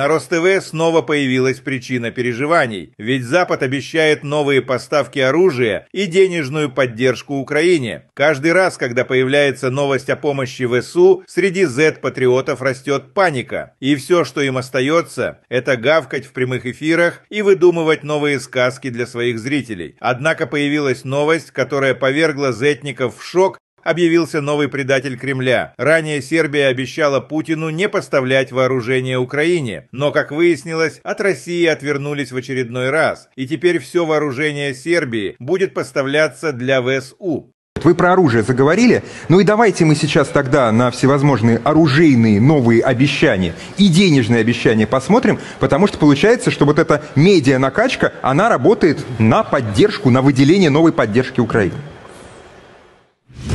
На РосТВ снова появилась причина переживаний, ведь Запад обещает новые поставки оружия и денежную поддержку Украине. Каждый раз, когда появляется новость о помощи ВСУ, среди Z-патриотов растет паника. И все, что им остается, это гавкать в прямых эфирах и выдумывать новые сказки для своих зрителей. Однако появилась новость, которая повергла зетников в шок. Объявился новый предатель Кремля. Ранее Сербия обещала Путину не поставлять вооружение Украине, но, как выяснилось, от России отвернулись в очередной раз, и теперь все вооружение Сербии будет поставляться для ВСУ. Вы про оружие заговорили, ну и давайте мы сейчас тогда на всевозможные оружейные новые обещания и денежные обещания посмотрим, потому что получается, что вот эта медиа-накачка, она работает на поддержку, на выделение новой поддержки Украины.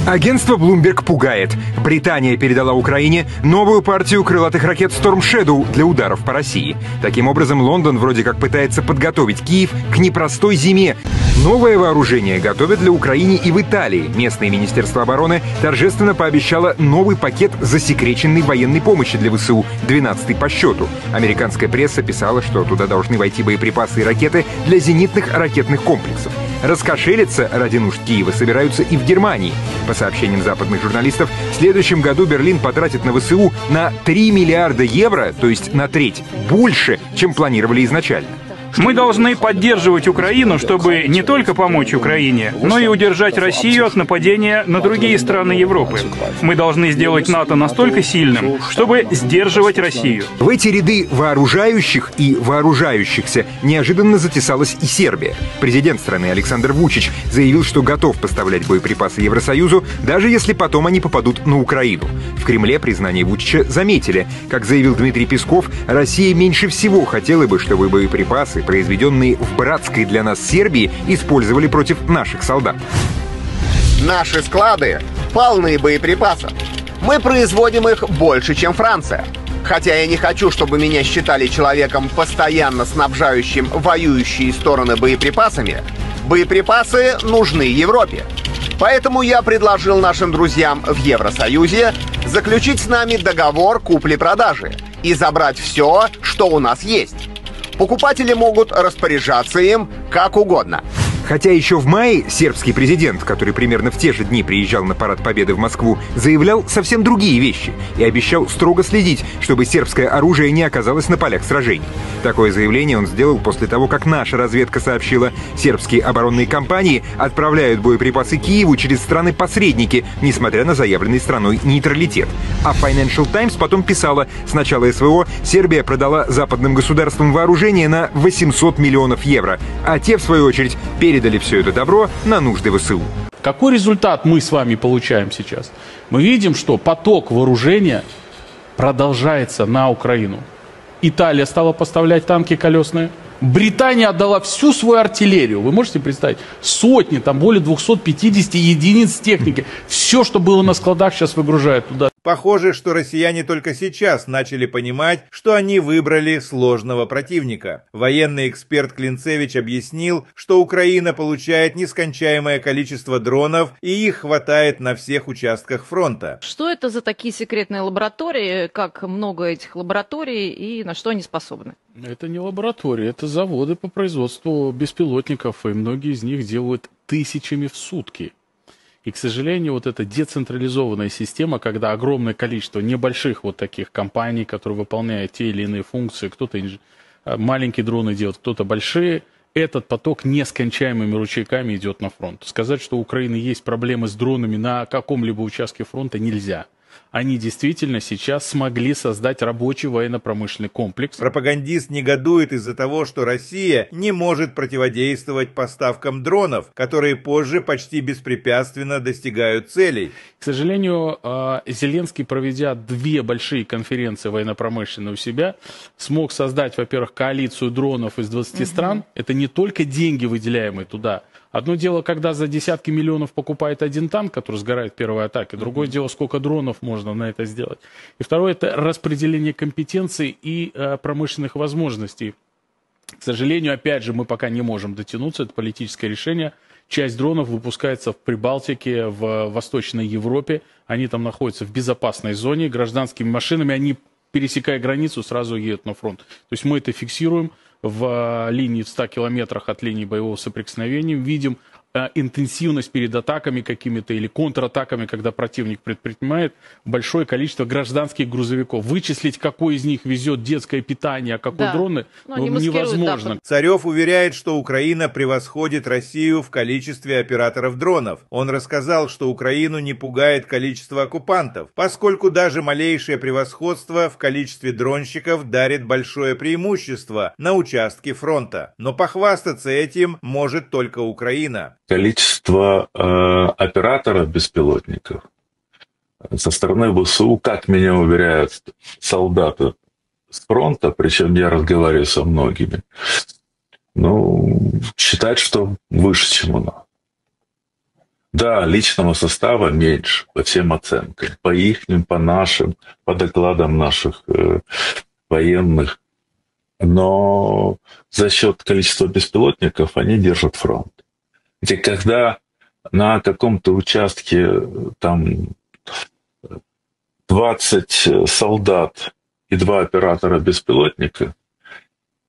Агентство Bloomberg пугает. Британия передала Украине новую партию крылатых ракет Storm Shadow для ударов по России. Таким образом, Лондон вроде как пытается подготовить Киев к непростой зиме. Новое вооружение готовят для Украины и в Италии. Местное министерство обороны торжественно пообещало новый пакет засекреченной военной помощи для ВСУ, 12-й по счету. Американская пресса писала, что туда должны войти боеприпасы и ракеты для зенитных ракетных комплексов. Раскошелиться ради нужд Киева собираются и в Германии. По сообщениям западных журналистов, в следующем году Берлин потратит на ВСУ на 3 миллиарда евро, то есть на треть, больше, чем планировали изначально. Мы должны поддерживать Украину, чтобы не только помочь Украине, но и удержать Россию от нападения на другие страны Европы. Мы должны сделать НАТО настолько сильным, чтобы сдерживать Россию. В эти ряды вооружающих и вооружающихся неожиданно затесалась и Сербия. Президент страны Александр Вучич заявил, что готов поставлять боеприпасы Евросоюзу, даже если потом они попадут на Украину. В Кремле признание Вучича заметили. Как заявил Дмитрий Песков, Россия меньше всего хотела бы, чтобы боеприпасы, произведенные в братской для нас Сербии, использовали против наших солдат. Наши склады полны боеприпасов. Мы производим их больше, чем Франция. Хотя я не хочу, чтобы меня считали человеком, постоянно снабжающим воюющие стороны боеприпасами, боеприпасы нужны Европе. Поэтому я предложил нашим друзьям в Евросоюзе заключить с нами договор купли-продажи и забрать все, что у нас есть. Покупатели могут распоряжаться им как угодно. Хотя еще в мае сербский президент, который примерно в те же дни приезжал на парад Победы в Москву, заявлял совсем другие вещи и обещал строго следить, чтобы сербское оружие не оказалось на полях сражений. Такое заявление он сделал после того, как наша разведка сообщила, сербские оборонные компании отправляют боеприпасы Киеву через страны-посредники, несмотря на заявленный страной нейтралитет. А Financial Times потом писала, с начала СВО Сербия продала западным государствам вооружение на 800 миллионов евро, а те, в свою очередь, передали все это добро на нужды ВСУ. Какой результат мы с вами получаем сейчас? Мы видим, что поток вооружения продолжается на Украину. Италия стала поставлять танки колесные. Британия отдала всю свою артиллерию. Вы можете представить? Сотни, там более 250 единиц техники. Все, что было на складах, сейчас выгружают туда. Похоже, что россияне только сейчас начали понимать, что они выбрали сложного противника. Военный эксперт Клинцевич объяснил, что Украина получает нескончаемое количество дронов, и их хватает на всех участках фронта. Что это за такие секретные лаборатории, как много этих лабораторий, и на что они способны? Это не лаборатории, это заводы по производству беспилотников, и многие из них делают тысячами в сутки. И, к сожалению, вот эта децентрализованная система, когда огромное количество небольших вот таких компаний, которые выполняют те или иные функции, кто-то маленькие дроны делает, кто-то большие, этот поток нескончаемыми ручейками идет на фронт. Сказать, что у Украины есть проблемы с дронами на каком-либо участке фронта, нельзя. Они действительно сейчас смогли создать рабочий военно-промышленный комплекс. Пропагандист негодует из-за того, что Россия не может противодействовать поставкам дронов, которые позже почти беспрепятственно достигают целей. К сожалению, Зеленский, проведя 2 большие конференции военно-промышленные у себя, смог создать, во-первых, коалицию дронов из 20 стран. Это не только деньги, выделяемые туда. Одно дело, когда за десятки миллионов покупает один танк, который сгорает в первой атаке. Другое дело, сколько дронов можно на это сделать. И второе, это распределение компетенций и промышленных возможностей. К сожалению, опять же, мы пока не можем дотянуться. Это политическое решение. Часть дронов выпускается в Прибалтике, в Восточной Европе. Они там находятся в безопасной зоне. Гражданскими машинами они пересекая границу, сразу едет на фронт. То есть мы это фиксируем в линии в 100 километрах от линии боевого соприкосновения, видим интенсивность перед атаками какими-то или контратаками, когда противник предпринимает большое количество гражданских грузовиков. Вычислить, какой из них везет детское питание, а какой дроны, невозможно. Царев уверяет, что Украина превосходит Россию в количестве операторов дронов. Он рассказал, что Украину не пугает количество оккупантов, поскольку даже малейшее превосходство в количестве дронщиков дарит большое преимущество на участке фронта. Но похвастаться этим может только Украина. Количество операторов беспилотников со стороны ВСУ, как меня уверяют солдаты с фронта, причем я разговариваю со многими, считать, что выше, чем у нас. Да, личного состава меньше, по всем оценкам, по ихним, по нашим, по докладам наших военных, но за счет количества беспилотников они держат фронт. Ведь когда на каком-то участке там 20 солдат и 2 оператора беспилотника,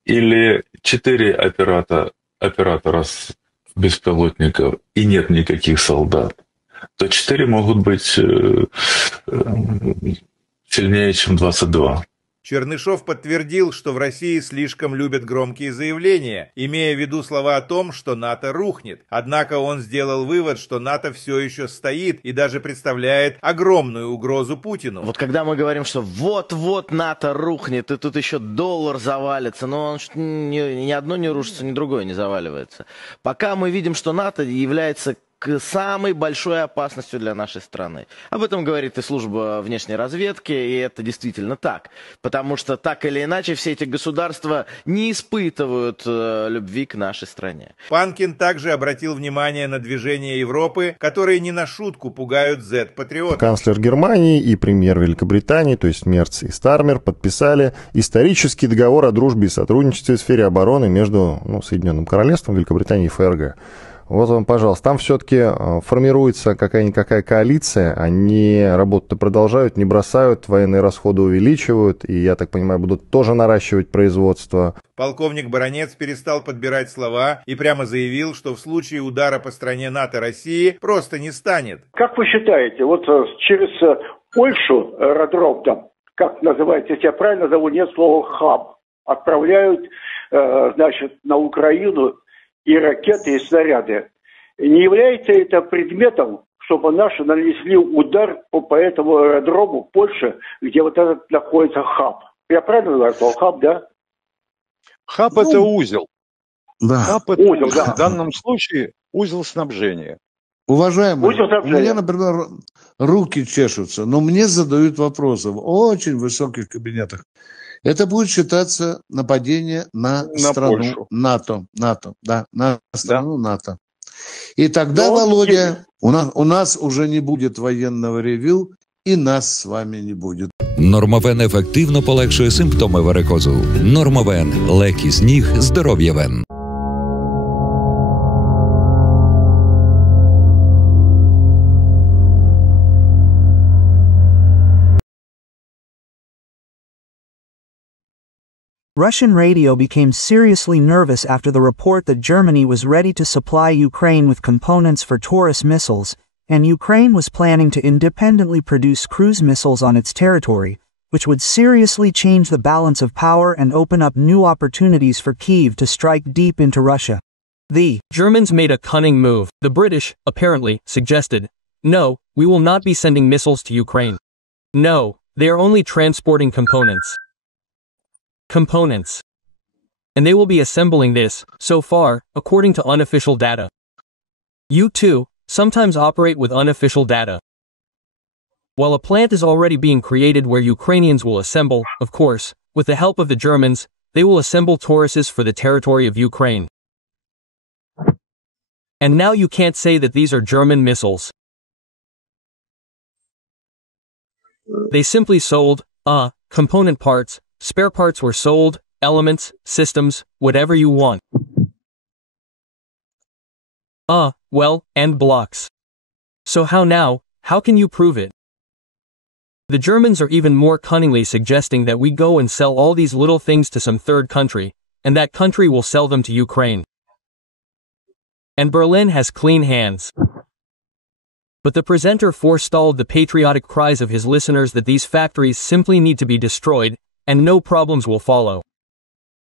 или 4 оператора с беспилотников и нет никаких солдат, то 4 могут быть сильнее, чем 22. Чернышов подтвердил, что в России слишком любят громкие заявления, имея в виду слова о том, что НАТО рухнет. Однако он сделал вывод, что НАТО все еще стоит и даже представляет огромную угрозу Путину. Вот когда мы говорим, что вот-вот НАТО рухнет, и тут еще доллар завалится, но ни одно не рушится, ни другое не заваливается. Пока мы видим, что НАТО является самой большой опасностью для нашей страны. Об этом говорит и служба внешней разведки, и это действительно так. Потому что так или иначе все эти государства не испытывают любви к нашей стране. Панкин также обратил внимание на движения Европы, которые не на шутку пугают Z-патриотов. Канцлер Германии и премьер Великобритании, то есть Мерц и Стармер, подписали исторический договор о дружбе и сотрудничестве в сфере обороны между Соединенным Королевством, Великобританией и ФРГ. Вот вам, пожалуйста, там все-таки формируется какая-никакая коалиция, они работу-то продолжают, не бросают, военные расходы увеличивают, и, я так понимаю, будут тоже наращивать производство. Полковник Баранец перестал подбирать слова и прямо заявил, что в случае удара по стране НАТО России просто не станет. Как вы считаете, вот через Польшу аэродром там, как называется, если я правильно зову, нет слова «хаб», отправляют, на Украину и ракеты, и снаряды. Не является это предметом, чтобы наши нанесли удар по этому аэродрому в Польше, где вот этот находится хаб? Я правильно говорю, хаб, да? Хаб это узел. Да. Хаб это узел, да. В данном случае узел снабжения. Уважаемые, у меня, например, руки чешутся, но мне задают вопросы в очень высоких кабинетах. Это будет считаться нападение на страну Польшу. НАТО, на страну НАТО. И тогда, Володя, у нас уже не будет воєнного ревю, і нас з вами не буде. Нормовен ефективно полегшує симптоми варикозу. Нормовен – легкий ніг, здоров'я вен. Russian radio became seriously nervous after the report that Germany was ready to supply Ukraine with components for Taurus missiles, and Ukraine was planning to independently produce cruise missiles on its territory, which would seriously change the balance of power and open up new opportunities for Kyiv to strike deep into Russia. The Germans made a cunning move. The British, apparently, suggested, "No, we will not be sending missiles to Ukraine. No, they are only transporting components. And they will be assembling this, so far, according to unofficial data. You too, sometimes operate with unofficial data. While a plant is already being created where Ukrainians will assemble, of course, with the help of the Germans, they will assemble Tauruses for the territory of Ukraine. And now you can't say that these are German missiles. They simply sold, component parts, spare parts were sold, elements, systems, whatever you want. And blocks. So how now, how can you prove it? The Germans are even more cunningly suggesting that we go and sell all these little things to some third country, and that country will sell them to Ukraine. And Berlin has clean hands. But the presenter forestalled the patriotic cries of his listeners that these factories simply need to be destroyed, and no problems will follow.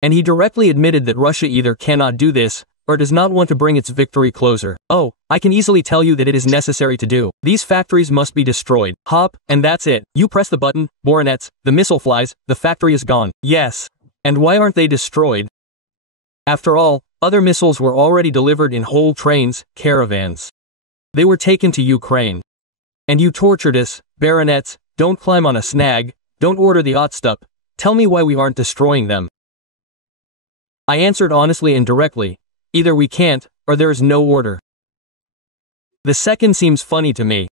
And he directly admitted that Russia either cannot do this, or does not want to bring its victory closer. Oh, I can easily tell you that it is necessary to do. These factories must be destroyed. Hop, and that's it. You press the button, baronets, the missile flies, the factory is gone. Yes. And why aren't they destroyed? After all, other missiles were already delivered in whole trains, caravans. They were taken to Ukraine. And you tortured us, baronets, don't climb on a snag, don't order the Otstup, tell me why we aren't destroying them. I answered honestly and directly, either we can't, or there is no order. The second seems funny to me.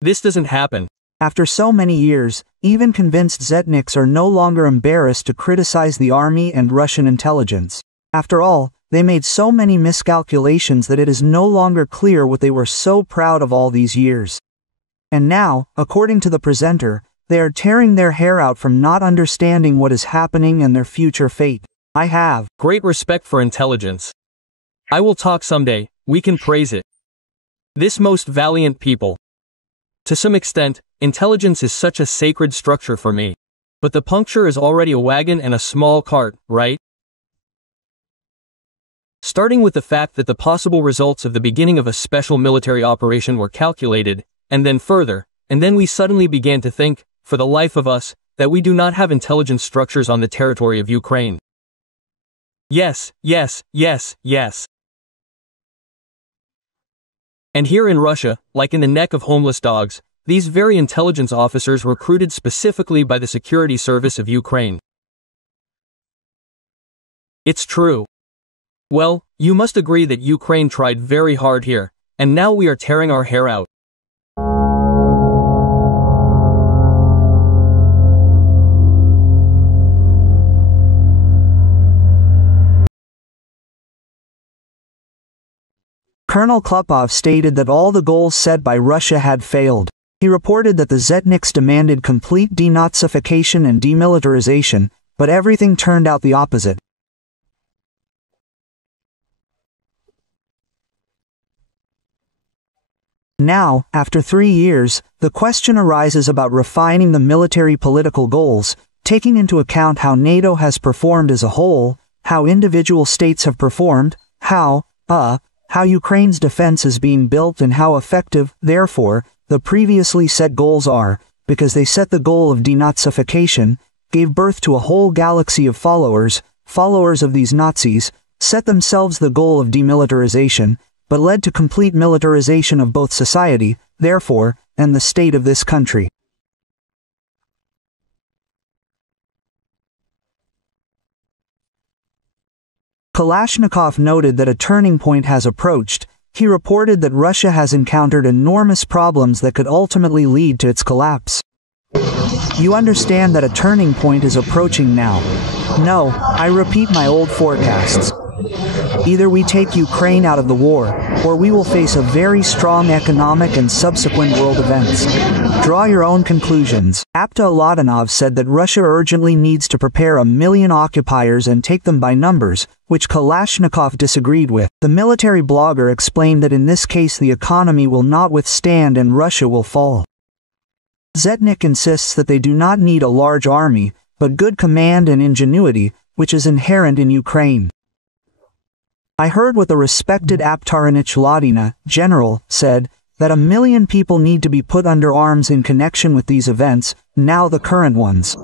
This doesn't happen. After so many years, even convinced Zetniks are no longer embarrassed to criticize the army and Russian intelligence. After all, they made so many miscalculations that it is no longer clear what they were so proud of all these years. And now, according to the presenter, they are tearing their hair out from not understanding what is happening and their future fate. I have great respect for intelligence. I will talk someday, we can praise it. This most valiant people. To some extent, intelligence is such a sacred structure for me. But the puncture is already a wagon and a small cart, right? Starting with the fact that the possible results of the beginning of a special military operation were calculated, and then further, and then we suddenly began to think, for the life of us, that we do not have intelligence structures on the territory of Ukraine. Yes, yes, yes, yes. And here in Russia, like in the neck of homeless dogs, these very intelligence officers recruited specifically by the security service of Ukraine. It's true. Well, you must agree that Ukraine tried very hard here, and now we are tearing our hair out. Colonel Klupov stated that all the goals set by Russia had failed. He reported that the Zetniks demanded complete denazification and demilitarization, but everything turned out the opposite. Now, after 3 years, the question arises about refining the military political goals, taking into account how NATO has performed as a whole, how individual states have performed, how Ukraine's defense is being built and how effective, therefore, the previously set goals are, because they set the goal of denazification, gave birth to a whole galaxy of followers of these Nazis, set themselves the goal of demilitarization, but led to complete militarization of both society, therefore, and the state of this country. Kalashnikov noted that a turning point has approached. He reported that Russia has encountered enormous problems that could ultimately lead to its collapse. You understand that a turning point is approaching now. No, I repeat my old forecasts. Either we take Ukraine out of the war, or we will face a very strong economic and subsequent world events. Draw your own conclusions. Apta Aladanov said that Russia urgently needs to prepare 1 million occupiers and take them by numbers, which Kalashnikov disagreed with. The military blogger explained that in this case the economy will not withstand and Russia will fall. Zetnik insists that they do not need a large army, but good command and ingenuity, which is inherent in Ukraine. I heard what the respected Aptaranich Ladina, general, said, that 1 million people need to be put under arms in connection with these events, now the current ones.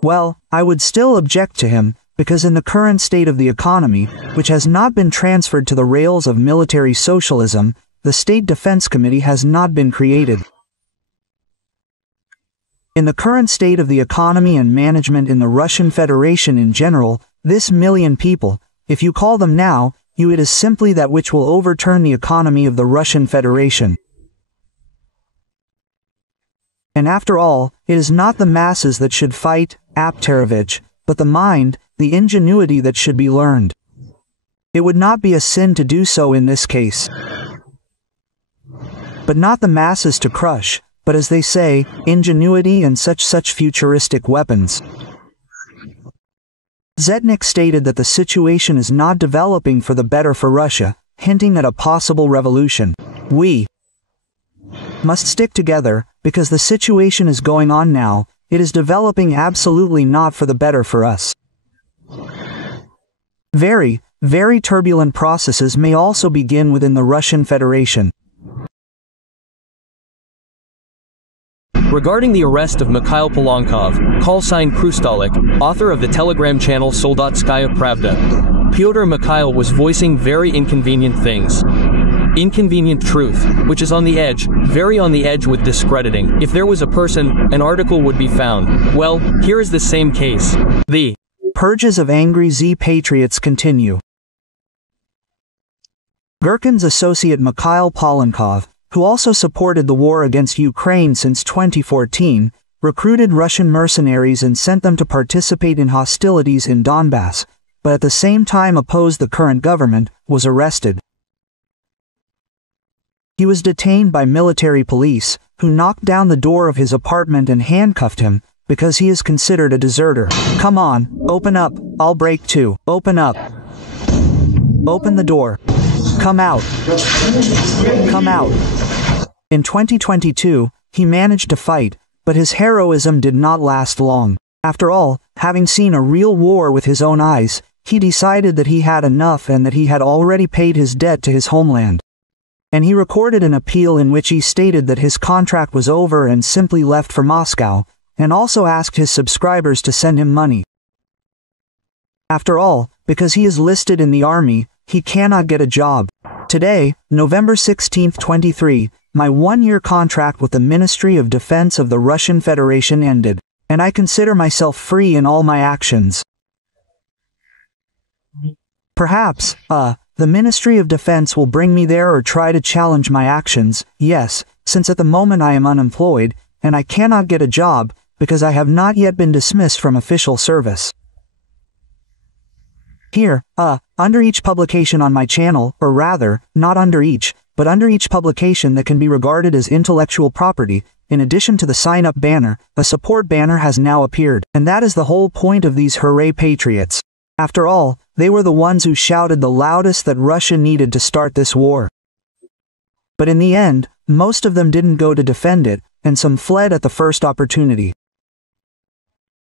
Well, I would still object to him, because in the current state of the economy, which has not been transferred to the rails of military socialism, the State Defense Committee has not been created. In the current state of the economy and management in the Russian Federation in general, this 1 million people, if you call them now, it is simply that which will overturn the economy of the Russian Federation. And after all, it is not the masses that should fight, Aptarovich, but the mind, the ingenuity that should be learned. It would not be a sin to do so in this case. But not the masses to crush, but but as they say, ingenuity and such futuristic weapons. Zetnik stated that the situation is not developing for the better for Russia, hinting at a possible revolution. We must stick together, because the situation is going on now, it is developing absolutely not for the better for us. Very, very turbulent processes may also begin within the Russian Federation. Regarding the arrest of Mikhail Polankov, call sign Krustalik, author of the Telegram channel Soldatskaya Pravda, Pyotr Mikhail was voicing very inconvenient things. Inconvenient truth, which is on the edge, very on the edge with discrediting. If there was a person, an article would be found. Well, here is the same case. The purges of angry Z patriots continue. Gherkin's associate Mikhail Polankov, who also supported the war against Ukraine since 2014, recruited Russian mercenaries and sent them to participate in hostilities in Donbass, but at the same time opposed the current government, was arrested. He was detained by military police, who knocked down the door of his apartment and handcuffed him, because he is considered a deserter. Come on, open up, I'll break too. Open up. Open the door. Come out. Come out. In 2022, he managed to fight, but his heroism did not last long. After all, having seen a real war with his own eyes, he decided that he had enough and that he had already paid his debt to his homeland. And he recorded an appeal in which he stated that his contract was over and simply left for Moscow, and also asked his subscribers to send him money. After all, because he is listed in the army, he cannot get a job. Today, November 16, 23, my one-year contract with the Ministry of Defense of the Russian Federation ended, and I consider myself free in all my actions. Perhaps, the Ministry of Defense will bring me there or try to challenge my actions, yes, since at the moment I am unemployed, and I cannot get a job, because I have not yet been dismissed from official service. Here, under each publication on my channel, or rather, not under each, but under each publication that can be regarded as intellectual property, in addition to the sign-up banner, a support banner has now appeared, and that is the whole point of these hooray patriots. After all, they were the ones who shouted the loudest that Russia needed to start this war. But in the end, most of them didn't go to defend it, and some fled at the first opportunity.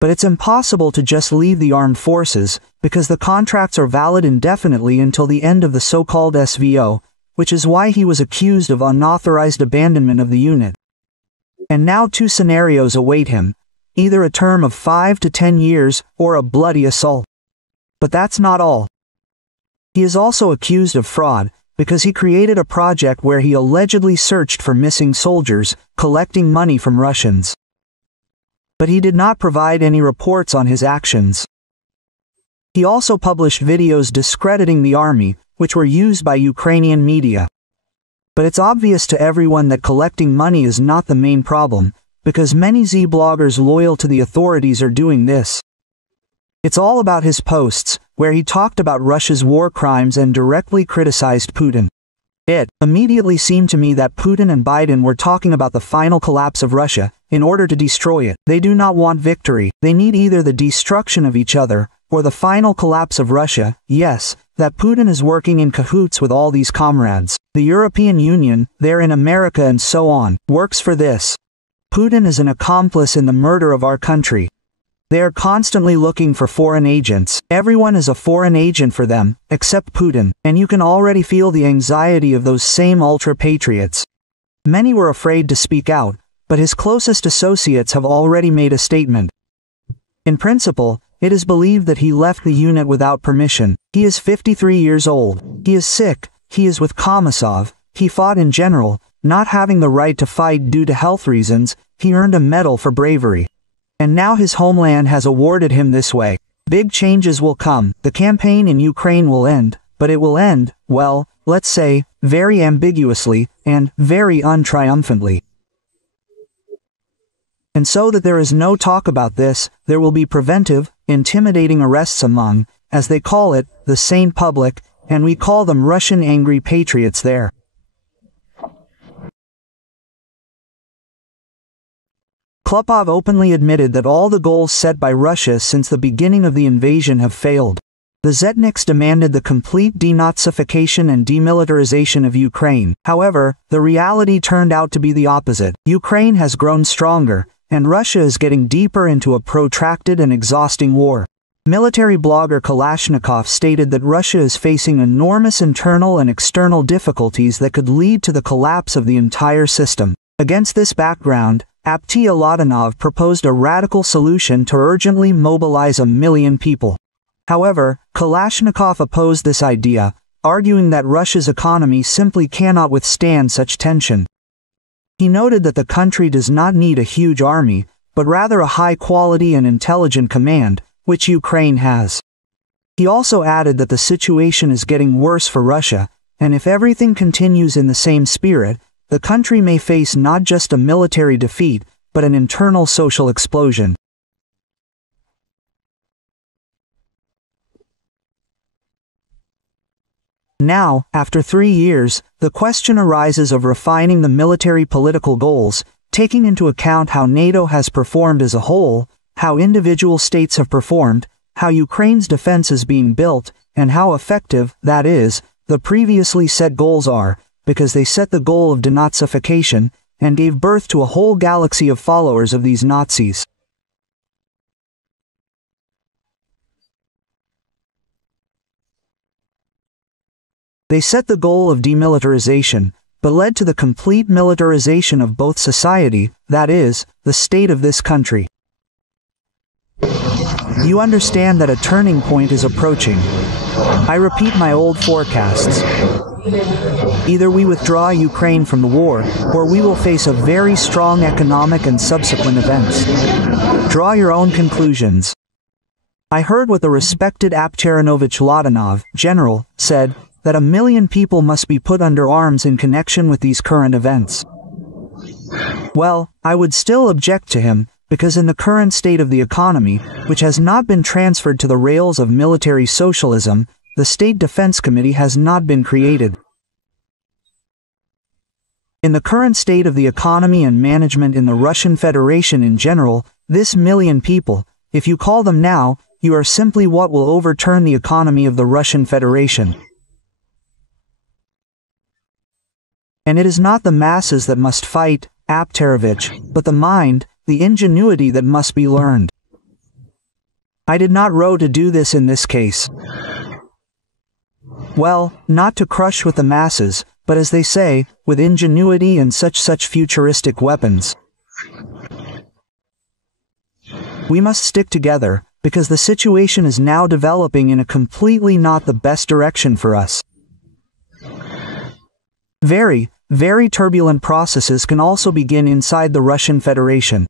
But it's impossible to just leave the armed forces, because the contracts are valid indefinitely until the end of the so-called SVO, which is why he was accused of unauthorized abandonment of the unit. And now two scenarios await him, either a term of 5 to 10 years, or a bloody assault. But that's not all. He is also accused of fraud, because he created a project where he allegedly searched for missing soldiers, collecting money from Russians. But he did not provide any reports on his actions. He also published videos discrediting the army, which were used by Ukrainian media. But it's obvious to everyone that collecting money is not the main problem, because many Z bloggers loyal to the authorities are doing this. It's all about his posts, where he talked about Russia's war crimes and directly criticized Putin. It immediately seemed to me that Putin and Biden were talking about the final collapse of Russia, in order to destroy it. They do not want victory. They need either the destruction of each other, or the final collapse of Russia. Yes, that Putin is working in cahoots with all these comrades. The European Union, they're in America and so on, works for this. Putin is an accomplice in the murder of our country. They are constantly looking for foreign agents. Everyone is a foreign agent for them, except Putin, and you can already feel the anxiety of those same ultra-patriots. Many were afraid to speak out, but his closest associates have already made a statement. In principle, it is believed that he left the unit without permission. He is 53 years old. He is sick. He is with Komisov. He fought in general, not having the right to fight due to health reasons. He earned a medal for bravery. And now his homeland has awarded him this way. Big changes will come. The campaign in Ukraine will end, but it will end, well, let's say, very ambiguously, and very untriumphantly. And so that there is no talk about this, there will be preventive, intimidating arrests among, as they call it, the sane public, and we call them Russian angry patriots there. Klupov openly admitted that all the goals set by Russia since the beginning of the invasion have failed. The Zetniks demanded the complete denazification and demilitarization of Ukraine. However, the reality turned out to be the opposite. Ukraine has grown stronger, and Russia is getting deeper into a protracted and exhausting war. Military blogger Kalashnikov stated that Russia is facing enormous internal and external difficulties that could lead to the collapse of the entire system. Against this background, Apti Aladanov proposed a radical solution to urgently mobilize 1 million people. However, Kalashnikov opposed this idea, arguing that Russia's economy simply cannot withstand such tension. He noted that the country does not need a huge army, but rather a high-quality and intelligent command, which Ukraine has. He also added that the situation is getting worse for Russia, and if everything continues in the same spirit, the country may face not just a military defeat, but an internal social explosion. Now, after 3 years, the question arises of refining the military political goals, taking into account how NATO has performed as a whole, how individual states have performed, how Ukraine's defense is being built, and how effective, that is, the previously set goals are, because they set the goal of denazification, and gave birth to a whole galaxy of followers of these Nazis. They set the goal of demilitarization, but led to the complete militarization of both society, that is, the state of this country. You understand that a turning point is approaching. I repeat my old forecasts. Either we withdraw Ukraine from the war, or we will face a very strong economic and subsequent events. Draw your own conclusions. I heard what the respected Apteranovich Ladanov, general, said, that 1 million people must be put under arms in connection with these current events. Well, I would still object to him, because in the current state of the economy, which has not been transferred to the rails of military socialism, the State Defense Committee has not been created. In the current state of the economy and management in the Russian Federation in general, this 1 million people, if you call them now, you are simply what will overturn the economy of the Russian Federation. And it is not the masses that must fight, Apterovich, but the mind, the ingenuity that must be learned. I did not row to do this in this case. Well, not to crush with the masses, but as they say, with ingenuity and such futuristic weapons. We must stick together, because the situation is now developing in a completely not the best direction for us. Very, very turbulent processes can also begin inside the Russian Federation.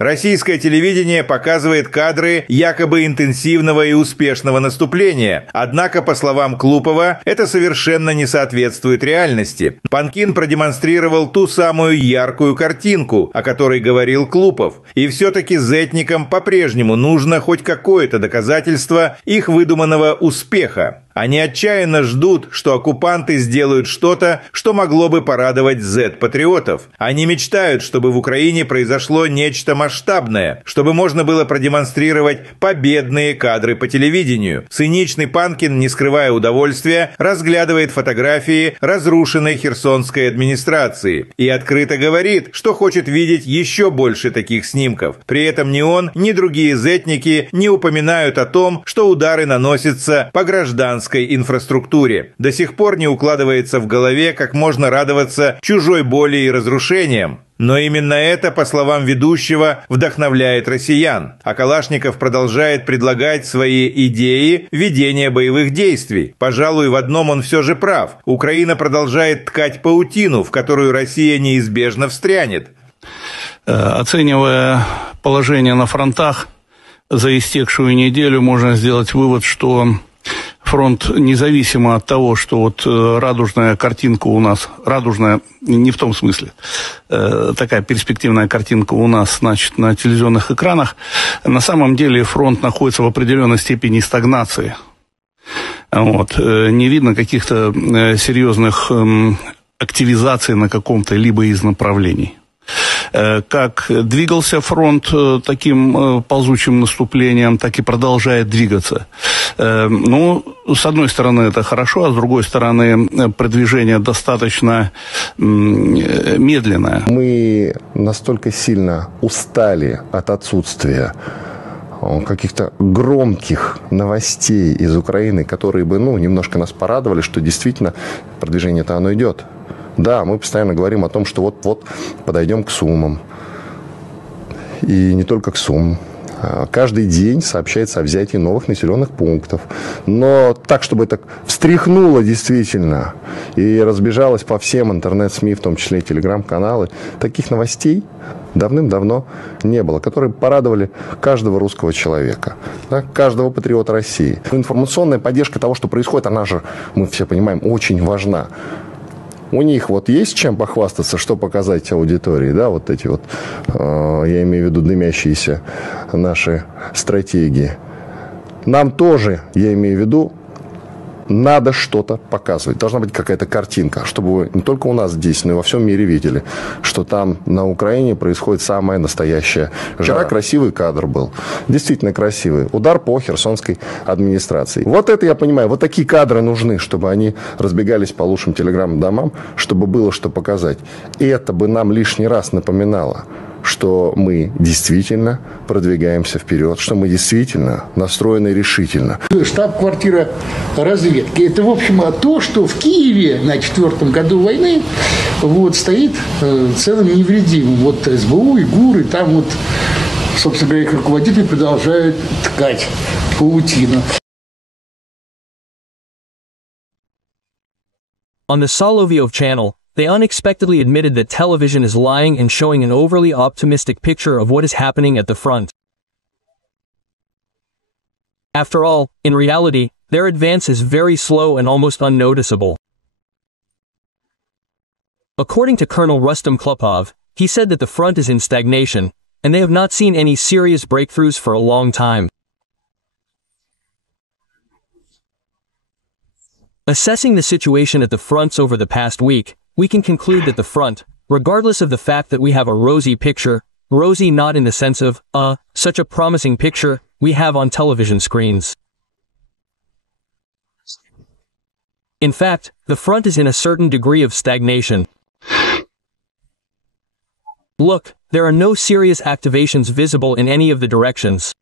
Российское телевидение показывает кадры якобы интенсивного и успешного наступления. Однако, по словам Клупова, это совершенно не соответствует реальности. Панкин продемонстрировал ту самую яркую картинку, о которой говорил Клупов. И все-таки зетникам по-прежнему нужно хоть какое-то доказательство их выдуманного успеха. Они отчаянно ждут, что оккупанты сделают что-то, что могло бы порадовать зет-патриотов. Они мечтают, чтобы в Украине произошло нечто масштабное, чтобы можно было продемонстрировать победные кадры по телевидению. Циничный Панкин, не скрывая удовольствия, разглядывает фотографии разрушенной херсонской администрации и открыто говорит, что хочет видеть еще больше таких снимков. При этом ни он, ни другие зетники не упоминают о том, что удары наносятся по гражданской инфраструктуре. До сих пор не укладывается в голове, как можно радоваться чужой боли и разрушениям. Но именно это, по словам ведущего, вдохновляет россиян. А Калашников продолжает предлагать свои идеи ведения боевых действий. Пожалуй, в одном он все же прав. Украина продолжает ткать паутину, в которую Россия неизбежно встрянет. Оценивая положение на фронтах за истекшую неделю, можно сделать вывод, что фронт, независимо от того, что вот радужная картинка у нас, радужная не в том смысле, такая перспективная картинка у нас, значит, на телевизионных экранах, на самом деле фронт находится в определенной степени стагнации. Вот. Не видно каких-то серьезных активизации на каком-то либо из направлений. Как двигался фронт таким ползучим наступлением, так и продолжает двигаться. Ну, с одной стороны, это хорошо, а с другой стороны, продвижение достаточно медленное. Мы настолько сильно устали от отсутствия каких-то громких новостей из Украины, которые бы, немножко нас порадовали, что действительно продвижение-то оно идет. Да, мы постоянно говорим о том, что вот-вот подойдем к Сумам. И не только к Сумам. Каждый день сообщается о взятии новых населенных пунктов. Но так, чтобы это встряхнуло действительно и разбежалось по всем интернет-СМИ, в том числе и телеграм-каналы, таких новостей давным-давно не было, которые порадовали каждого русского человека, да, каждого патриота России. Информационная поддержка того, что происходит, она же, мы все понимаем, очень важна. У них вот есть чем похвастаться, что показать аудитории, да, вот эти вот, я имею в виду дымящиеся наши стратегии. Нам тоже, я имею в виду, надо что-то показывать. Должна быть какая-то картинка, чтобы вы не только у нас здесь, но и во всем мире видели, что там на Украине происходит самая настоящая жара. Вчера красивый кадр был. Действительно красивый. Удар по херсонской администрации. Вот это я понимаю. Вот такие кадры нужны, чтобы они разбегались по лучшим телеграм-домам, чтобы было что показать. И это бы нам лишний раз напоминало, что мы действительно продвигаемся вперед, что мы действительно настроены решительно. Штаб-квартира разведки. Это, в общем, то, что в Киеве на 4-м году войны стоит целым невредимым. Вот СБУ и ГУР, и там собственно говоря, их руководители продолжают ткать паутину. On the Soloviev channel, they unexpectedly admitted that television is lying and showing an overly optimistic picture of what is happening at the front. After all, in reality, their advance is very slow and almost unnoticeable. According to Colonel Rustam Klupov, he said that the front is in stagnation, and they have not seen any serious breakthroughs for a long time. Assessing the situation at the fronts over the past week, we can conclude that the front, regardless of the fact that we have a rosy picture, rosy not in the sense of, such a promising picture we have on television screens. In fact, the front is in a certain degree of stagnation. Look, there are no serious activations visible in any of the directions.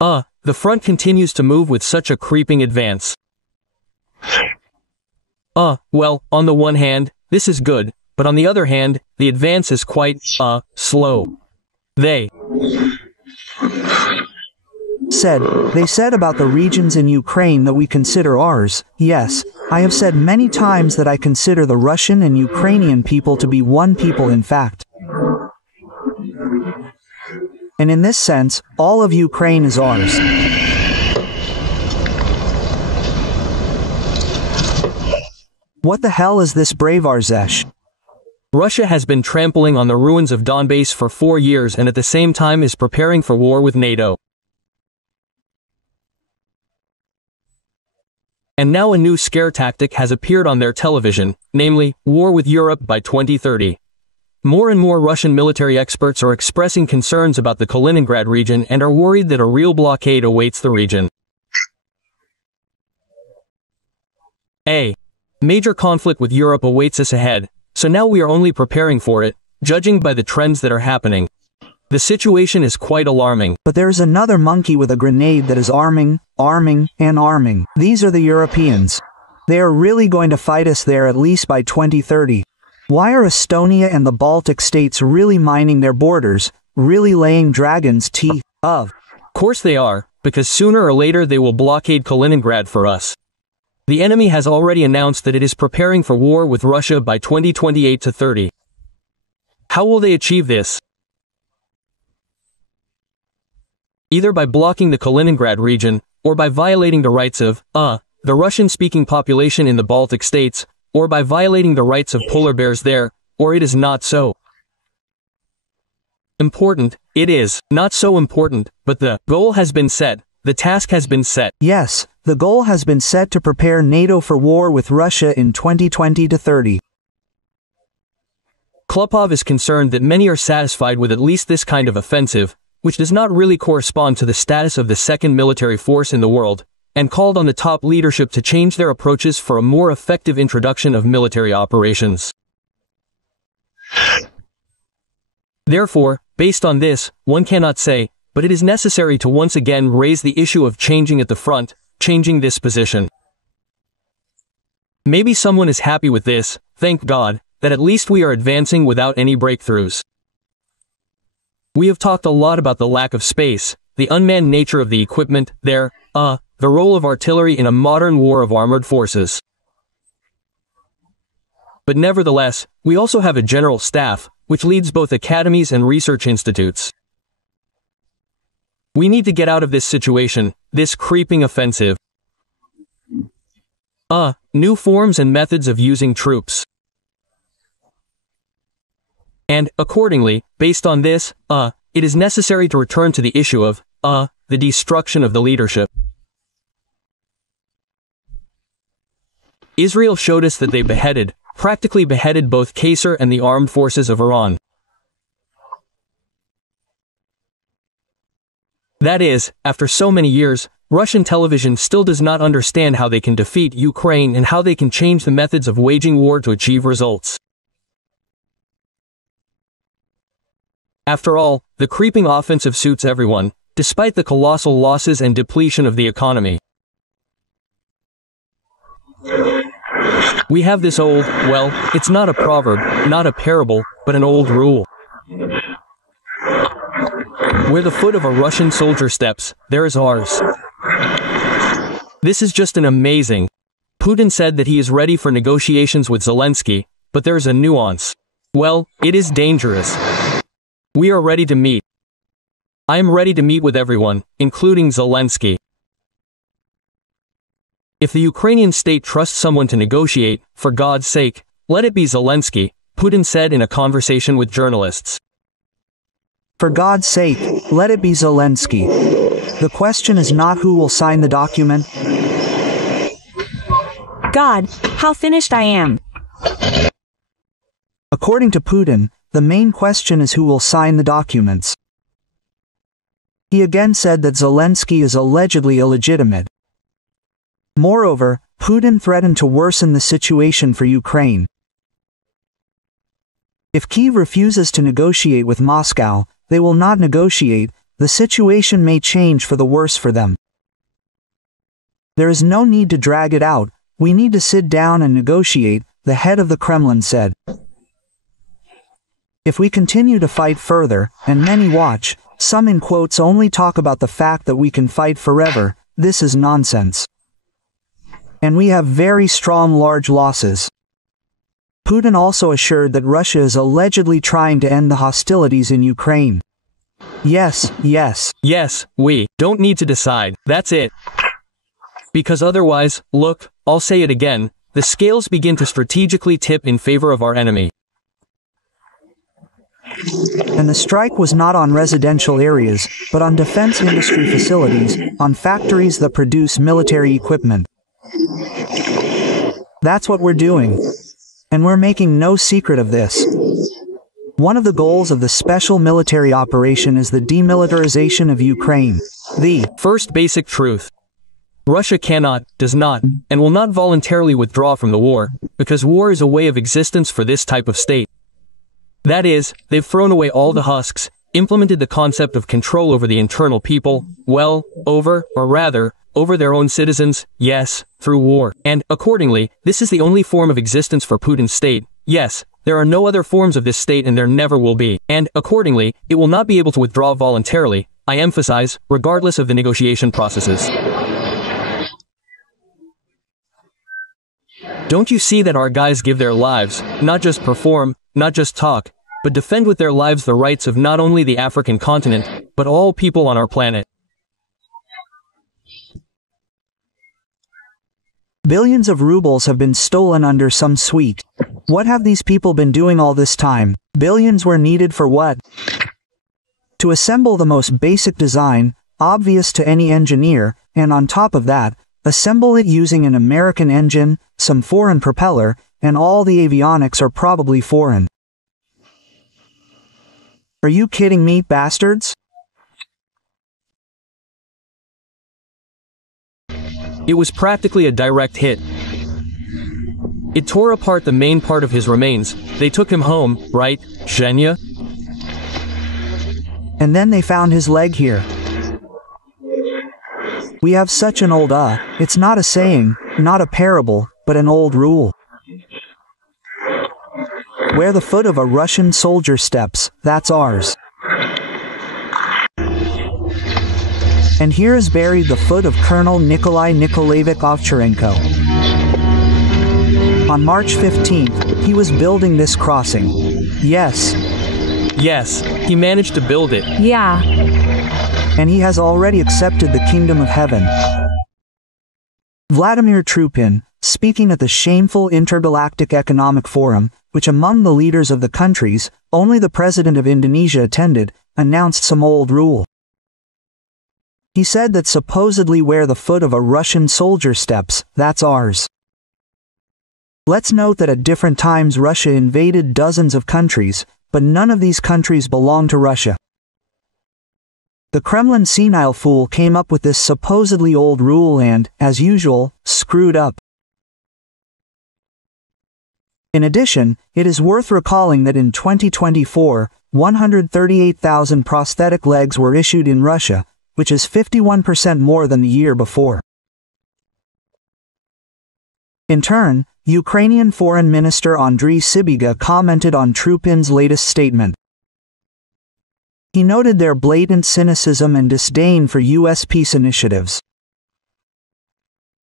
The front continues to move with such a creeping advance. Well, on the one hand, this is good, but on the other hand, the advance is quite, slow. They said about the regions in Ukraine that we consider ours. Yes, I have said many times that I consider the Russian and Ukrainian people to be one people in fact. And in this sense, all of Ukraine is ours. What the hell is this Bravarzesh? Russia has been trampling on the ruins of Donbass for 4 years and at the same time is preparing for war with NATO. And now a new scare tactic has appeared on their television, namely, war with Europe by 2030. More and more Russian military experts are expressing concerns about the Kaliningrad region and are worried that a real blockade awaits the region. A major conflict with Europe awaits us ahead, so now we are only preparing for it, judging by the trends that are happening. The situation is quite alarming. But there's another monkey with a grenade that is arming, and arming. These are the Europeans. They are really going to fight us there at least by 2030. Why are Estonia and the Baltic states really minding their borders, really laying dragons' teeth? Of course they are, because sooner or later they will blockade Kaliningrad for us. The enemy has already announced that it is preparing for war with Russia by 2028 to 30. How will they achieve this? Either by blocking the Kaliningrad region, or by violating the rights of, the Russian-speaking population in the Baltic states, or by violating the rights of polar bears there, or it is not so important. It is not so important, but the goal has been set, the task has been set. Yes, The goal has been set to prepare NATO for war with Russia in 2020-30. Klopov is concerned that many are satisfied with at least this kind of offensive, which does not really correspond to the status of the second military force in the world, and called on the top leadership to change their approaches for a more effective introduction of military operations. Therefore, based on this, one cannot say, but it is necessary to once again raise the issue of changing at the front, changing this position. Maybe someone is happy with this, thank God, that at least we are advancing without any breakthroughs. We have talked a lot about the lack of space, the unmanned nature of the equipment, the role of artillery in a modern war of armored forces. But nevertheless, we also have a general staff, which leads both academies and research institutes. We need to get out of this situation, this creeping offensive. New forms and methods of using troops. And, accordingly, based on this, it is necessary to return to the issue of, the destruction of the leadership. Israel showed us that they practically beheaded both Qasser and the armed forces of Iran. That is, after so many years, Russian television still does not understand how they can defeat Ukraine and how they can change the methods of waging war to achieve results. After all, the creeping offensive suits everyone, despite the colossal losses and depletion of the economy. We have this old, well, it's not a proverb, not a parable, but an old rule. Where the foot of a Russian soldier steps, there is ours. This is just an amazing. Putin said that he is ready for negotiations with Zelensky, but there is a nuance. Well, it is dangerous. We are ready to meet. I am ready to meet with everyone, including Zelensky. If the Ukrainian state trusts someone to negotiate, for God's sake, let it be Zelensky, Putin said in a conversation with journalists. For God's sake, let it be Zelensky. The question is not who will sign the document. God, how finished I am. According to Putin, the main question is who will sign the documents. He again said that Zelensky is allegedly illegitimate. Moreover, Putin threatened to worsen the situation for Ukraine. If Kyiv refuses to negotiate with Moscow, they will not negotiate, the situation may change for the worse for them. There is no need to drag it out, we need to sit down and negotiate, the head of the Kremlin said. If we continue to fight further, and many watch, some in quotes only talk about the fact that we can fight forever, this is nonsense. And we have very strong large losses. Putin also assured that Russia is allegedly trying to end the hostilities in Ukraine. Yes, we don't need to decide, that's it. Because otherwise, look, I'll say it again, the scales begin to strategically tip in favor of our enemy. And the strike was not on residential areas, but on defense industry facilities, on factories that produce military equipment. That's what we're doing. And we're making no secret of this. One of the goals of the special military operation is the demilitarization of Ukraine. The first basic truth. Russia cannot, does not, and will not voluntarily withdraw from the war, because war is a way of existence for this type of state. That is, they've thrown away all the husks, implemented the concept of control over the internal people, over their own citizens, yes, through war. And, accordingly, this is the only form of existence for Putin's state. Yes, there are no other forms of this state and there never will be. And, accordingly, it will not be able to withdraw voluntarily, I emphasize, regardless of the negotiation processes. Don't you see that our guys give their lives, not just perform, not just talk, but defend with their lives the rights of not only the African continent, but all people on our planet? Billions of rubles have been stolen under some suite. What have these people been doing all this time? Billions were needed for what? To assemble the most basic design, obvious to any engineer, and on top of that, Assemble it using an American engine, some foreign propeller, and all the avionics are probably foreign. Are you kidding me, bastards? It was practically a direct hit. It tore apart the main part of his remains. They took him home, right, Zhenya? And then they found his leg here. We have such an old it's not a saying, not a parable, but an old rule. Where the foot of a Russian soldier steps, that's ours. And here is buried the foot of Colonel Nikolai Nikolaevich Ovcharenko. On March 15th, he was building this crossing. Yes. Yes, he managed to build it. Yeah. And he has already accepted the kingdom of heaven. Vladimir Trupin, speaking at the shameful Intergalactic Economic Forum, which among the leaders of the countries, only the president of Indonesia attended, announced some old rule. He said that supposedly where the foot of a Russian soldier steps, that's ours. Let's note that at different times Russia invaded dozens of countries, but none of these countries belong to Russia. The Kremlin senile fool came up with this supposedly old rule and, as usual, screwed up. In addition, it is worth recalling that in 2024, 138,000 prosthetic legs were issued in Russia, which is 51% more than the year before. In turn, Ukrainian Foreign Minister Andriy Sybiga commented on Trupin's latest statement. He noted their blatant cynicism and disdain for U.S. peace initiatives.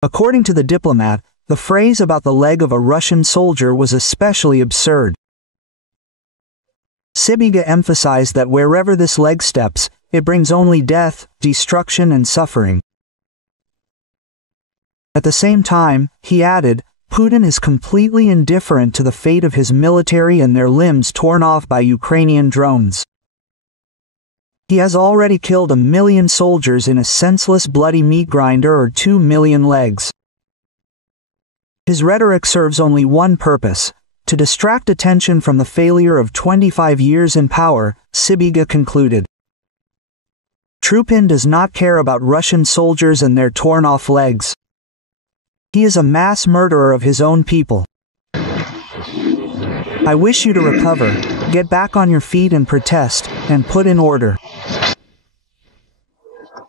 According to the diplomat, the phrase about the leg of a Russian soldier was especially absurd. Sybiga emphasized that wherever this leg steps, it brings only death, destruction, and suffering. At the same time, he added, Putin is completely indifferent to the fate of his military and their limbs torn off by Ukrainian drones. He has already killed 1 million soldiers in a senseless bloody meat grinder or 2 million legs. His rhetoric serves only one purpose, to distract attention from the failure of 25 years in power, Sybiga concluded. Trupin does not care about Russian soldiers and their torn-off legs. He is a mass murderer of his own people. I wish you to recover, get back on your feet and protest, and put in order.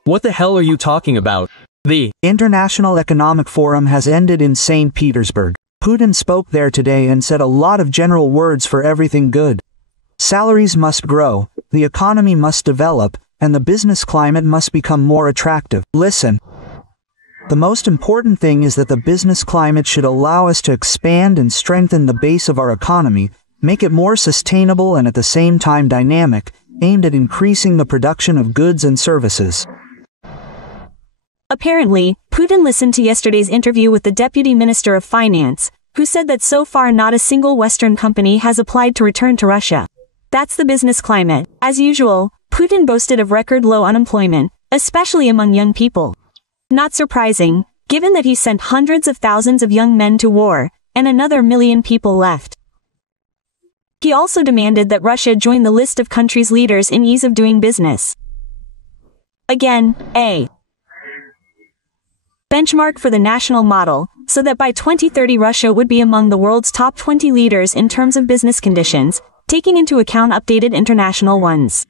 What the hell are you talking about? The International Economic Forum has ended in St. Petersburg. Putin spoke there today and said a lot of general words for everything good. Salaries must grow, the economy must develop, and the business climate must become more attractive. Listen. The most important thing is that the business climate should allow us to expand and strengthen the base of our economy, make it more sustainable and at the same time dynamic, aimed at increasing the production of goods and services. Apparently, Putin listened to yesterday's interview with the Deputy Minister of Finance, who said that so far not a single Western company has applied to return to Russia. That's the business climate. As usual, Putin boasted of record low unemployment, especially among young people. Not surprising, given that he sent hundreds of thousands of young men to war, and another million people left. He also demanded that Russia join the list of countries' leaders in ease of doing business. Again, a benchmark for the national model, so that by 2030 Russia would be among the world's top 20 leaders in terms of business conditions, taking into account updated international ones.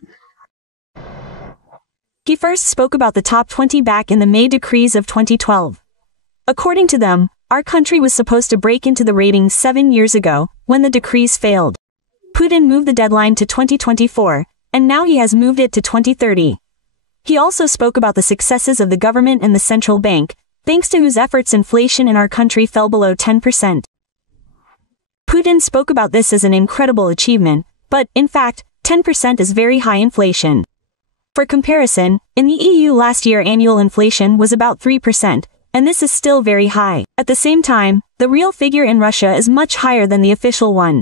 He first spoke about the top 20 back in the May decrees of 2012. According to them, our country was supposed to break into the ratings 7 years ago, when the decrees failed. Putin moved the deadline to 2024, and now he has moved it to 2030. He also spoke about the successes of the government and the central bank, thanks to whose efforts inflation in our country fell below 10%. Putin spoke about this as an incredible achievement, but, in fact, 10% is very high inflation. For comparison, in the EU last year annual inflation was about 3%, and this is still very high. At the same time, the real figure in Russia is much higher than the official one.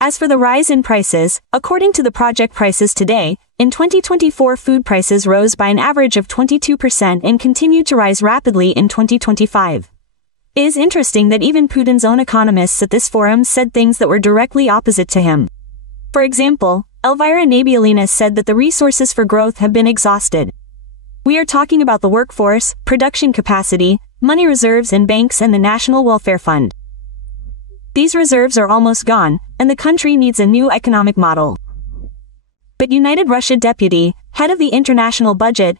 As for the rise in prices, according to the project prices today, In 2024, food prices rose by an average of 22% and continued to rise rapidly in 2025. It is interesting that even Putin's own economists at this forum said things that were directly opposite to him. For example, Elvira Nabialina said that the resources for growth have been exhausted. We are talking about the workforce, production capacity, money reserves in banks and the National Welfare Fund. These reserves are almost gone, and the country needs a new economic model. But United Russia Deputy, head of the International Budget,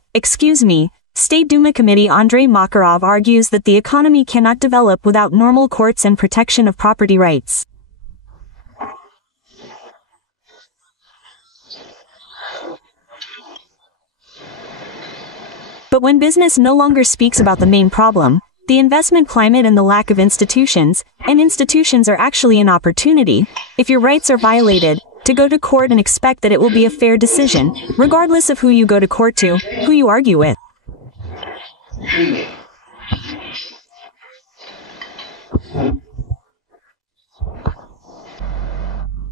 State Duma Committee Andrei Makarov argues that the economy cannot develop without normal courts and protection of property rights. But when business no longer speaks about the main problem, the investment climate and the lack of institutions, and institutions are actually an opportunity, if your rights are violated, to go to court and expect that it will be a fair decision, regardless of who you go to court to, who you argue with.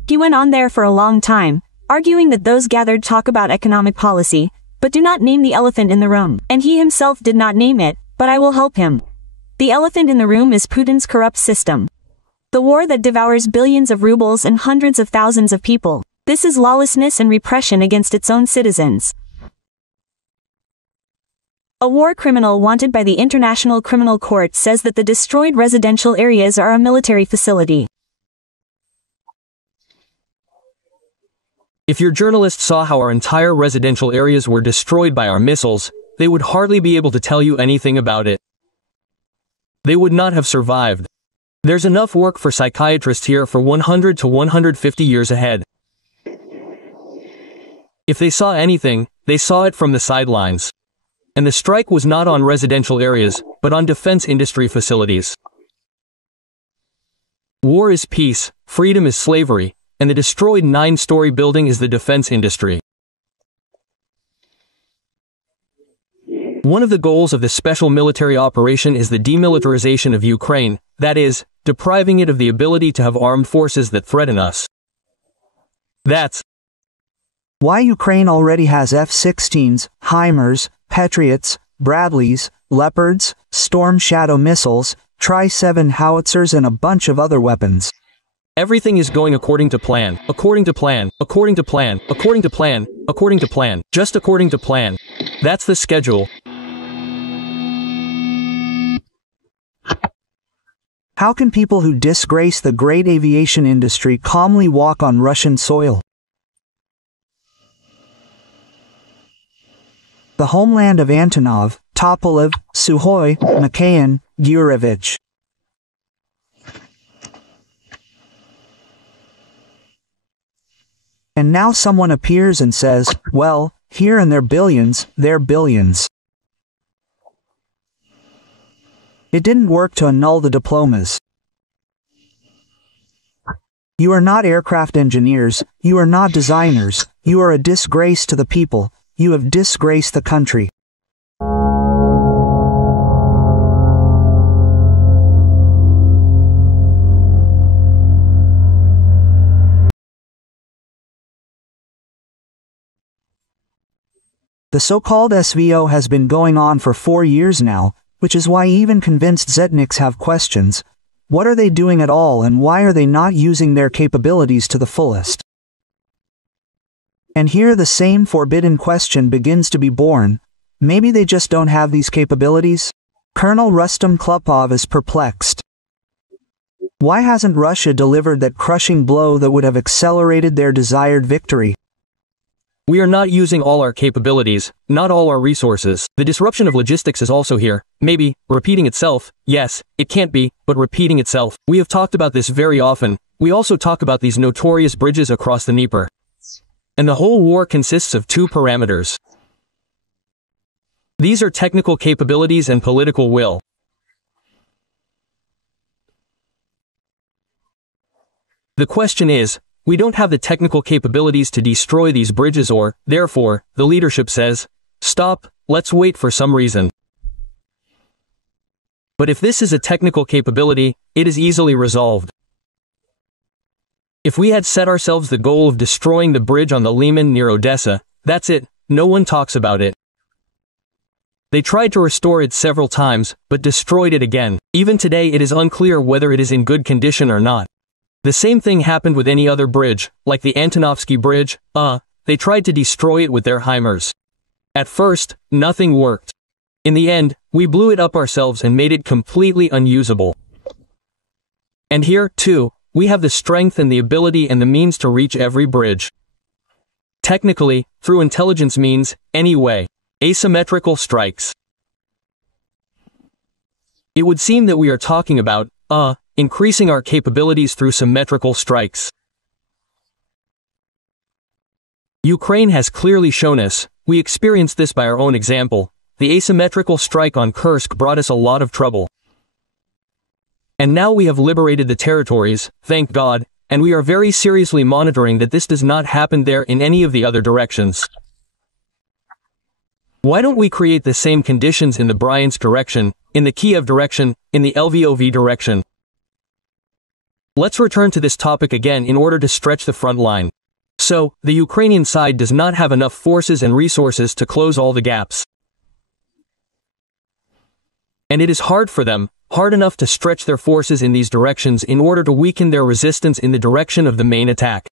He went on there for a long time, arguing that those gathered talk about economic policy, but do not name the elephant in the room. And he himself did not name it, but I will help him. The elephant in the room is Putin's corrupt system. The war that devours billions of rubles and hundreds of thousands of people. This is lawlessness and repression against its own citizens. A war criminal wanted by the International Criminal Court says that the destroyed residential areas are a military facility. If your journalists saw how our entire residential areas were destroyed by our missiles, they would hardly be able to tell you anything about it. They would not have survived. There's enough work for psychiatrists here for 100 to 150 years ahead. If they saw anything, they saw it from the sidelines. And the strike was not on residential areas, but on defense industry facilities. War is peace, freedom is slavery, and the destroyed 9-story building is the defense industry. One of the goals of this special military operation is the demilitarization of Ukraine, that is, depriving it of the ability to have armed forces that threaten us. That's why Ukraine already has F-16s, HIMARS, Patriots, Bradleys, Leopards, Storm Shadow missiles, Tri-7 howitzers and a bunch of other weapons. Everything is going according to plan, according to plan, according to plan, according to plan, according to plan, just according to plan. That's the schedule. How can people who disgrace the great aviation industry calmly walk on Russian soil? The homeland of Antonov, Tupolev, Sukhoi, Mikhail, Gurevich. And now someone appears and says, well, here and their billions, they're billions. It didn't work to annul the diplomas. You are not aircraft engineers, you are not designers, you are a disgrace to the people, you have disgraced the country. The so-called SVO has been going on for 4 years now, which is why even convinced Zetniks have questions. What are they doing at all and why are they not using their capabilities to the fullest? And here the same forbidden question begins to be born. Maybe they just don't have these capabilities? Colonel Rustam Klupov is perplexed. Why hasn't Russia delivered that crushing blow that would have accelerated their desired victory? We are not using all our capabilities, not all our resources. The disruption of logistics is also here. Maybe, repeating itself. Yes, it can't be, but repeating itself. We have talked about this very often. We also talk about these notorious bridges across the Dnieper. And the whole war consists of 2 parameters. These are technical capabilities and political will. The question is, we don't have the technical capabilities to destroy these bridges or, therefore, the leadership says, stop, let's wait for some reason. But if this is a technical capability, it is easily resolved. If we had set ourselves the goal of destroying the bridge on the Leman near Odessa, That's it, no one talks about it. They tried to restore it several times, but destroyed it again. Even today it is unclear whether it is in good condition or not. The same thing happened with any other bridge, like the Antonovsky Bridge. They tried to destroy it with their HIMARS. At first, nothing worked. In the end, we blew it up ourselves and made it completely unusable. And here, too, we have the strength and the ability and the means to reach every bridge. Technically, through intelligence means, anyway, asymmetrical strikes. It would seem that we are talking about, increasing our capabilities through symmetrical strikes. Ukraine has clearly shown us, we experienced this by our own example, the asymmetrical strike on Kursk brought us a lot of trouble. And now we have liberated the territories, thank God, and we are very seriously monitoring that this does not happen there in any of the other directions. Why don't we create the same conditions in the Bryansk direction, in the Kiev direction, in the Lvov direction? Let's return to this topic again in order to stretch the front line. So, the Ukrainian side does not have enough forces and resources to close all the gaps. And it is hard for them, hard enough to stretch their forces in these directions in order to weaken their resistance in the direction of the main attack.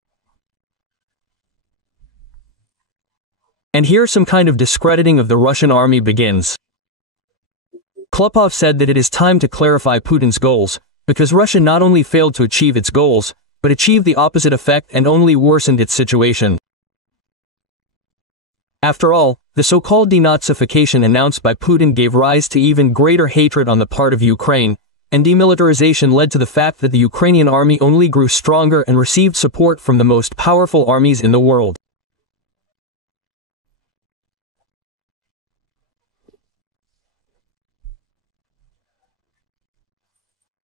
And here some kind of discrediting of the Russian army begins. Klopov said that it is time to clarify Putin's goals, because Russia not only failed to achieve its goals, but achieved the opposite effect and only worsened its situation. After all, the so-called denazification announced by Putin gave rise to even greater hatred on the part of Ukraine, and demilitarization led to the fact that the Ukrainian army only grew stronger and received support from the most powerful armies in the world.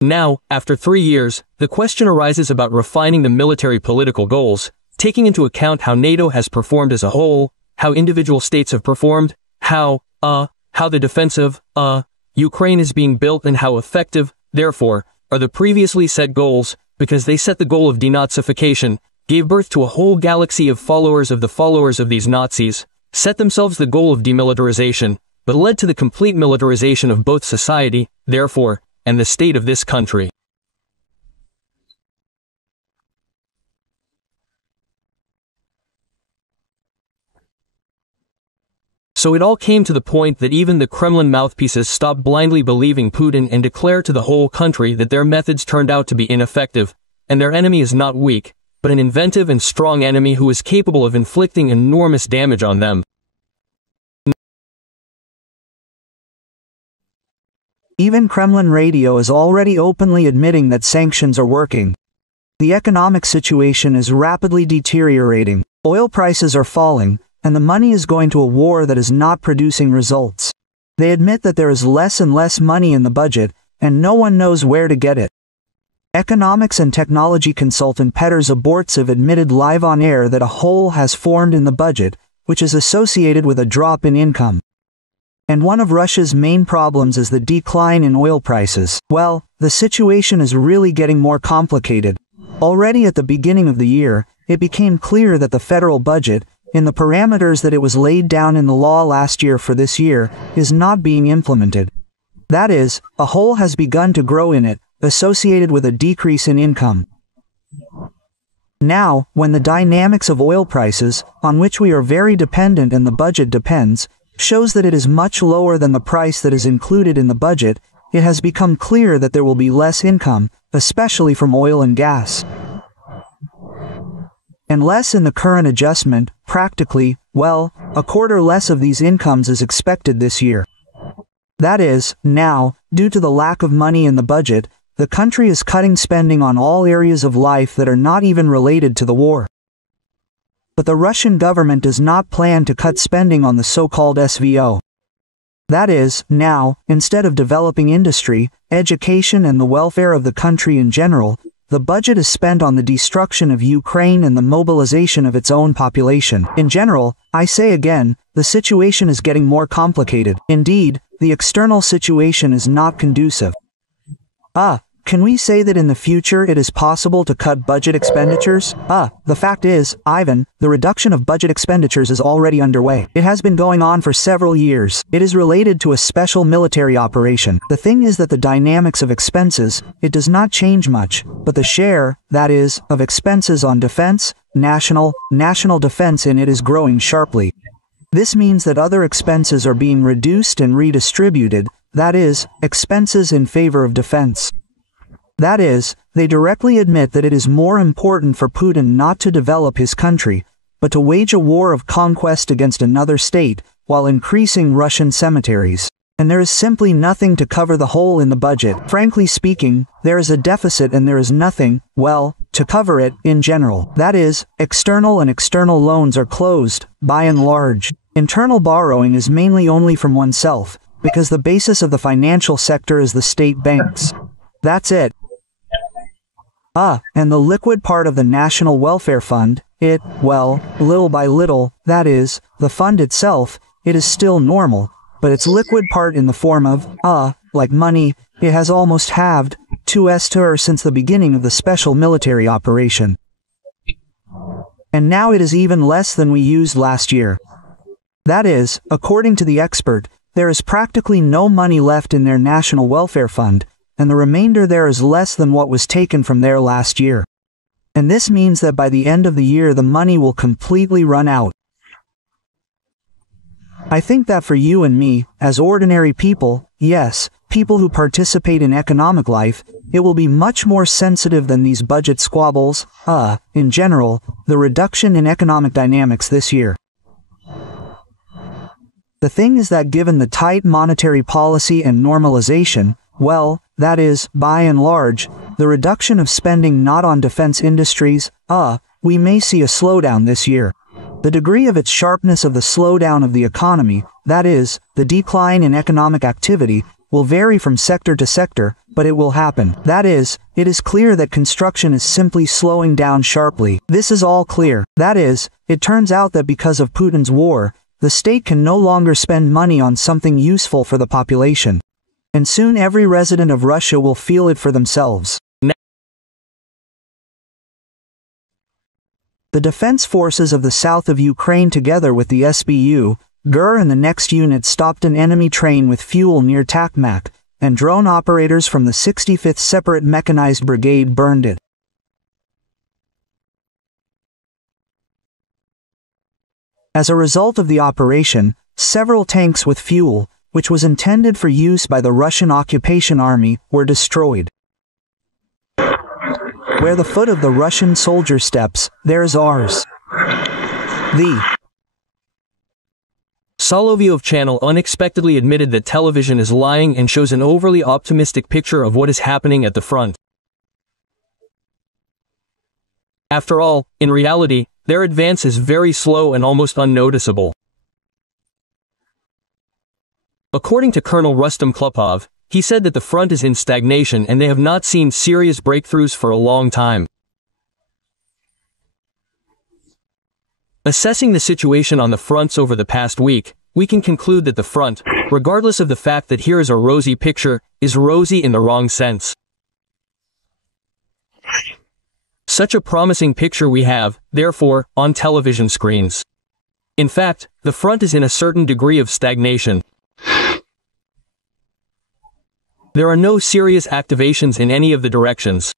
Now, after 3 years, the question arises about refining the military political goals, taking into account how NATO has performed as a whole, how individual states have performed, how the defensive, Ukraine is being built and how effective, therefore, are the previously set goals, because they set the goal of denazification, gave birth to a whole galaxy of followers of these Nazis, set themselves the goal of demilitarization, but led to the complete militarization of both society, therefore, and the state of this country. So it all came to the point that even the Kremlin mouthpieces stopped blindly believing Putin and declared to the whole country that their methods turned out to be ineffective, and their enemy is not weak, but an inventive and strong enemy who is capable of inflicting enormous damage on them. Even Kremlin radio is already openly admitting that sanctions are working. The economic situation is rapidly deteriorating, oil prices are falling, and the money is going to a war that is not producing results. They admit that there is less and less money in the budget, and no one knows where to get it. Economics and technology consultant Petr Zabortsev admitted live on air that a hole has formed in the budget, which is associated with a drop in income. And one of Russia's main problems is the decline in oil prices. Well, the situation is really getting more complicated. Already at the beginning of the year, it became clear that the federal budget, in the parameters that it was laid down in the law last year for this year, is not being implemented. That is, a hole has begun to grow in it, associated with a decrease in income. Now, when the dynamics of oil prices, on which we are very dependent and the budget depends, shows that it is much lower than the price that is included in the budget, it has become clear that there will be less income, especially from oil and gas. And less in the current adjustment, practically, well, a quarter less of these incomes is expected this year. That is, now, due to the lack of money in the budget, the country is cutting spending on all areas of life that are not even related to the war. But the Russian government does not plan to cut spending on the so-called SVO. That is, now, instead of developing industry, education and the welfare of the country in general, the budget is spent on the destruction of Ukraine and the mobilization of its own population. In general, I say again, the situation is getting more complicated. Indeed, the external situation is not conducive. can we say that in the future it is possible to cut budget expenditures? The fact is, Ivan, the reduction of budget expenditures is already underway. It has been going on for several years. It is related to a special military operation. The thing is that the dynamics of expenses, it does not change much, but the share, that is, of expenses on defense, national defense in it is growing sharply. This means that other expenses are being reduced and redistributed, that is, expenses in favor of defense. That is, they directly admit that it is more important for Putin not to develop his country, but to wage a war of conquest against another state, while increasing Russian cemeteries. And there is simply nothing to cover the hole in the budget. Frankly speaking, there is a deficit and there is nothing, well, to cover it, in general. That is, external loans are closed, by and large. Internal borrowing is mainly only from oneself, because the basis of the financial sector is the state banks. That's it. And the liquid part of the National Welfare Fund, little by little, that is, the fund itself, it is still normal, but its liquid part in the form of, like money, it has almost halved, since the beginning of the special military operation. And now it is even less than we used last year. That is, according to the expert, there is practically no money left in their National Welfare Fund, and the remainder there is less than what was taken from there last year. And this means that by the end of the year the money will completely run out. I think that for you and me, as ordinary people, yes, people who participate in economic life, it will be much more sensitive than these budget squabbles, in general, the reduction in economic dynamics this year. The thing is that given the tight monetary policy and normalization, that is, by and large, the reduction of spending not on defense industries, we may see a slowdown this year. The degree of its sharpness of the slowdown of the economy, that is, the decline in economic activity, will vary from sector to sector, but it will happen. That is, it is clear that construction is simply slowing down sharply. This is all clear. That is, it turns out that because of Putin's war, the state can no longer spend money on something useful for the population. And soon every resident of Russia will feel it for themselves. The defense forces of the south of Ukraine together with the SBU, GUR and the next unit stopped an enemy train with fuel near Takmak, and drone operators from the 65th Separate Mechanized Brigade burned it. As a result of the operation, several tanks with fuel, which was intended for use by the Russian occupation army, were destroyed. Where the foot of the Russian soldier steps, there's ours. The Solovyov channel unexpectedly admitted that television is lying and shows an overly optimistic picture of what is happening at the front. After all, in reality, their advance is very slow and almost unnoticeable. According to Colonel Rustam Klupov, he said that the front is in stagnation and they have not seen serious breakthroughs for a long time. Assessing the situation on the fronts over the past week, we can conclude that the front, regardless of the fact that here is a rosy picture, is rosy in the wrong sense. Such a promising picture we have, therefore, on television screens. In fact, the front is in a certain degree of stagnation. There are no serious activations in any of the directions.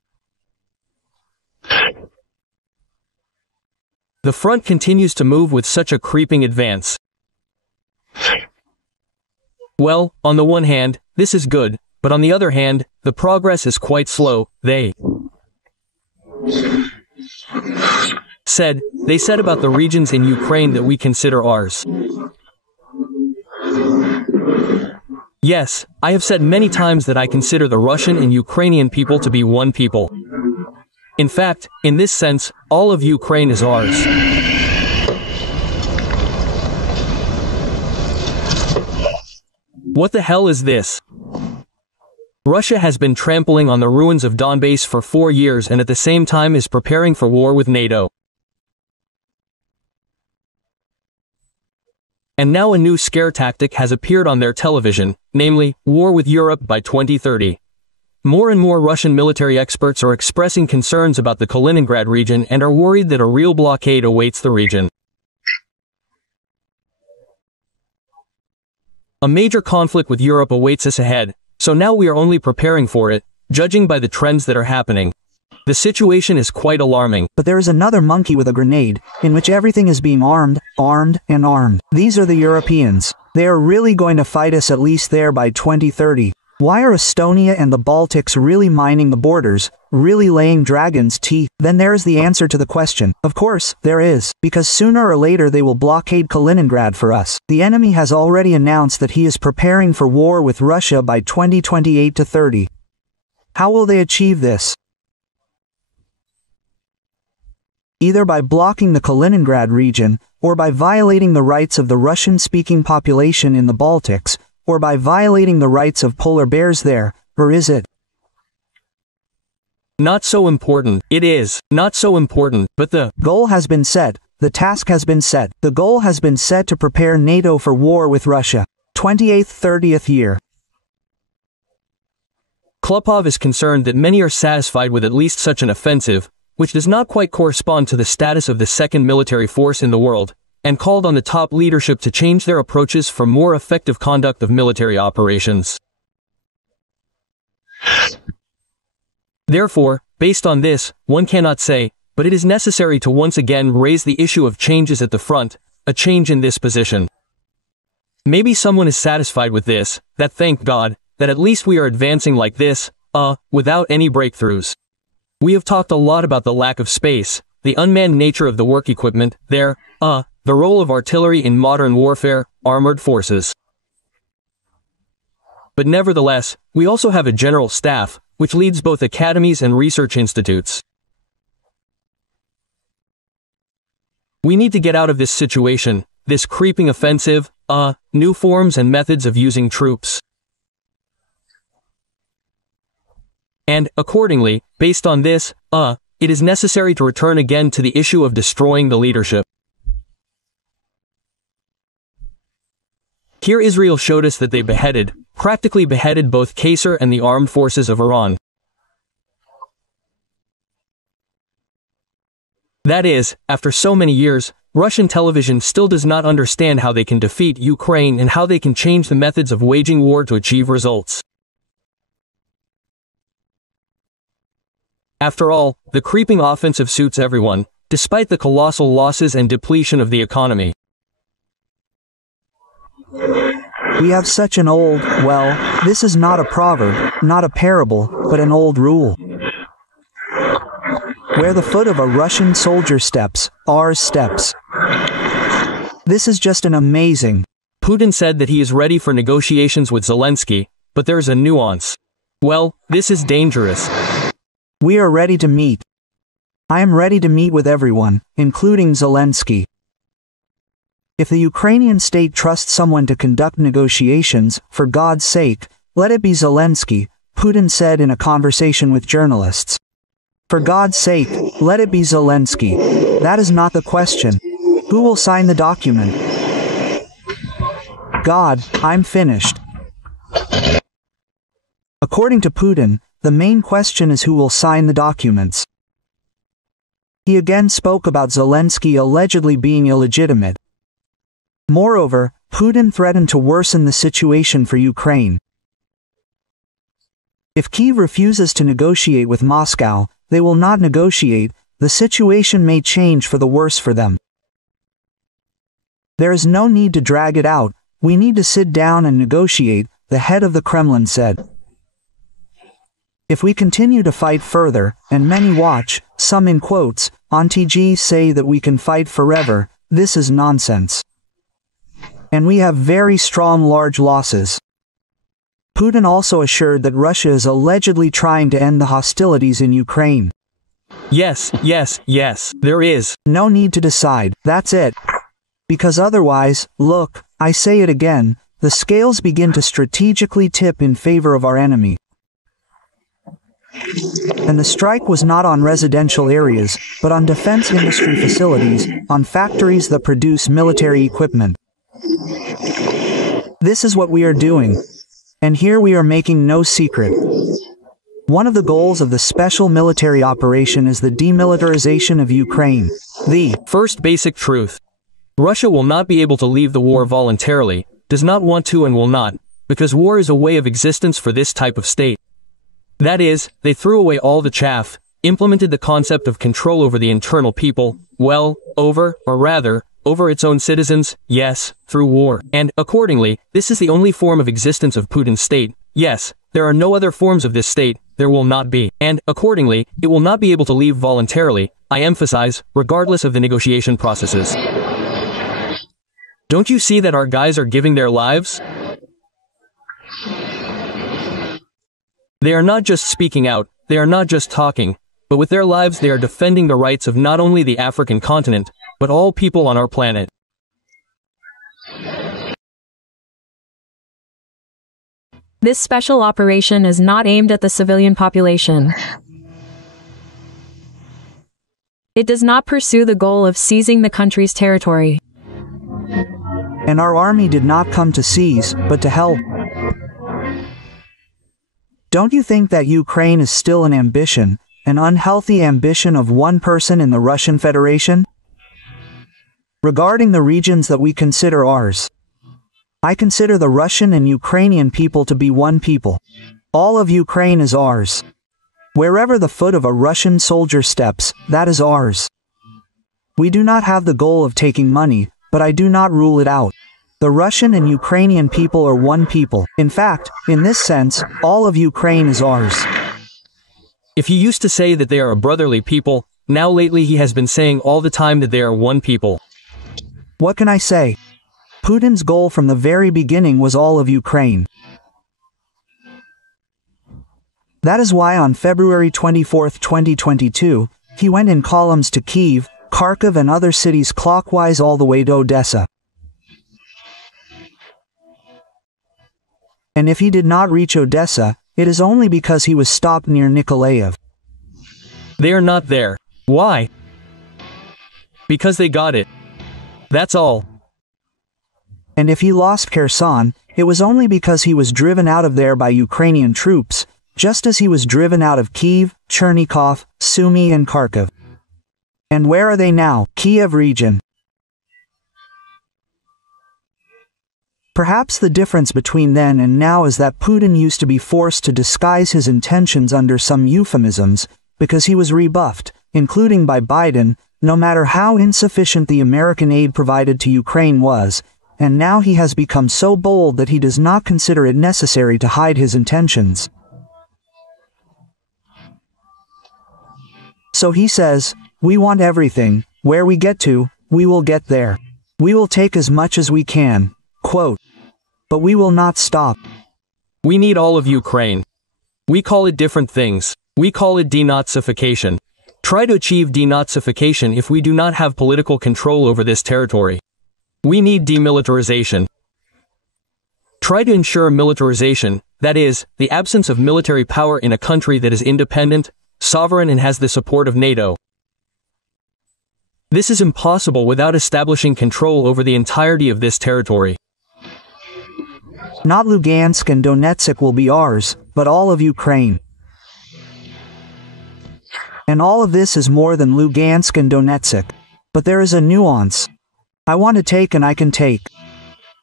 The front continues to move with such a creeping advance. Well, on the one hand, this is good, but on the other hand, the progress is quite slow. They said about the regions in Ukraine that we consider ours. Yes, I have said many times that I consider the Russian and Ukrainian people to be one people. In fact, in this sense, all of Ukraine is ours. What the hell is this? Russia has been trampling on the ruins of Donbass for 4 years and at the same time is preparing for war with NATO. And now a new scare tactic has appeared on their television, namely, war with Europe by 2030. More and more Russian military experts are expressing concerns about the Kaliningrad region and are worried that a real blockade awaits the region. A major conflict with Europe awaits us ahead, so now we are only preparing for it, judging by the trends that are happening. The situation is quite alarming. But there is another monkey with a grenade, in which everything is being armed, armed, and armed. These are the Europeans. They are really going to fight us at least there by 2030. Why are Estonia and the Baltics really mining the borders, really laying dragon's teeth? Then there is the answer to the question. Of course, there is, because sooner or later they will blockade Kaliningrad for us. The enemy has already announced that he is preparing for war with Russia by 2028 to 30. How will they achieve this? Either by blocking the Kaliningrad region, or by violating the rights of the Russian-speaking population in the Baltics, or by violating the rights of polar bears there, or is it? Not so important. It is not so important, but the goal has been set, the task has been set, the goal has been set to prepare NATO for war with Russia. 28th, 30th year. Klopov is concerned that many are satisfied with at least such an offensive, which does not quite correspond to the status of the second military force in the world, and called on the top leadership to change their approaches for more effective conduct of military operations. Therefore, based on this, one cannot say, but it is necessary to once again raise the issue of changes at the front, a change in this position. Maybe someone is satisfied with this, that thank God, that at least we are advancing like this, without any breakthroughs. We have talked a lot about the lack of space, the unmanned nature of the work equipment, the role of artillery in modern warfare, armored forces. But nevertheless, we also have a general staff, which leads both academies and research institutes. We need to get out of this situation, this creeping offensive, new forms and methods of using troops. And, accordingly, based on this, it is necessary to return again to the issue of destroying the leadership. Here Israel showed us that they practically beheaded both Qasser and the armed forces of Iran. That is, after so many years, Russian television still does not understand how they can defeat Ukraine and how they can change the methods of waging war to achieve results. After all, the creeping offensive suits everyone, despite the colossal losses and depletion of the economy. We have such an old, well, this is not a proverb, not a parable, but an old rule. Where the foot of a Russian soldier steps, ours steps. This is just an amazing. Putin said that he is ready for negotiations with Zelensky, but there's a nuance. Well, this is dangerous. We are ready to meet. I am ready to meet with everyone, including Zelensky. If the Ukrainian state trusts someone to conduct negotiations, for God's sake, let it be Zelensky, Putin said in a conversation with journalists. For God's sake, let it be Zelensky. That is not the question. Who will sign the document? God, I'm finished. According to Putin, the main question is who will sign the documents. He again spoke about Zelensky allegedly being illegitimate. Moreover, Putin threatened to worsen the situation for Ukraine. If Kyiv refuses to negotiate with Moscow, they will not negotiate, the situation may change for the worse for them. There is no need to drag it out, we need to sit down and negotiate, the head of the Kremlin said. If we continue to fight further, and many watch, some in quotes, on TG say that we can fight forever, this is nonsense. And we have very strong large losses. Putin also assured that Russia is allegedly trying to end the hostilities in Ukraine. Yes, there is. No need to decide, that's it. Because otherwise, look, I say it again, the scales begin to strategically tip in favor of our enemy. And the strike was not on residential areas, but on defense industry facilities, on factories that produce military equipment. This is what we are doing. And here we are making no secret. One of the goals of the special military operation is the demilitarization of Ukraine. The first basic truth. Russia will not be able to leave the war voluntarily, does not want to and will not, because war is a way of existence for this type of state. That is, they threw away all the chaff, implemented the concept of control over the internal people, over its own citizens, yes, through war. And, accordingly, this is the only form of existence of Putin's state. Yes, there are no other forms of this state, there will not be. And, accordingly, it will not be able to leave voluntarily, I emphasize, regardless of the negotiation processes. Don't you see that our guys are giving their lives? They are not just speaking out, they are not just talking, but with their lives they are defending the rights of not only the African continent, but all people on our planet. This special operation is not aimed at the civilian population. It does not pursue the goal of seizing the country's territory. And our army did not come to seize, but to help. Don't you think that Ukraine is still an ambition, an unhealthy ambition of one person in the Russian Federation? Regarding the regions that we consider ours, I consider the Russian and Ukrainian people to be one people. All of Ukraine is ours. Wherever the foot of a Russian soldier steps, that is ours. We do not have the goal of taking money, but I do not rule it out. The Russian and Ukrainian people are one people. In fact, in this sense, all of Ukraine is ours. If he used to say that they are a brotherly people, now lately he has been saying all the time that they are one people. What can I say? Putin's goal from the very beginning was all of Ukraine. That is why on February 24, 2022, he went in columns to Kyiv, Kharkiv and other cities clockwise all the way to Odessa. And if he did not reach Odessa, it is only because he was stopped near Nikolaev. They are not there. Why? Because they got it. That's all. And if he lost Kherson, it was only because he was driven out of there by Ukrainian troops, just as he was driven out of Kyiv, Chernigov, Sumy and Kharkiv. And where are they now? Kiev region. Perhaps the difference between then and now is that Putin used to be forced to disguise his intentions under some euphemisms, because he was rebuffed, including by Biden, no matter how insufficient the American aid provided to Ukraine was, and now he has become so bold that he does not consider it necessary to hide his intentions. So he says, we want everything, where we get to, we will get there. We will take as much as we can. Quote, but we will not stop. We need all of Ukraine. We call it different things. We call it denazification. Try to achieve denazification if we do not have political control over this territory. We need demilitarization. Try to ensure militarization, that is, the absence of military power in a country that is independent, sovereign and has the support of NATO. This is impossible without establishing control over the entirety of this territory. Not Lugansk and Donetsk will be ours, but all of Ukraine. And all of this is more than Lugansk and Donetsk. But there is a nuance. I want to take and I can take.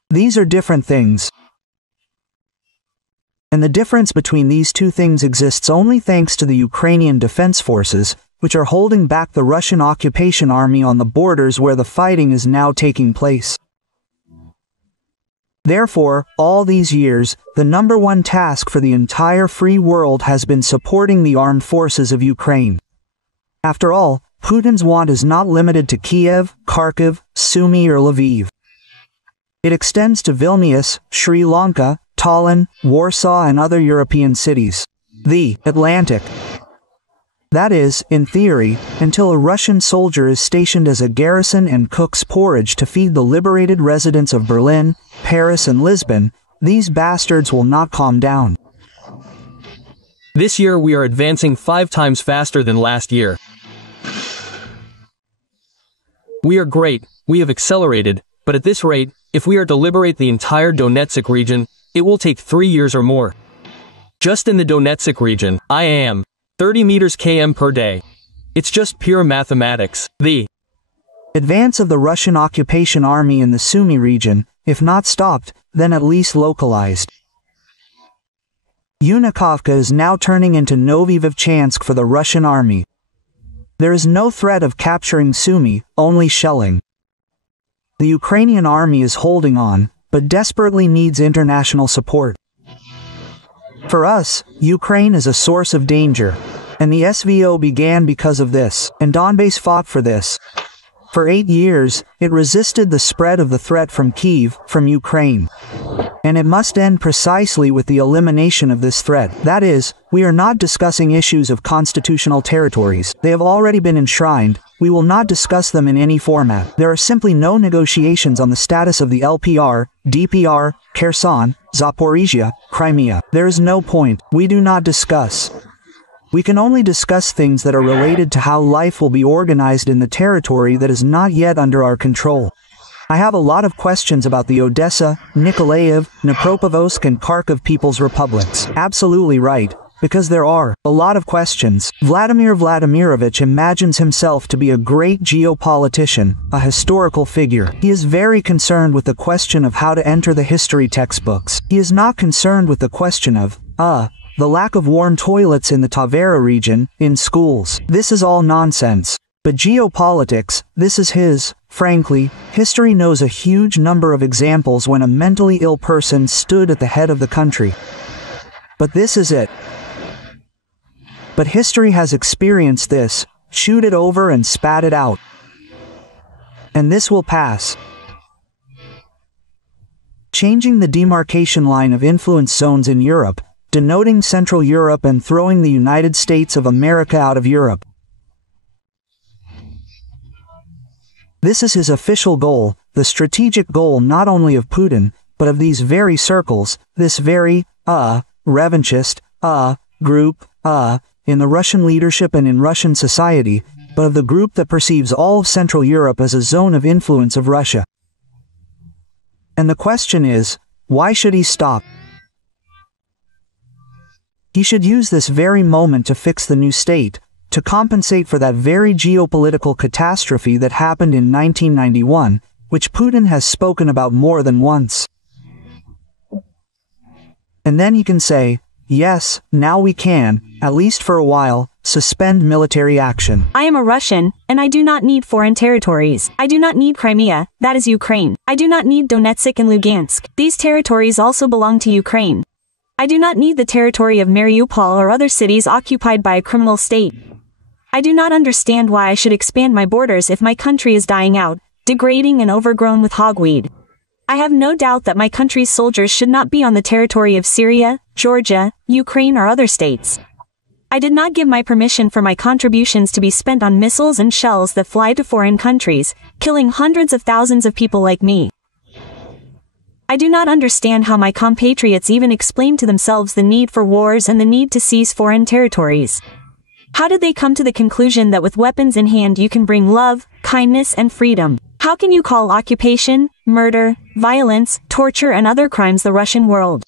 These are different things. And the difference between these two things exists only thanks to the Ukrainian defense forces, which are holding back the Russian occupation army on the borders where the fighting is now taking place. Therefore, all these years, the number one task for the entire free world has been supporting the armed forces of Ukraine. After all, Putin's want is not limited to Kiev, Kharkiv, Sumy or Lviv. It extends to Vilnius, Sri Lanka, Tallinn, Warsaw and other European cities. The Atlantic. That is, in theory, until a Russian soldier is stationed as a garrison and cooks porridge to feed the liberated residents of Berlin, Paris and Lisbon, these bastards will not calm down. This year we are advancing 5 times faster than last year. We are great, we have accelerated, but at this rate, if we are to liberate the entire Donetsk region, it will take 3 years or more. Just in the Donetsk region, I am 30 meters km per day. It's just pure mathematics. The advance of the Russian occupation army in the Sumy region, if not stopped, then at least localized. Unikovka is now turning into Novy Vovchansk for the Russian army. There is no threat of capturing Sumy, only shelling. The Ukrainian army is holding on, but desperately needs international support. For us, Ukraine is a source of danger, and the SVO began because of this, and Donbass fought for this. For 8 years, it resisted the spread of the threat from Kyiv, from Ukraine. And it must end precisely with the elimination of this threat. That is, we are not discussing issues of constitutional territories. They have already been enshrined. We will not discuss them in any format. There are simply no negotiations on the status of the LPR, DPR, Kherson, Zaporizhia, Crimea. There is no point. We do not discuss. We can only discuss things that are related to how life will be organized in the territory that is not yet under our control. I have a lot of questions about the Odessa, Nikolaev, Dnipropetrovsk and Kharkiv People's Republics. Absolutely right, because there are a lot of questions. Vladimir Vladimirovich imagines himself to be a great geopolitician, a historical figure. He is very concerned with the question of how to enter the history textbooks. He is not concerned with the question of, the lack of warm toilets in the Tavera region, in schools. This is all nonsense. But geopolitics, this is his. Frankly, history knows a huge number of examples when a mentally ill person stood at the head of the country. But this is it. But history has experienced this, chewed it over and spat it out. And this will pass. Changing the demarcation line of influence zones in Europe, denoting Central Europe and throwing the United States of America out of Europe. This is his official goal, the strategic goal not only of Putin, but of these very circles, this very, revanchist, group, in the Russian leadership and in Russian society, but of the group that perceives all of Central Europe as a zone of influence of Russia. And the question is, why should he stop? He should use this very moment to fix the new state, to compensate for that very geopolitical catastrophe that happened in 1991, which Putin has spoken about more than once. And then he can say, yes, now we can, at least for a while, suspend military action. I am a Russian, and I do not need foreign territories. I do not need Crimea, that is Ukraine. I do not need Donetsk and Lugansk. These territories also belong to Ukraine. I do not need the territory of Mariupol or other cities occupied by a criminal state. I do not understand why I should expand my borders if my country is dying out, degrading and overgrown with hogweed. I have no doubt that my country's soldiers should not be on the territory of Syria, Georgia, Ukraine or other states. I did not give my permission for my contributions to be spent on missiles and shells that fly to foreign countries, killing hundreds of thousands of people like me. I do not understand how my compatriots even explain to themselves the need for wars and the need to seize foreign territories. How did they come to the conclusion that with weapons in hand you can bring love, kindness and freedom? How can you call occupation, murder, violence, torture and other crimes the Russian world?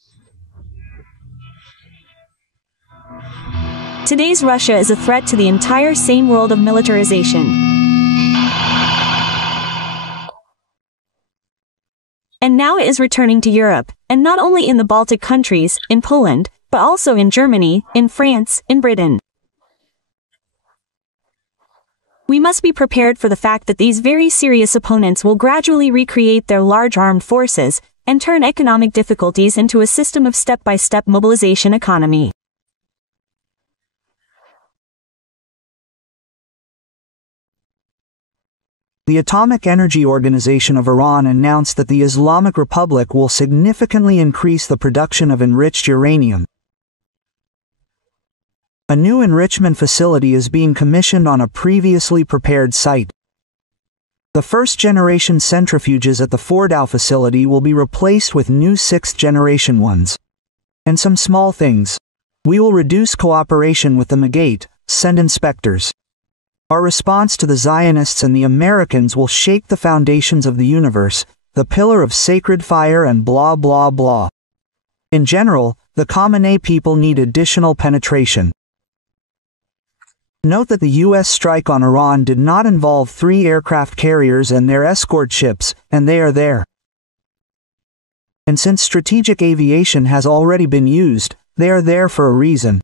Today's Russia is a threat to the entire sane world of militarization. And now it is returning to Europe, and not only in the Baltic countries, in Poland, but also in Germany, in France, in Britain. We must be prepared for the fact that these very serious opponents will gradually recreate their large armed forces, and turn economic difficulties into a system of step-by-step mobilization economy. The Atomic Energy Organization of Iran announced that the Islamic Republic will significantly increase the production of enriched uranium. A new enrichment facility is being commissioned on a previously prepared site. The first-generation centrifuges at the Fordow facility will be replaced with new sixth-generation ones. And some small things. We will reduce cooperation with the Megate, send inspectors. Our response to the Zionists and the Americans will shake the foundations of the universe, the pillar of sacred fire and blah blah blah. In general, the Khamenei people need additional penetration. Note that the U.S. strike on Iran did not involve 3 aircraft carriers and their escort ships, and they are there. And since strategic aviation has already been used, they are there for a reason.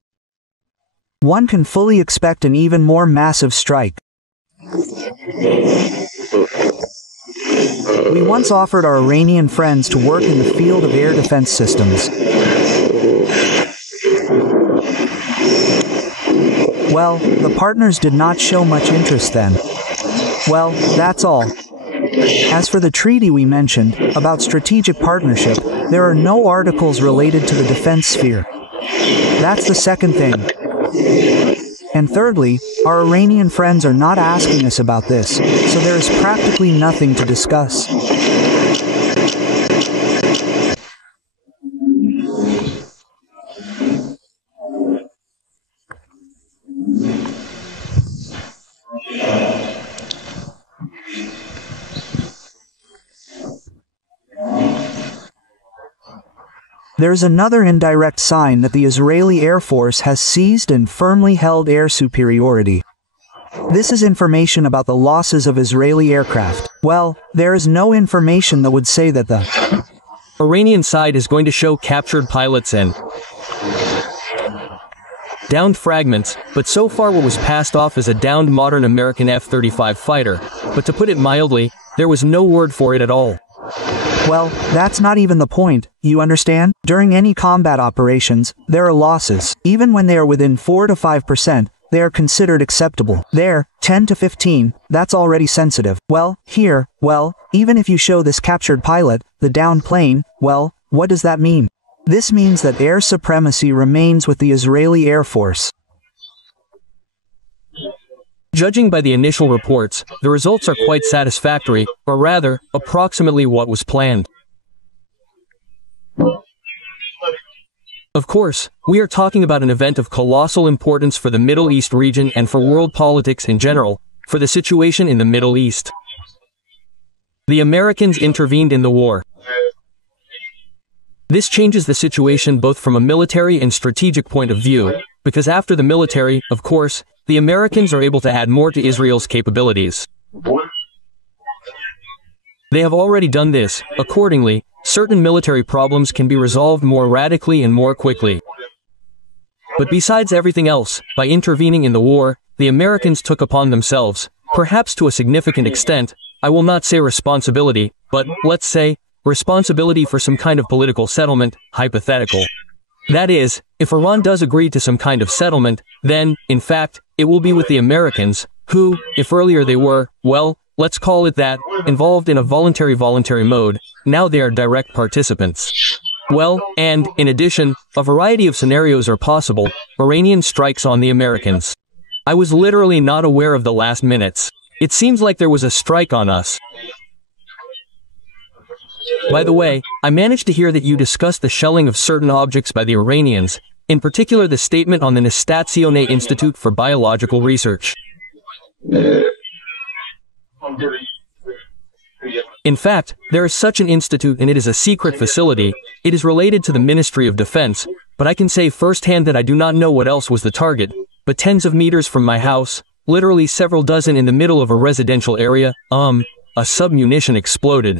One can fully expect an even more massive strike. We once offered our Iranian friends to work in the field of air defense systems. Well, the partners did not show much interest then. Well, that's all. As for the treaty we mentioned, about strategic partnership, there are no articles related to the defense sphere. That's the second thing. And thirdly, our Iranian friends are not asking us about this, so there is practically nothing to discuss. There's another indirect sign that the Israeli Air Force has seized and firmly held air superiority. This is information about the losses of Israeli aircraft. Well, there is no information that would say that the Iranian side is going to show captured pilots and downed fragments, but so far what was passed off as a downed modern American F-35 fighter. But to put it mildly, there was no word for it at all. Well, that's not even the point, you understand? During any combat operations, there are losses. Even when they are within 4 to 5%, they are considered acceptable. There, 10 to 15, that's already sensitive. Well, here, well, even if you show this captured pilot, the downed plane, well, what does that mean? This means that air supremacy remains with the Israeli Air Force. Judging by the initial reports, the results are quite satisfactory, or rather, approximately what was planned. Of course, we are talking about an event of colossal importance for the Middle East region and for world politics in general, for the situation in the Middle East. The Americans intervened in the war. This changes the situation both from a military and strategic point of view, because after the military, of course, the Americans are able to add more to Israel's capabilities. They have already done this. Accordingly, certain military problems can be resolved more radically and more quickly. But besides everything else, by intervening in the war, the Americans took upon themselves, perhaps to a significant extent, I will not say responsibility, but, let's say, responsibility for some kind of political settlement, hypothetical. That is, if Iran does agree to some kind of settlement, then, in fact, it will be with the Americans, who, if earlier they were, well, let's call it that, involved in a voluntary mode, now they are direct participants. Well, and, in addition, a variety of scenarios are possible, Iranian strikes on the Americans. I was literally not aware of the last minutes. It seems like there was a strike on us. By the way, I managed to hear that you discussed the shelling of certain objects by the Iranians, in particular the statement on the Nastazione Institute for Biological Research. In fact, there is such an institute and it is a secret facility. It is related to the Ministry of Defense, but I can say firsthand that I do not know what else was the target, but tens of meters from my house, literally several dozen in the middle of a residential area, a submunition exploded.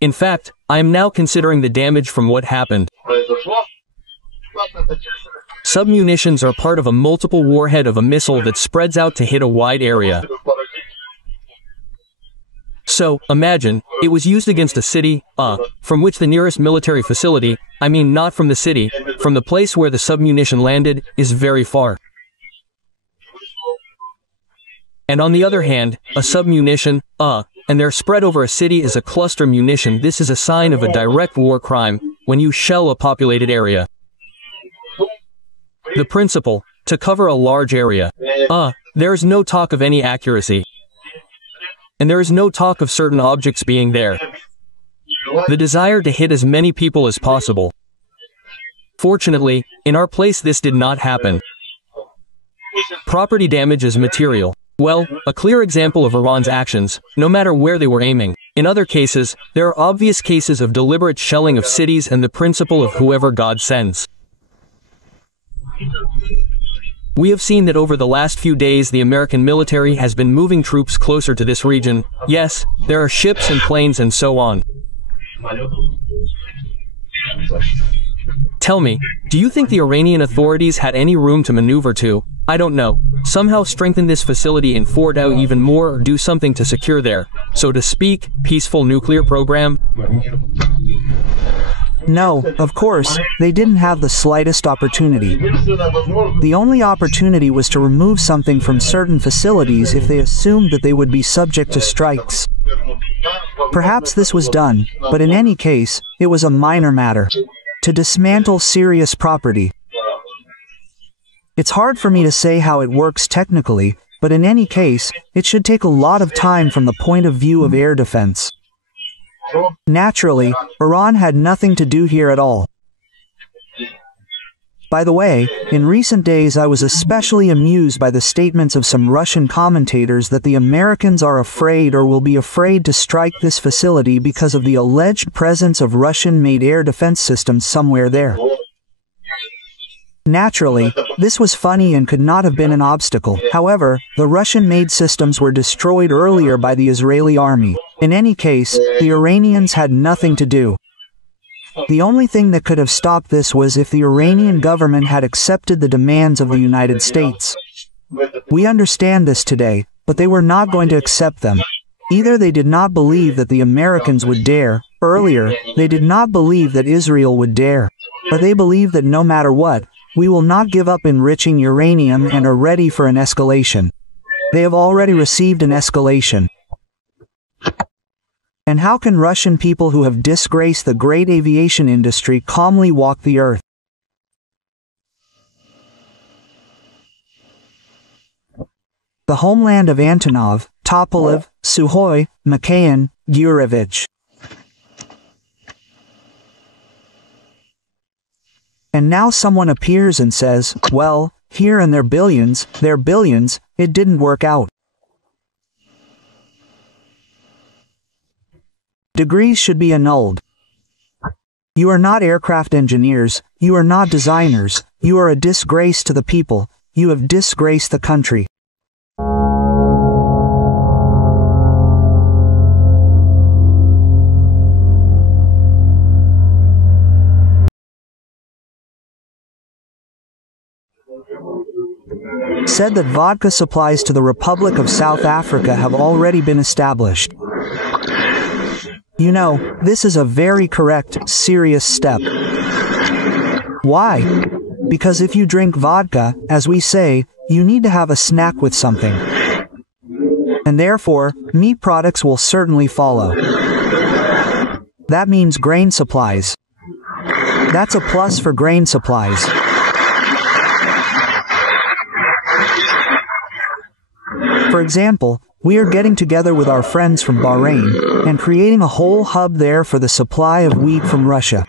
In fact, I am now considering the damage from what happened. Submunitions are part of a multiple warhead of a missile that spreads out to hit a wide area. So, imagine, it was used against a city, from which the nearest military facility, I mean not from the city, from the place where the submunition landed, is very far. And on the other hand, a submunition, and they're spread over a city is a cluster munition. This is a sign of a direct war crime, when you shell a populated area. The principle, to cover a large area. There is no talk of any accuracy. And there is no talk of certain objects being there. The desire to hit as many people as possible. Fortunately, in our place this did not happen. Property damage is material. Well, a clear example of Iran's actions, no matter where they were aiming. In other cases, there are obvious cases of deliberate shelling of cities and the principle of whoever God sends. We have seen that over the last few days the American military has been moving troops closer to this region. Yes, there are ships and planes and so on. Tell me, do you think the Iranian authorities had any room to maneuver to, I don't know, somehow strengthen this facility and forward out even more or do something to secure their, so to speak, peaceful nuclear program? No, of course, they didn't have the slightest opportunity. The only opportunity was to remove something from certain facilities if they assumed that they would be subject to strikes. Perhaps this was done, but in any case, it was a minor matter. To dismantle serious property. It's hard for me to say how it works technically, but in any case, it should take a lot of time from the point of view of air defense. Naturally, Iran had nothing to do here at all. By the way, in recent days I was especially amused by the statements of some Russian commentators that the Americans are afraid or will be afraid to strike this facility because of the alleged presence of Russian-made air defense systems somewhere there. Naturally, this was funny and could not have been an obstacle. However, the Russian-made systems were destroyed earlier by the Israeli army. In any case, the Iranians had nothing to do. The only thing that could have stopped this was if the Iranian government had accepted the demands of the United States. We understand this today, but they were not going to accept them. Either they did not believe that the Americans would dare, earlier, they did not believe that Israel would dare, or they believe that no matter what, we will not give up enriching uranium and are ready for an escalation. They have already received an escalation. And how can Russian people who have disgraced the great aviation industry calmly walk the earth? The homeland of Antonov, Tupolev, Sukhoi, Mikhail, Gurevich. And now someone appears and says, well, here and their billions, it didn't work out. Degrees should be annulled. You are not aircraft engineers, you are not designers, you are a disgrace to the people, you have disgraced the country. Said that vodka supplies to the Republic of South Africa have already been established. You know, this is a very correct, serious step. Why? Because if you drink vodka, as we say, you need to have a snack with something. And therefore, meat products will certainly follow. That means grain supplies. That's a plus for grain supplies. For example, we are getting together with our friends from Bahrain, and creating a whole hub there for the supply of wheat from Russia.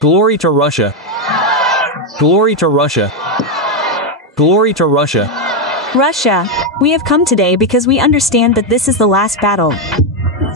Glory to Russia. Glory to Russia. Glory to Russia. Russia, we have come today because we understand that this is the last battle.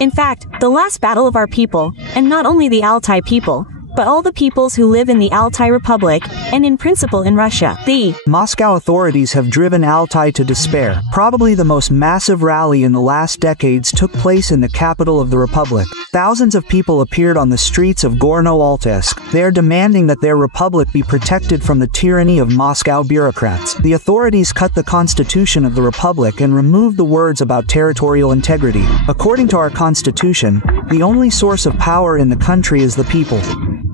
In fact, the last battle of our people, and not only the Altai people, but all the peoples who live in the Altai Republic, and in principle in Russia. The Moscow authorities have driven Altai to despair. Probably the most massive rally in the last decades took place in the capital of the Republic. Thousands of people appeared on the streets of Gorno-Altaysk. They are demanding that their republic be protected from the tyranny of Moscow bureaucrats. The authorities cut the constitution of the Republic and removed the words about territorial integrity. According to our constitution, the only source of power in the country is the people.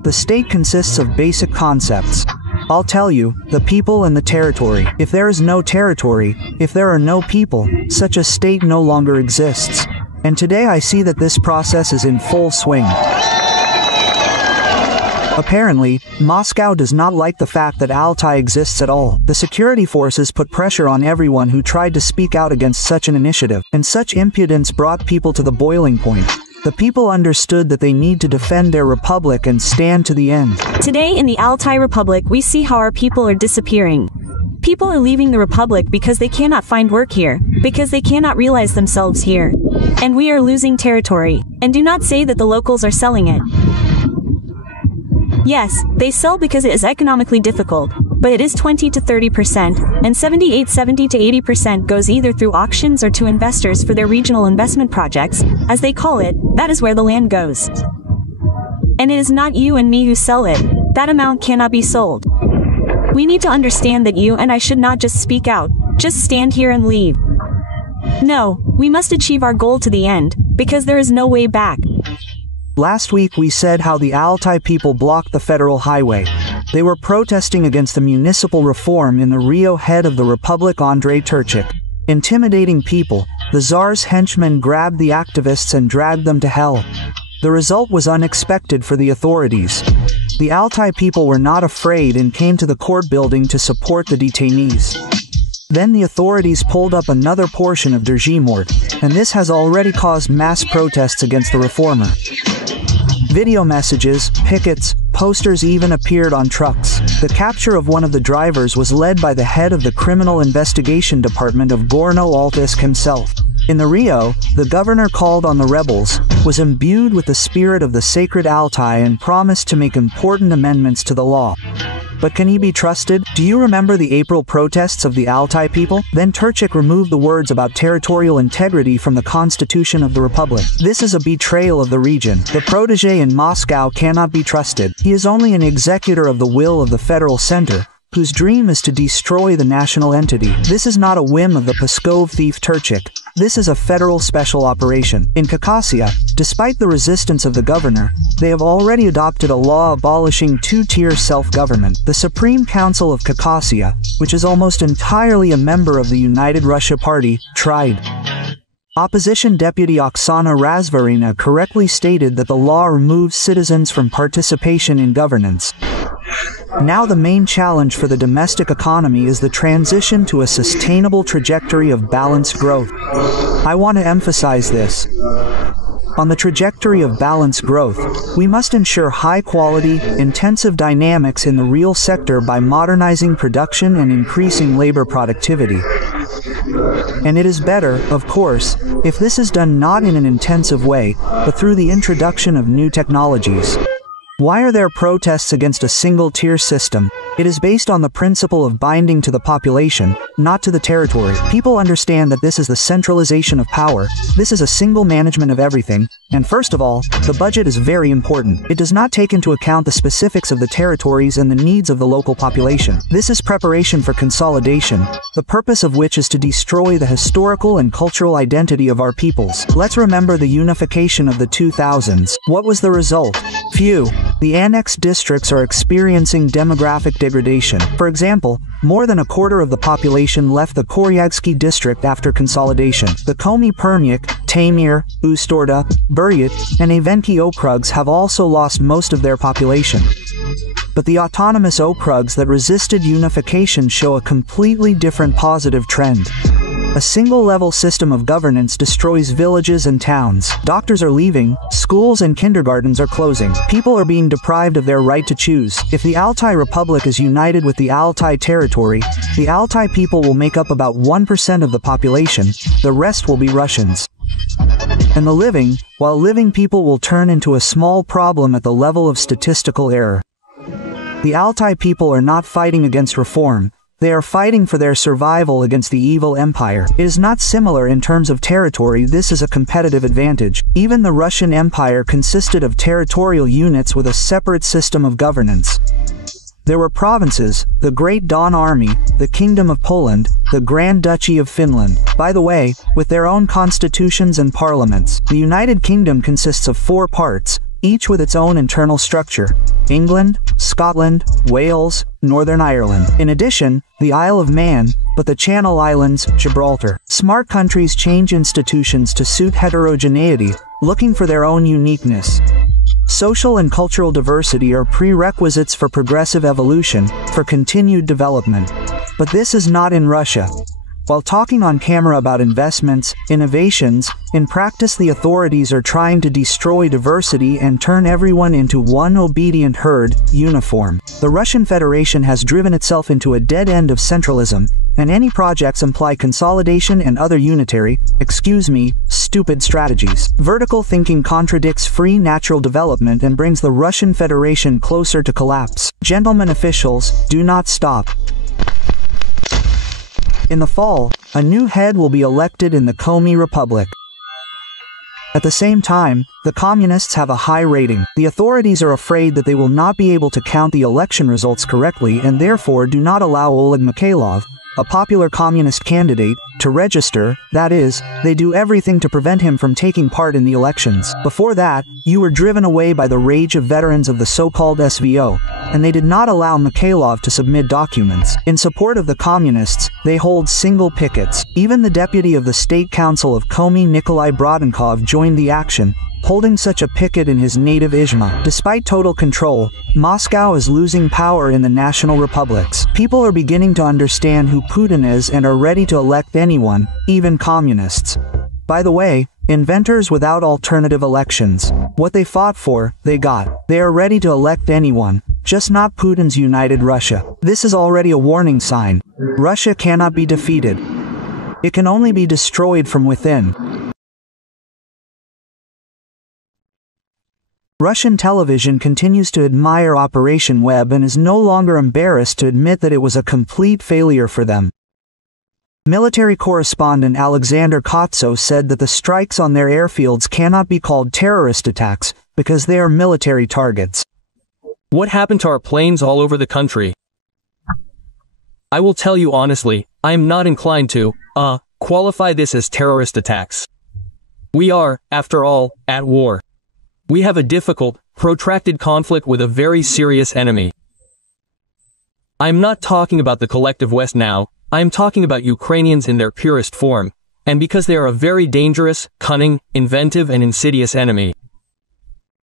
The state consists of basic concepts. I'll tell you, the people and the territory. If there is no territory, if there are no people, such a state no longer exists. And today I see that this process is in full swing. Apparently, Moscow does not like the fact that Altai exists at all. The security forces put pressure on everyone who tried to speak out against such an initiative, and such impudence brought people to the boiling point. The people understood that they need to defend their republic and stand to the end. Today in the Altai Republic we see how our people are disappearing. People are leaving the Republic because they cannot find work here, because they cannot realize themselves here. And we are losing territory. And do not say that the locals are selling it. Yes, they sell because it is economically difficult, but it is 20 to 30%, and 70 to 80% goes either through auctions or to investors for their regional investment projects, as they call it. That is where the land goes. And it is not you and me who sell it. That amount cannot be sold. We need to understand that you and I should not just speak out, just stand here and leave. No, we must achieve our goal to the end, because there is no way back. Last week we said how the Altai people blocked the federal highway. They were protesting against the municipal reform in the Rio head of the Republic, Andrei Turchik. Intimidating people, the Tsar's henchmen grabbed the activists and dragged them to hell. The result was unexpected for the authorities. The Altai people were not afraid and came to the court building to support the detainees. Then the authorities pulled up another portion of Derzhimort, and this has already caused mass protests against the reformer. Video messages, pickets, posters even appeared on trucks. The capture of one of the drivers was led by the head of the Criminal Investigation Department of Gorno-Altisk himself. In the Rio, the governor called on the rebels, was imbued with the spirit of the sacred Altai and promised to make important amendments to the law. But can he be trusted? Do you remember the April protests of the Altai people? Then Turchik removed the words about territorial integrity from the Constitution of the Republic. This is a betrayal of the region. The protege in Moscow cannot be trusted. He is only an executor of the will of the federal center, whose dream is to destroy the national entity. This is not a whim of the Pskov thief Turchik. This is a federal special operation. In Caucasia, despite the resistance of the governor, they have already adopted a law abolishing two-tier self-government. The Supreme Council of Caucasia, which is almost entirely a member of the United Russia Party, tried. Opposition Deputy Oksana Razvarina correctly stated that the law removes citizens from participation in governance. Now the main challenge for the domestic economy is the transition to a sustainable trajectory of balanced growth. I want to emphasize this. On the trajectory of balanced growth, we must ensure high-quality, intensive dynamics in the real sector by modernizing production and increasing labor productivity. And it is better, of course, if this is done not in an intensive way, but through the introduction of new technologies. Why are there protests against a single-tier system? It is based on the principle of binding to the population, not to the territory. People understand that this is the centralization of power, this is a single management of everything, and first of all, the budget is very important. It does not take into account the specifics of the territories and the needs of the local population. This is preparation for consolidation, the purpose of which is to destroy the historical and cultural identity of our peoples. Let's remember the unification of the 2000s. What was the result? Few. The annexed districts are experiencing demographic degradation. For example, more than a quarter of the population left the Koryagsky district after consolidation. The Komi Permyk, Taymyr, Ustorda, Buryat, and Evenki okrugs have also lost most of their population. But the autonomous okrugs that resisted unification show a completely different positive trend. A single-level system of governance destroys villages and towns. Doctors are leaving, schools and kindergartens are closing. People are being deprived of their right to choose. If the Altai Republic is united with the Altai territory, the Altai people will make up about 1% of the population, the rest will be Russians. And while living people will turn into a small problem at the level of statistical error. The Altai people are not fighting against reform. They are fighting for their survival against the evil empire. It is not similar in terms of territory. This is a competitive advantage. Even the Russian Empire consisted of territorial units with a separate system of governance. There were provinces, the Great Don Army, the Kingdom of Poland, the Grand Duchy of Finland. By the way, with their own constitutions and parliaments. The United Kingdom consists of 4 parts, each with its own internal structure: England, Scotland, Wales, Northern Ireland. In addition, the Isle of Man, but the Channel Islands, Gibraltar. Smart countries change institutions to suit heterogeneity, looking for their own uniqueness. Social and cultural diversity are prerequisites for progressive evolution, for continued development. But this is not in Russia. While talking on camera about investments, innovations, in practice the authorities are trying to destroy diversity and turn everyone into one obedient herd, uniform. The Russian Federation has driven itself into a dead end of centralism, and any projects imply consolidation and other unitary, stupid strategies. Vertical thinking contradicts free natural development and brings the Russian Federation closer to collapse. Gentlemen officials, do not stop. In the fall, a new head will be elected in the Komi Republic. At the same time, the communists have a high rating. The authorities are afraid that they will not be able to count the election results correctly and therefore do not allow Oleg Mikhailov, a popular communist candidate, to register. That is, they do everything to prevent him from taking part in the elections. Before that, you were driven away by the rage of veterans of the so-called SVO, and they did not allow Mikhailov to submit documents. In support of the communists, they hold single pickets. Even the deputy of the State Council of Komi, Nikolai Brodenkov, joined the action, holding such a picket in his native Izhma. Despite total control, Moscow is losing power in the national republics. People are beginning to understand who Putin is and are ready to elect anyone, even communists. By the way, inventors without alternative elections. What they fought for, they got. They are ready to elect anyone, just not Putin's united Russia. This is already a warning sign. Russia cannot be defeated. It can only be destroyed from within. Russian television continues to admire Operation Web and is no longer embarrassed to admit that it was a complete failure for them. Military correspondent Alexander Kotso said that the strikes on their airfields cannot be called terrorist attacks because they are military targets. What happened to our planes all over the country? I will tell you honestly, I am not inclined to, qualify this as terrorist attacks. We are, after all, at war. We have a difficult, protracted conflict with a very serious enemy. I am not talking about the collective West now, I am talking about Ukrainians in their purest form, and because they are a very dangerous, cunning, inventive and insidious enemy.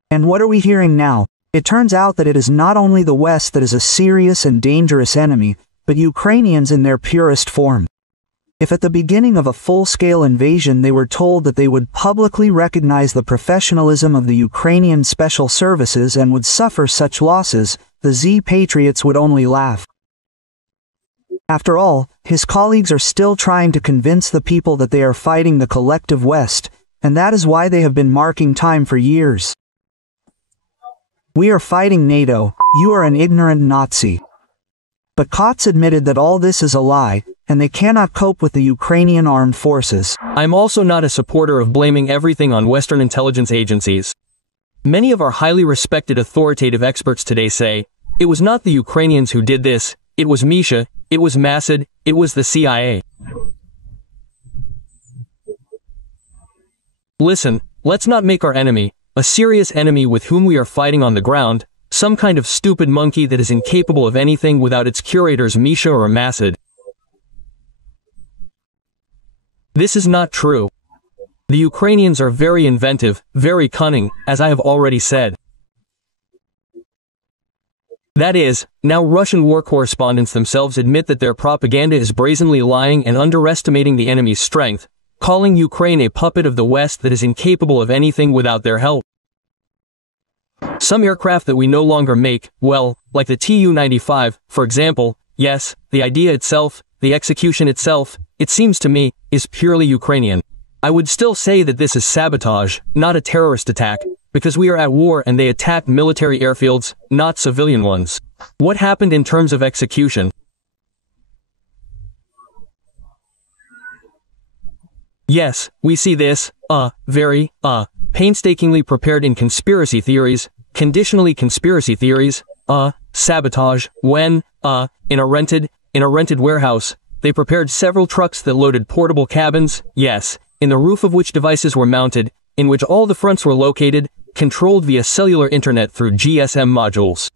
And what are we hearing now? It turns out that it is not only the West that is a serious and dangerous enemy, but Ukrainians in their purest form. If at the beginning of a full-scale invasion they were told that they would publicly recognize the professionalism of the Ukrainian special services and would suffer such losses, the Z-patriots would only laugh. After all, his colleagues are still trying to convince the people that they are fighting the collective West, and that is why they have been marking time for years. We are fighting NATO, you are an ignorant Nazi. But Kotz admitted that all this is a lie, and they cannot cope with the Ukrainian armed forces. I'm also not a supporter of blaming everything on Western intelligence agencies. Many of our highly respected authoritative experts today say, it was not the Ukrainians who did this, it was Misha, it was Masad, it was the CIA. Listen, let's not make our enemy, a serious enemy with whom we are fighting on the ground, some kind of stupid monkey that is incapable of anything without its curators Misha or Masad. This is not true. The Ukrainians are very inventive, very cunning, as I have already said. That is, now Russian war correspondents themselves admit that their propaganda is brazenly lying and underestimating the enemy's strength, calling Ukraine a puppet of the West that is incapable of anything without their help. Some aircraft that we no longer make, well, like the Tu-95, for example, yes, the idea itself, the execution itself, it seems to me, is purely Ukrainian. I would still say that this is sabotage, not a terrorist attack, because we are at war and they attacked military airfields, not civilian ones. What happened in terms of execution? Yes, we see this, very, painstakingly prepared in conspiracy theories, conditionally conspiracy theories, sabotage, when, in a rented warehouse, they prepared several trucks that loaded portable cabins, yes, in the roof of which devices were mounted, in which all the fronts were located, controlled via cellular internet through GSM modules.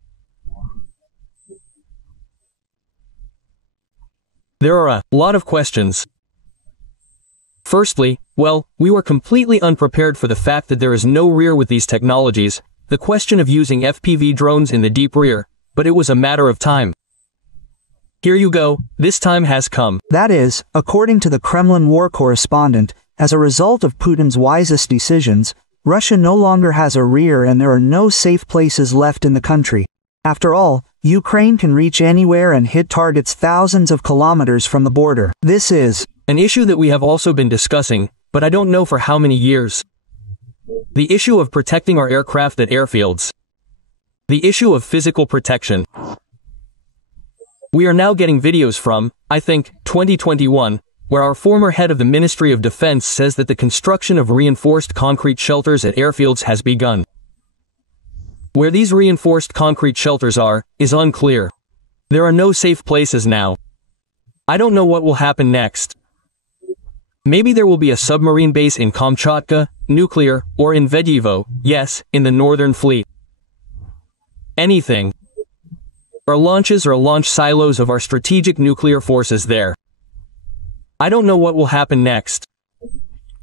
There are a lot of questions. Firstly, well, we were completely unprepared for the fact that there is no rear with these technologies, the question of using FPV drones in the deep rear, but it was a matter of time. Here you go, this time has come. That is, according to the Kremlin war correspondent, as a result of Putin's wisest decisions, Russia no longer has a rear and there are no safe places left in the country. After all, Ukraine can reach anywhere and hit targets thousands of kilometers from the border. This is an issue that we have also been discussing, but I don't know for how many years. The issue of protecting our aircraft at airfields. The issue of physical protection. We are now getting videos from, I think, 2021, where our former head of the Ministry of Defense says that the construction of reinforced concrete shelters at airfields has begun. Where these reinforced concrete shelters are, is unclear. There are no safe places now. I don't know what will happen next. Maybe there will be a submarine base in Kamchatka, nuclear, or in Vedivo, yes, in the Northern Fleet. Anything. Or launches or launch silos of our strategic nuclear forces there. I don't know what will happen next.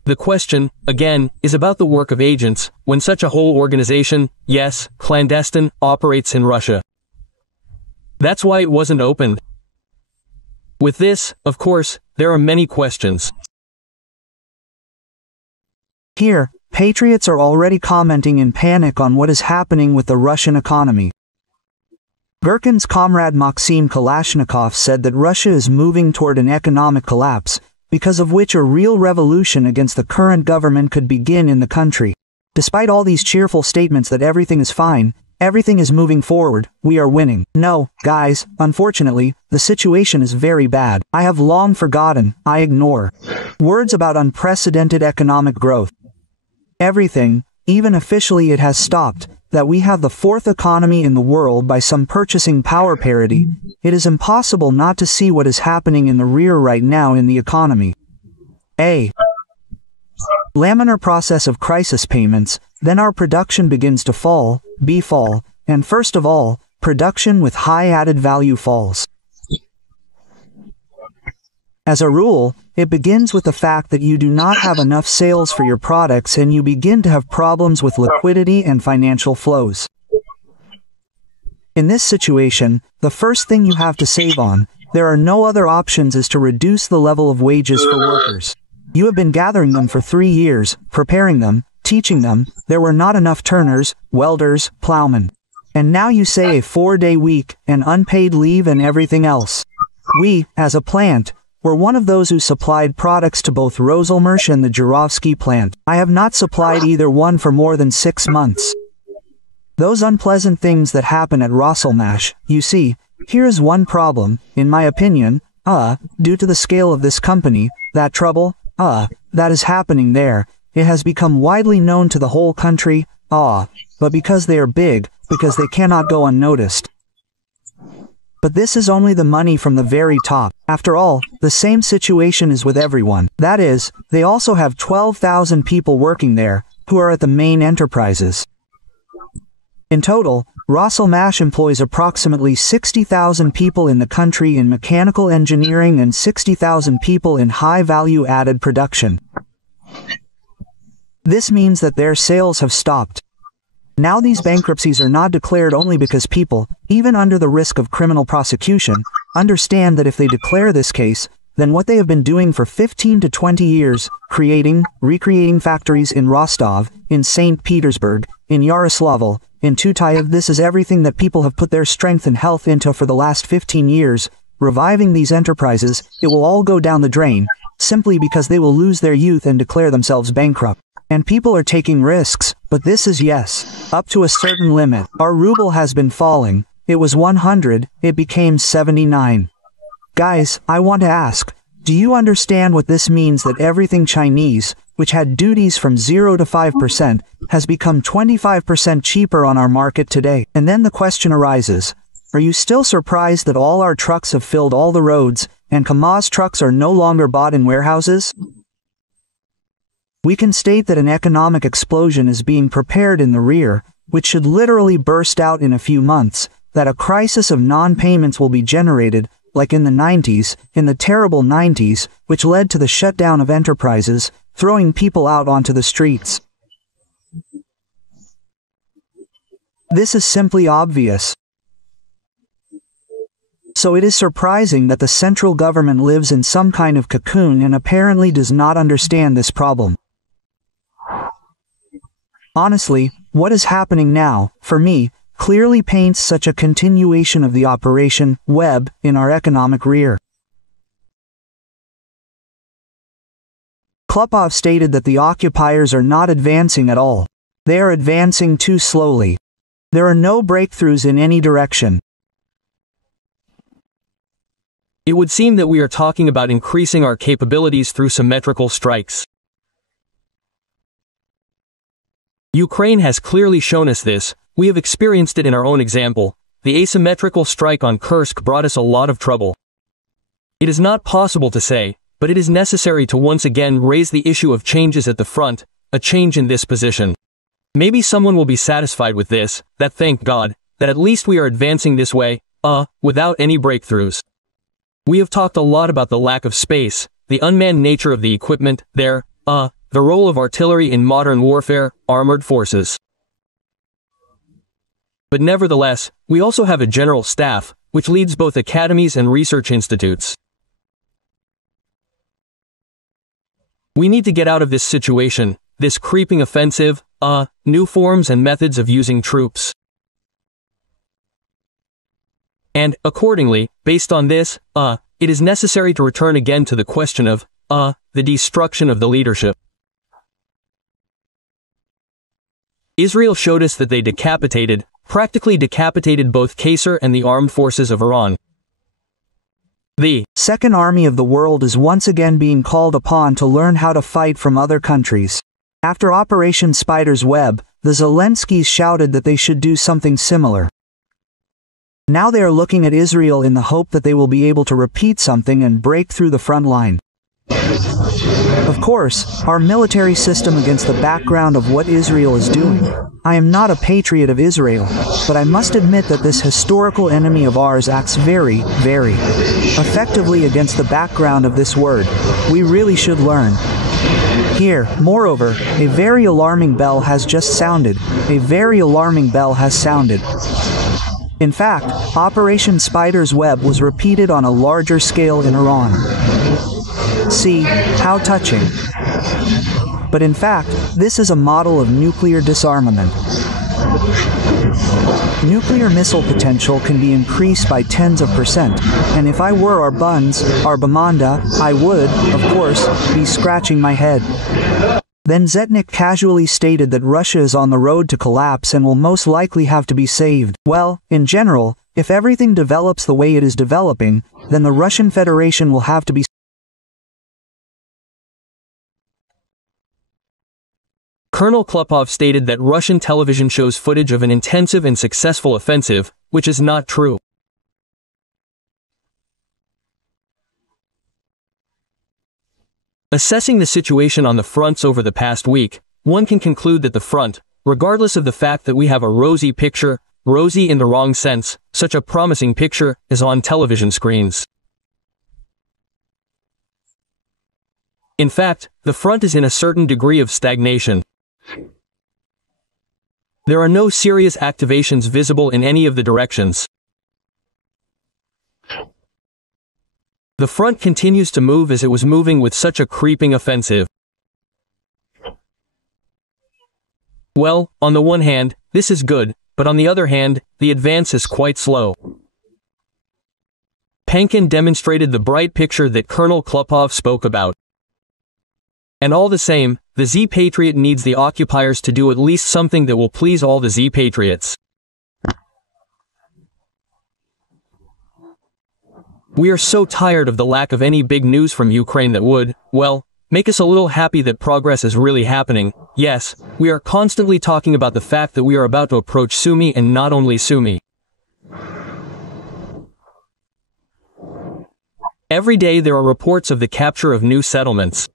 The question, again, is about the work of agents, when such a whole organization, yes, clandestine, operates in Russia. That's why it wasn't opened. With this, of course, there are many questions. Here, patriots are already commenting in panic on what is happening with the Russian economy. Gherkin's comrade Maxim Kalashnikov said that Russia is moving toward an economic collapse, because of which a real revolution against the current government could begin in the country. Despite all these cheerful statements that everything is fine, everything is moving forward, we are winning. No, guys, unfortunately, the situation is very bad. I have long forgotten, I ignore. Words about unprecedented economic growth. Everything, even officially it has stopped, that we have the fourth economy in the world by some purchasing power parity, it is impossible not to see what is happening in the rear right now in the economy. A laminar process of crisis payments, then our production begins to fall, B fall, and first of all, production with high added value falls. As a rule, it begins with the fact that you do not have enough sales for your products and you begin to have problems with liquidity and financial flows. In this situation, the first thing you have to save on, there are no other options, is to reduce the level of wages for workers. You have been gathering them for 3 years, preparing them, teaching them, there were not enough turners, welders, plowmen. And now you say a 4-day week, and unpaid leave and everything else. We, as a plant, were one of those who supplied products to both Roselmarsh and the Jurovsky plant. I have not supplied either one for more than 6 months. Those unpleasant things that happen at Roselmarsh, you see, here is one problem, in my opinion, due to the scale of this company, that trouble, that is happening there, it has become widely known to the whole country, but because they are big, because they cannot go unnoticed. But this is only the money from the very top. After all, the same situation is with everyone. That is, they also have 12,000 people working there, who are at the main enterprises. In total, Roselmarsh employs approximately 60,000 people in the country in mechanical engineering and 60,000 people in high-value added production. This means that their sales have stopped. Now these bankruptcies are not declared only because people, even under the risk of criminal prosecution, understand that if they declare this case, then what they have been doing for 15 to 20 years, recreating factories in Rostov, in St. Petersburg, in Yaroslavl, in Tutayev, this is everything that people have put their strength and health into for the last 15 years, reviving these enterprises, it will all go down the drain, simply because they will lose their youth and declare themselves bankrupt. And people are taking risks, but this is yes, up to a certain limit. Our ruble has been falling, it was 100, it became 79. Guys, I want to ask, do you understand what this means, that everything Chinese, which had duties from 0 to 5%, has become 25% cheaper on our market today? And then the question arises, are you still surprised that all our trucks have filled all the roads, and Kamaz trucks are no longer bought in warehouses? We can state that an economic explosion is being prepared in the rear, which should literally burst out in a few months, that a crisis of non-payments will be generated, like in the 90s, in the terrible 90s, which led to the shutdown of enterprises, throwing people out onto the streets. This is simply obvious. So it is surprising that the central government lives in some kind of cocoon and apparently does not understand this problem. Honestly, what is happening now, for me, clearly paints such a continuation of the Operation Web in our economic rear. Klupov stated that the occupiers are not advancing at all. They are advancing too slowly. There are no breakthroughs in any direction. It would seem that we are talking about increasing our capabilities through symmetrical strikes. Ukraine has clearly shown us this. We have experienced it in our own example. The asymmetrical strike on Kursk brought us a lot of trouble. It is not possible to say, but it is necessary to once again raise the issue of changes at the front, a change in this position. Maybe someone will be satisfied with this, that thank God, that at least we are advancing this way, without any breakthroughs. We have talked a lot about the lack of space, the unmanned nature of the equipment, the role of artillery in modern warfare, armored forces. But nevertheless, we also have a general staff, which leads both academies and research institutes. We need to get out of this situation, this creeping offensive, new forms and methods of using troops. And, accordingly, based on this, it is necessary to return again to the question of, the destruction of the leadership. Israel showed us that they practically decapitated both Qasr and the armed forces of Iran. The Second Army of the world is once again being called upon to learn how to fight from other countries. After Operation Spider's Web, the Zelenskys shouted that they should do something similar. Now they are looking at Israel in the hope that they will be able to repeat something and break through the front line. Of course, our military system against the background of what Israel is doing. I am not a patriot of Israel, but I must admit that this historical enemy of ours acts very, very effectively against the background of this word. We really should learn. Here, moreover, a very alarming bell has just sounded. A very alarming bell has sounded. In fact, Operation Spider's Web was repeated on a larger scale in Iran. See, how touching. But in fact, this is a model of nuclear disarmament. Nuclear missile potential can be increased by tens of %, and if I were our Bamanda, I would, of course, be scratching my head. Then Zetnik casually stated that Russia is on the road to collapse and will most likely have to be saved. Well, in general, if everything develops the way it is developing, then the Russian Federation will have to be. Colonel Klupov stated that Russian television shows footage of an intensive and successful offensive, which is not true. Assessing the situation on the fronts over the past week, one can conclude that the front, regardless of the fact that we have a rosy picture, rosy in the wrong sense, such a promising picture, is on television screens. In fact, the front is in a certain degree of stagnation. There are no serious activations visible in any of the directions. The front continues to move as it was moving with such a creeping offensive. Well, on the one hand, this is good, but on the other hand, the advance is quite slow. Pankin demonstrated the bright picture that Colonel Klupov spoke about. And all the same, the Z-Patriot needs the occupiers to do at least something that will please all the Z-Patriots. We are so tired of the lack of any big news from Ukraine that would, well, make us a little happy that progress is really happening. Yes, we are constantly talking about the fact that we are about to approach Sumy and not only Sumy. Every day there are reports of the capture of new settlements.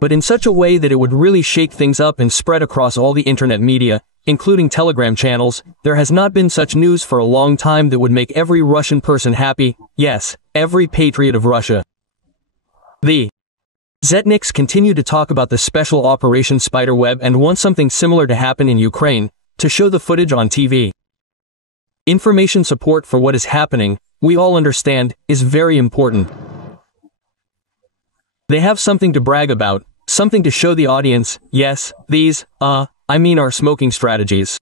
But in such a way that it would really shake things up and spread across all the internet media, including Telegram channels, there has not been such news for a long time that would make every Russian person happy, yes, every patriot of Russia. The Zetniks continue to talk about the special Operation Spiderweb and want something similar to happen in Ukraine, to show the footage on TV. Information support for what is happening, we all understand, is very important. They have something to brag about, something to show the audience. Yes, these, are smoking strategies.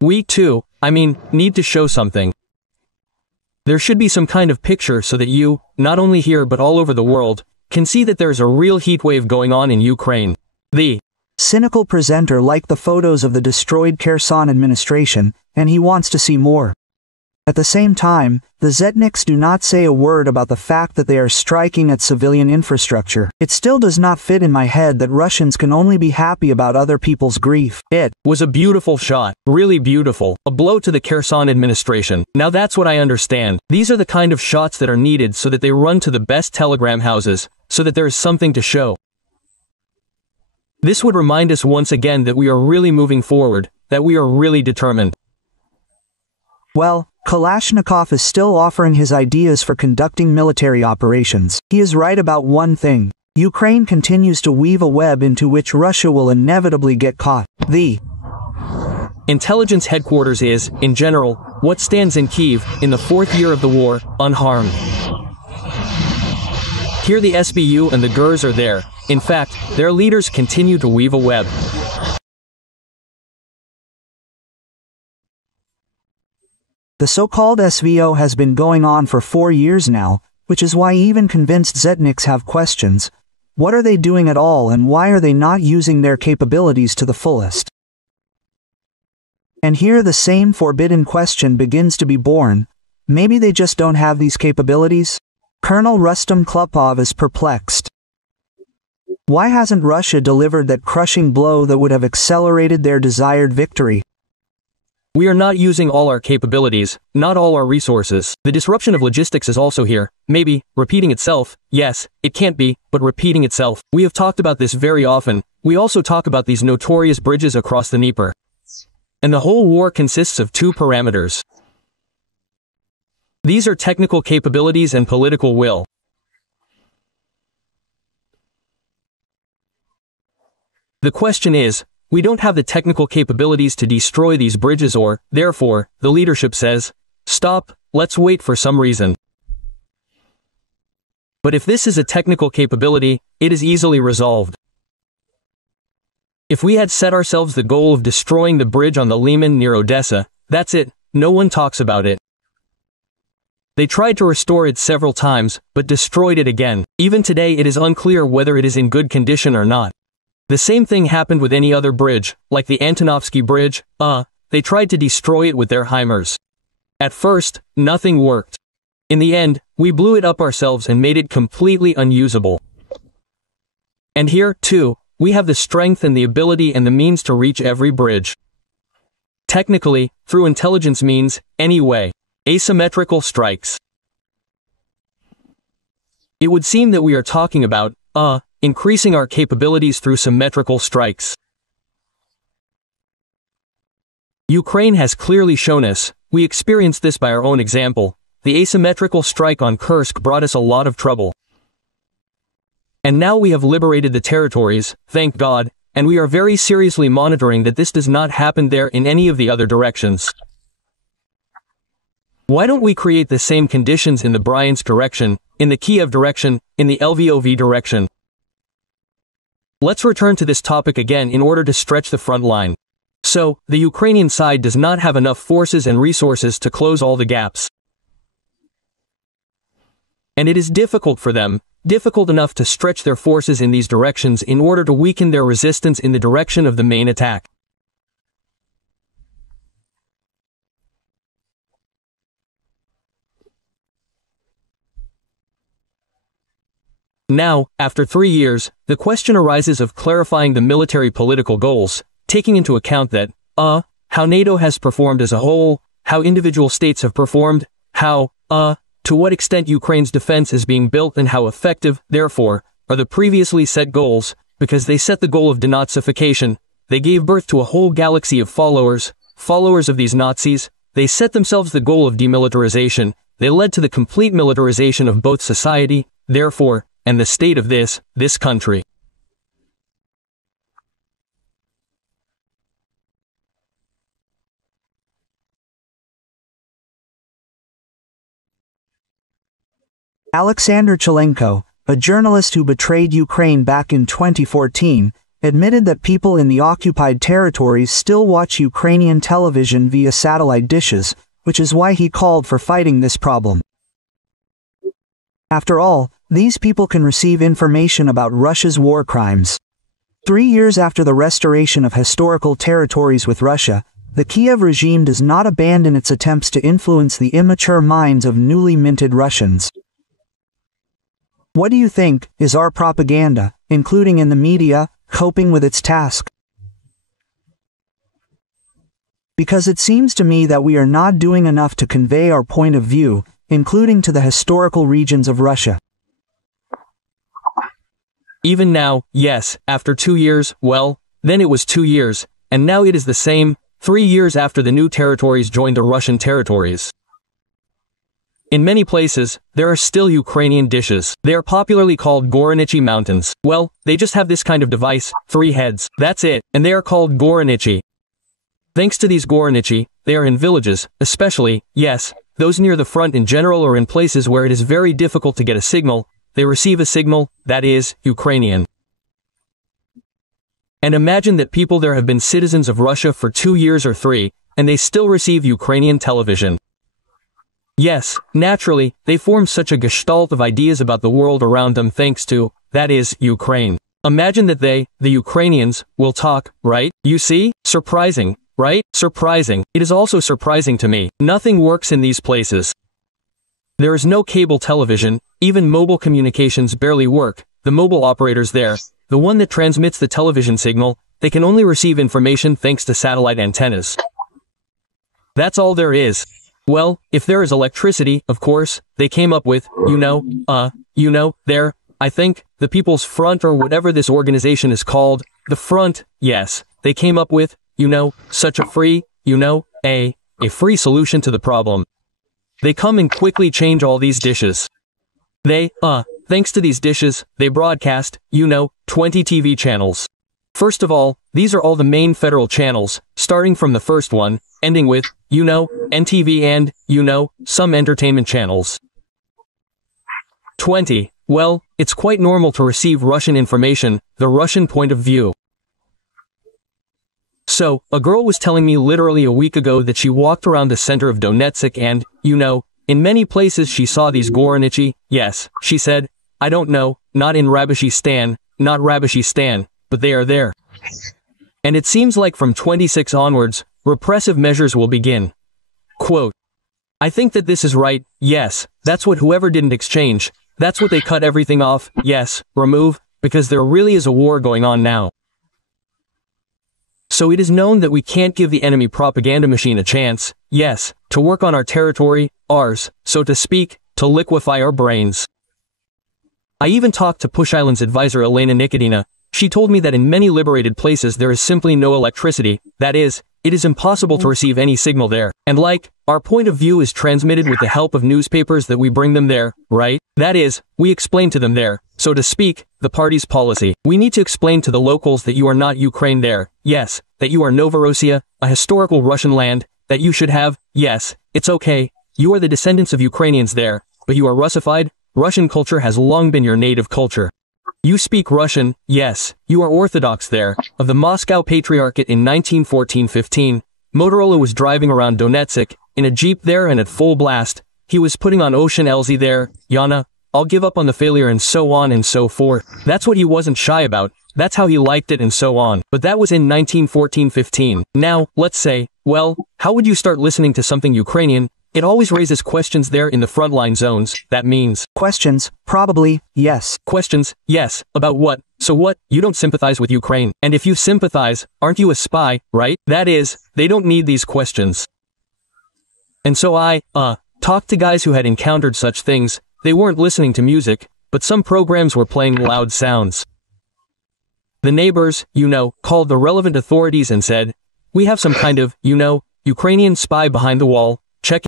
We too, need to show something. There should be some kind of picture so that you, not only here but all over the world, can see that there's a real heat wave going on in Ukraine. The cynical presenter liked the photos of the destroyed Kherson administration, and he wants to see more. At the same time, the Zetniks do not say a word about the fact that they are striking at civilian infrastructure. It still does not fit in my head that Russians can only be happy about other people's grief. It was a beautiful shot, really beautiful, a blow to the Kherson administration. Now that's what I understand. These are the kind of shots that are needed so that they run to the best telegram houses, so that there is something to show. This would remind us once again that we are really moving forward, that we are really determined. Well, Kalashnikov is still offering his ideas for conducting military operations. He is right about one thing. Ukraine continues to weave a web into which Russia will inevitably get caught. The intelligence headquarters is, in general, what stands in Kyiv, in the 4th year of the war, unharmed. Here the SBU and the GERs are there. In fact, their leaders continue to weave a web. The so-called SVO has been going on for 4 years now, which is why even convinced Zetniks have questions. What are they doing at all, and why are they not using their capabilities to the fullest? And here the same forbidden question begins to be born. Maybe they just don't have these capabilities? Colonel Rustam Klupov is perplexed. Why hasn't Russia delivered that crushing blow that would have accelerated their desired victory? We are not using all our capabilities, not all our resources. The disruption of logistics is also here. Maybe, repeating itself. Yes, it can't be, but repeating itself. We have talked about this very often. We also talk about these notorious bridges across the Dnieper. And the whole war consists of 2 parameters. These are technical capabilities and political will. The question is, we don't have the technical capabilities to destroy these bridges or, therefore, the leadership says, stop, let's wait for some reason. But if this is a technical capability, it is easily resolved. If we had set ourselves the goal of destroying the bridge on the Liman near Odessa, that's it, no one talks about it. They tried to restore it several times, but destroyed it again. Even today it is unclear whether it is in good condition or not. The same thing happened with any other bridge, like the Antonovsky Bridge. They tried to destroy it with their HIMARS. At first, nothing worked. In the end, we blew it up ourselves and made it completely unusable. And here, too, we have the strength and the ability and the means to reach every bridge. Technically, through intelligence means, anyway, asymmetrical strikes. It would seem that we are talking about, increasing our capabilities through symmetrical strikes. Ukraine has clearly shown us, we experienced this by our own example, the asymmetrical strike on Kursk brought us a lot of trouble. And now we have liberated the territories, thank God, and we are very seriously monitoring that this does not happen there in any of the other directions. Why don't we create the same conditions in the Bryansk direction, in the Kiev direction, in the Lvov direction? Let's return to this topic again in order to stretch the front line. So, the Ukrainian side does not have enough forces and resources to close all the gaps. And it is difficult for them, difficult enough to stretch their forces in these directions in order to weaken their resistance in the direction of the main attack. Now, after 3 years, the question arises of clarifying the military political goals, taking into account that, how NATO has performed as a whole, how individual states have performed, how, to what extent Ukraine's defense is being built and how effective, therefore, are the previously set goals, because they set the goal of denazification, they gave birth to a whole galaxy of followers of these Nazis, they set themselves the goal of demilitarization, they led to the complete militarization of both society, therefore, and the state of this country. Alexander Chelenko, a journalist who betrayed Ukraine back in 2014, admitted that people in the occupied territories still watch Ukrainian television via satellite dishes, which is why he called for fighting this problem. After all, these people can receive information about Russia's war crimes. 3 years after the restoration of historical territories with Russia, the Kiev regime does not abandon its attempts to influence the immature minds of newly minted Russians. What do you think is our propaganda, including in the media, coping with its task? Because it seems to me that we are not doing enough to convey our point of view, including to the historical regions of Russia. Even now, yes, after 2 years, well, then it was 2 years, and now it is the same, 3 years after the new territories joined the Russian territories. In many places, there are still Ukrainian dishes. They are popularly called Goronichi mountains. Well, they just have this kind of device, 3 heads. That's it, and they are called Goronichi. Thanks to these Goronichi, they are in villages, especially, yes, those near the front in general or in places where it is very difficult to get a signal, they receive a signal, that is, Ukrainian. And imagine that people there have been citizens of Russia for 2 years or 3, and they still receive Ukrainian television. Yes, naturally, they form such a gestalt of ideas about the world around them thanks to, that is, Ukraine. Imagine that they, the Ukrainians, will talk, right? You see? Surprising, right? Surprising. It is also surprising to me. Nothing works in these places. There is no cable television, even mobile communications barely work. The mobile operators there, the one that transmits the television signal, they can only receive information thanks to satellite antennas. That's all there is. Well, if there is electricity, of course, they came up with, there, I think, the People's Front or whatever this organization is called, the Front, yes, they came up with, such a free, a free solution to the problem. They come and quickly change all these dishes. They, thanks to these dishes, they broadcast, 20 TV channels. First of all, these are all the main federal channels, starting from the first one, ending with, NTV and, some entertainment channels. 20. Well, it's quite normal to receive Russian information, the Russian point of view. So, a girl was telling me literally a week ago that she walked around the center of Donetsk and, in many places she saw these Goronichi, yes, she said, I don't know, not in Rabishistan, not Rabishistan, but they are there. And it seems like from 26 onwards, repressive measures will begin. Quote, I think that this is right, yes, that's what whoever didn't exchange, that's what they cut everything off, yes, remove, because there really is a war going on now. So it is known that we can't give the enemy propaganda machine a chance, yes, to work on our territory, ours, so to speak, to liquefy our brains. I even talked to Push Island's advisor Elena Nikodina. She told me that in many liberated places there is simply no electricity, that is, it is impossible to receive any signal there. And our point of view is transmitted with the help of newspapers that we bring them there, right? That is, we explain to them there, so to speak, the party's policy. We need to explain to the locals that you are not Ukraine there, yes, that you are Novorossiya, a historical Russian land, that you should have, yes, it's okay, you are the descendants of Ukrainians there, but you are Russified, Russian culture has long been your native culture. You speak Russian, yes, you are Orthodox there, of the Moscow Patriarchate in 1914-15, Motorola was driving around Donetsk, in a jeep there and at full blast, he was putting on Ocean Elzy there, Yana, I'll give up on the failure and so on and so forth. That's what he wasn't shy about, that's how he liked it and so on. But that was in 1914-15. Now, let's say, well, how would you start listening to something Ukrainian? It always raises questions there in the frontline zones, that means. Questions, probably, yes. Questions, yes, about what? So what? You don't sympathize with Ukraine. And if you sympathize, aren't you a spy, right? That is, they don't need these questions. And so I, talked to guys who had encountered such things. They weren't listening to music, but some programs were playing loud sounds. The neighbors, called the relevant authorities and said, we have some kind of, Ukrainian spy behind the wall, check.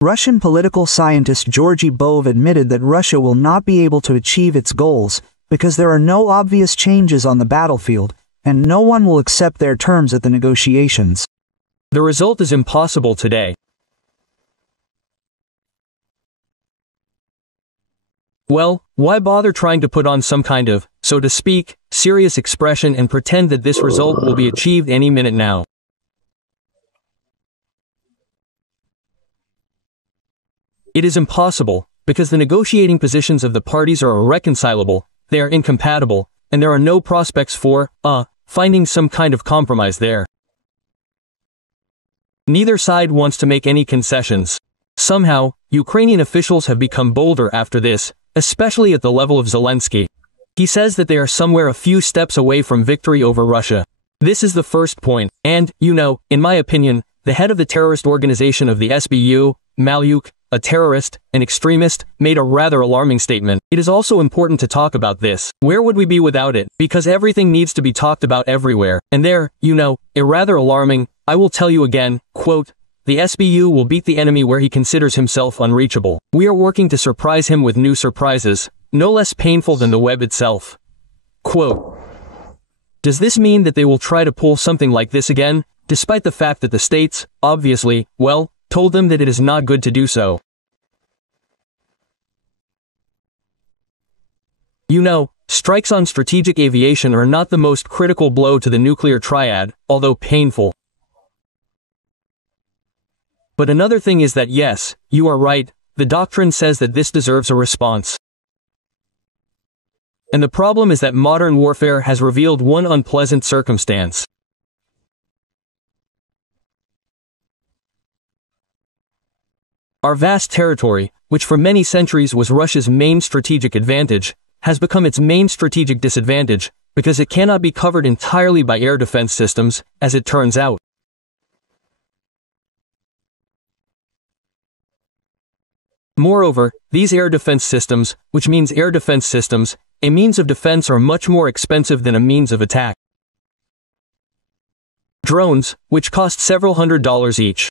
Russian political scientist Georgy Bove admitted that Russia will not be able to achieve its goals because there are no obvious changes on the battlefield, and no one will accept their terms at the negotiations. The result is impossible today. Well, why bother trying to put on some kind of, so to speak, serious expression and pretend that this result will be achieved any minute now? It is impossible, because the negotiating positions of the parties are irreconcilable, they are incompatible, and there are no prospects for, finding some kind of compromise there. Neither side wants to make any concessions. Somehow, Ukrainian officials have become bolder after this, especially at the level of Zelensky. He says that they are somewhere a few steps away from victory over Russia. This is the first point, and, in my opinion, the head of the terrorist organization of the SBU, Malyuk, a terrorist, an extremist, made a rather alarming statement. It is also important to talk about this. Where would we be without it? Because everything needs to be talked about everywhere. And there, a rather alarming, I will tell you again, quote, the SBU will beat the enemy where he considers himself unreachable. We are working to surprise him with new surprises, no less painful than the web itself. Quote, does this mean that they will try to pull something like this again, despite the fact that the states, obviously, told them that it is not good to do so? Strikes on strategic aviation are not the most critical blow to the nuclear triad, although painful. But another thing is that yes, you are right, the doctrine says that this deserves a response. And the problem is that modern warfare has revealed one unpleasant circumstance. Our vast territory, which for many centuries was Russia's main strategic advantage, has become its main strategic disadvantage, because it cannot be covered entirely by air defense systems, as it turns out. Moreover, these air defense systems, which means air defense systems, a means of defense, are much more expensive than a means of attack. Drones, which cost several $100s each.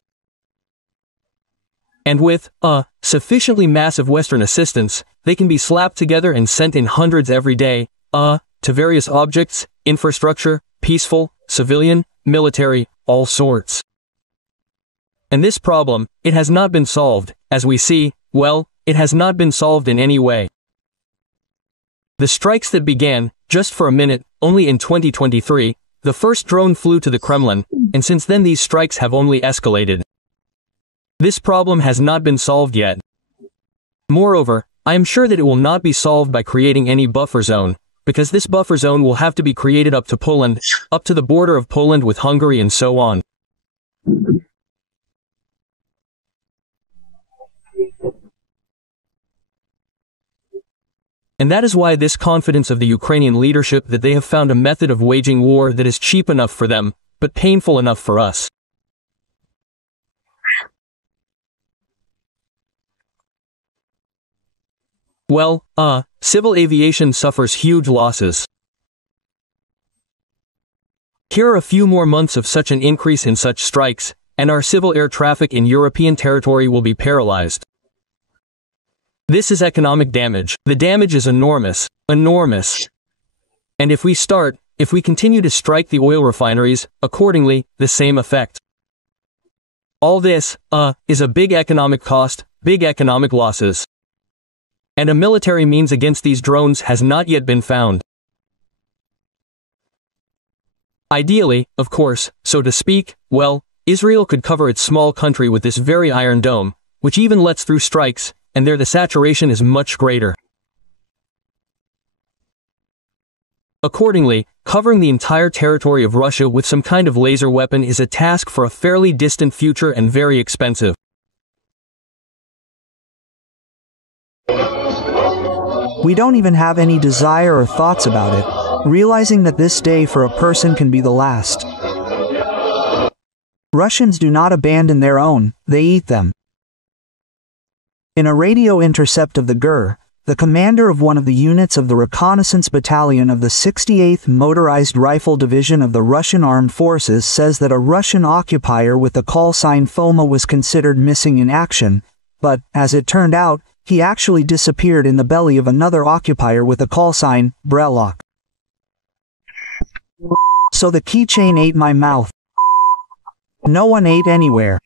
And with, sufficiently massive Western assistance, they can be slapped together and sent in hundreds every day, to various objects, infrastructure, peaceful, civilian, military, all sorts. And this problem, it has not been solved, as we see, it has not been solved in any way. The strikes that began, just for a minute, only in 2023, the first drone flew to the Kremlin, and since then these strikes have only escalated. This problem has not been solved yet. Moreover, I am sure that it will not be solved by creating any buffer zone, because this buffer zone will have to be created up to Poland, up to the border of Poland with Hungary and so on. And that is why this confidence of the Ukrainian leadership that they have found a method of waging war that is cheap enough for them, but painful enough for us. Civil aviation suffers huge losses. Here are a few more months of such an increase in such strikes, and our civil air traffic in European territory will be paralyzed. This is economic damage. The damage is enormous. Enormous. And if we continue to strike the oil refineries, accordingly, the same effect. All this, is a big economic cost, big economic losses. And a military means against these drones has not yet been found. Ideally, of course, so to speak, Israel could cover its small country with this very Iron Dome, which even lets through strikes, and there the saturation is much greater. Accordingly, covering the entire territory of Russia with some kind of laser weapon is a task for a fairly distant future and very expensive. We don't even have any desire or thoughts about it, realizing that this day for a person can be the last. Russians do not abandon their own, they eat them. In a radio intercept of the GER, the commander of one of the units of the reconnaissance battalion of the 68th Motorized Rifle Division of the Russian Armed Forces says that a Russian occupier with the call sign FOMA was considered missing in action, but, as it turned out, He actually disappeared in the belly of another occupier with a call sign, Brelok. So the keychain ate my mouth. No one ate anywhere.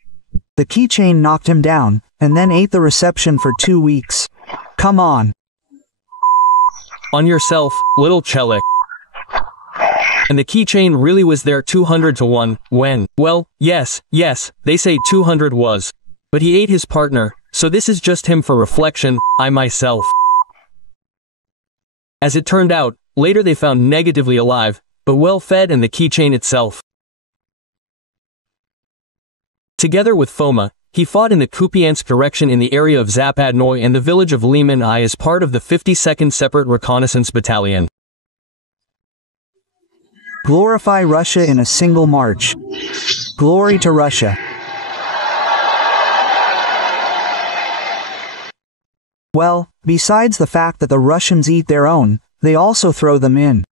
The keychain knocked him down, and then ate the reception for 2 weeks. Come on. On yourself, little Chelik. And the keychain really was there 200 to 1, when, well, yes, they say 200 was. But he ate his partner, so this is just him for reflection, I myself. As it turned out, later they found negatively alive, but well fed and the keychain itself. Together with Foma, he fought in the Kupiansk direction in the area of Zapadnoy and the village of Liman I as part of the 52nd Separate Reconnaissance Battalion. Glorify Russia in a single march. Glory to Russia. Well, besides the fact that the Russians eat their own, they also throw them in.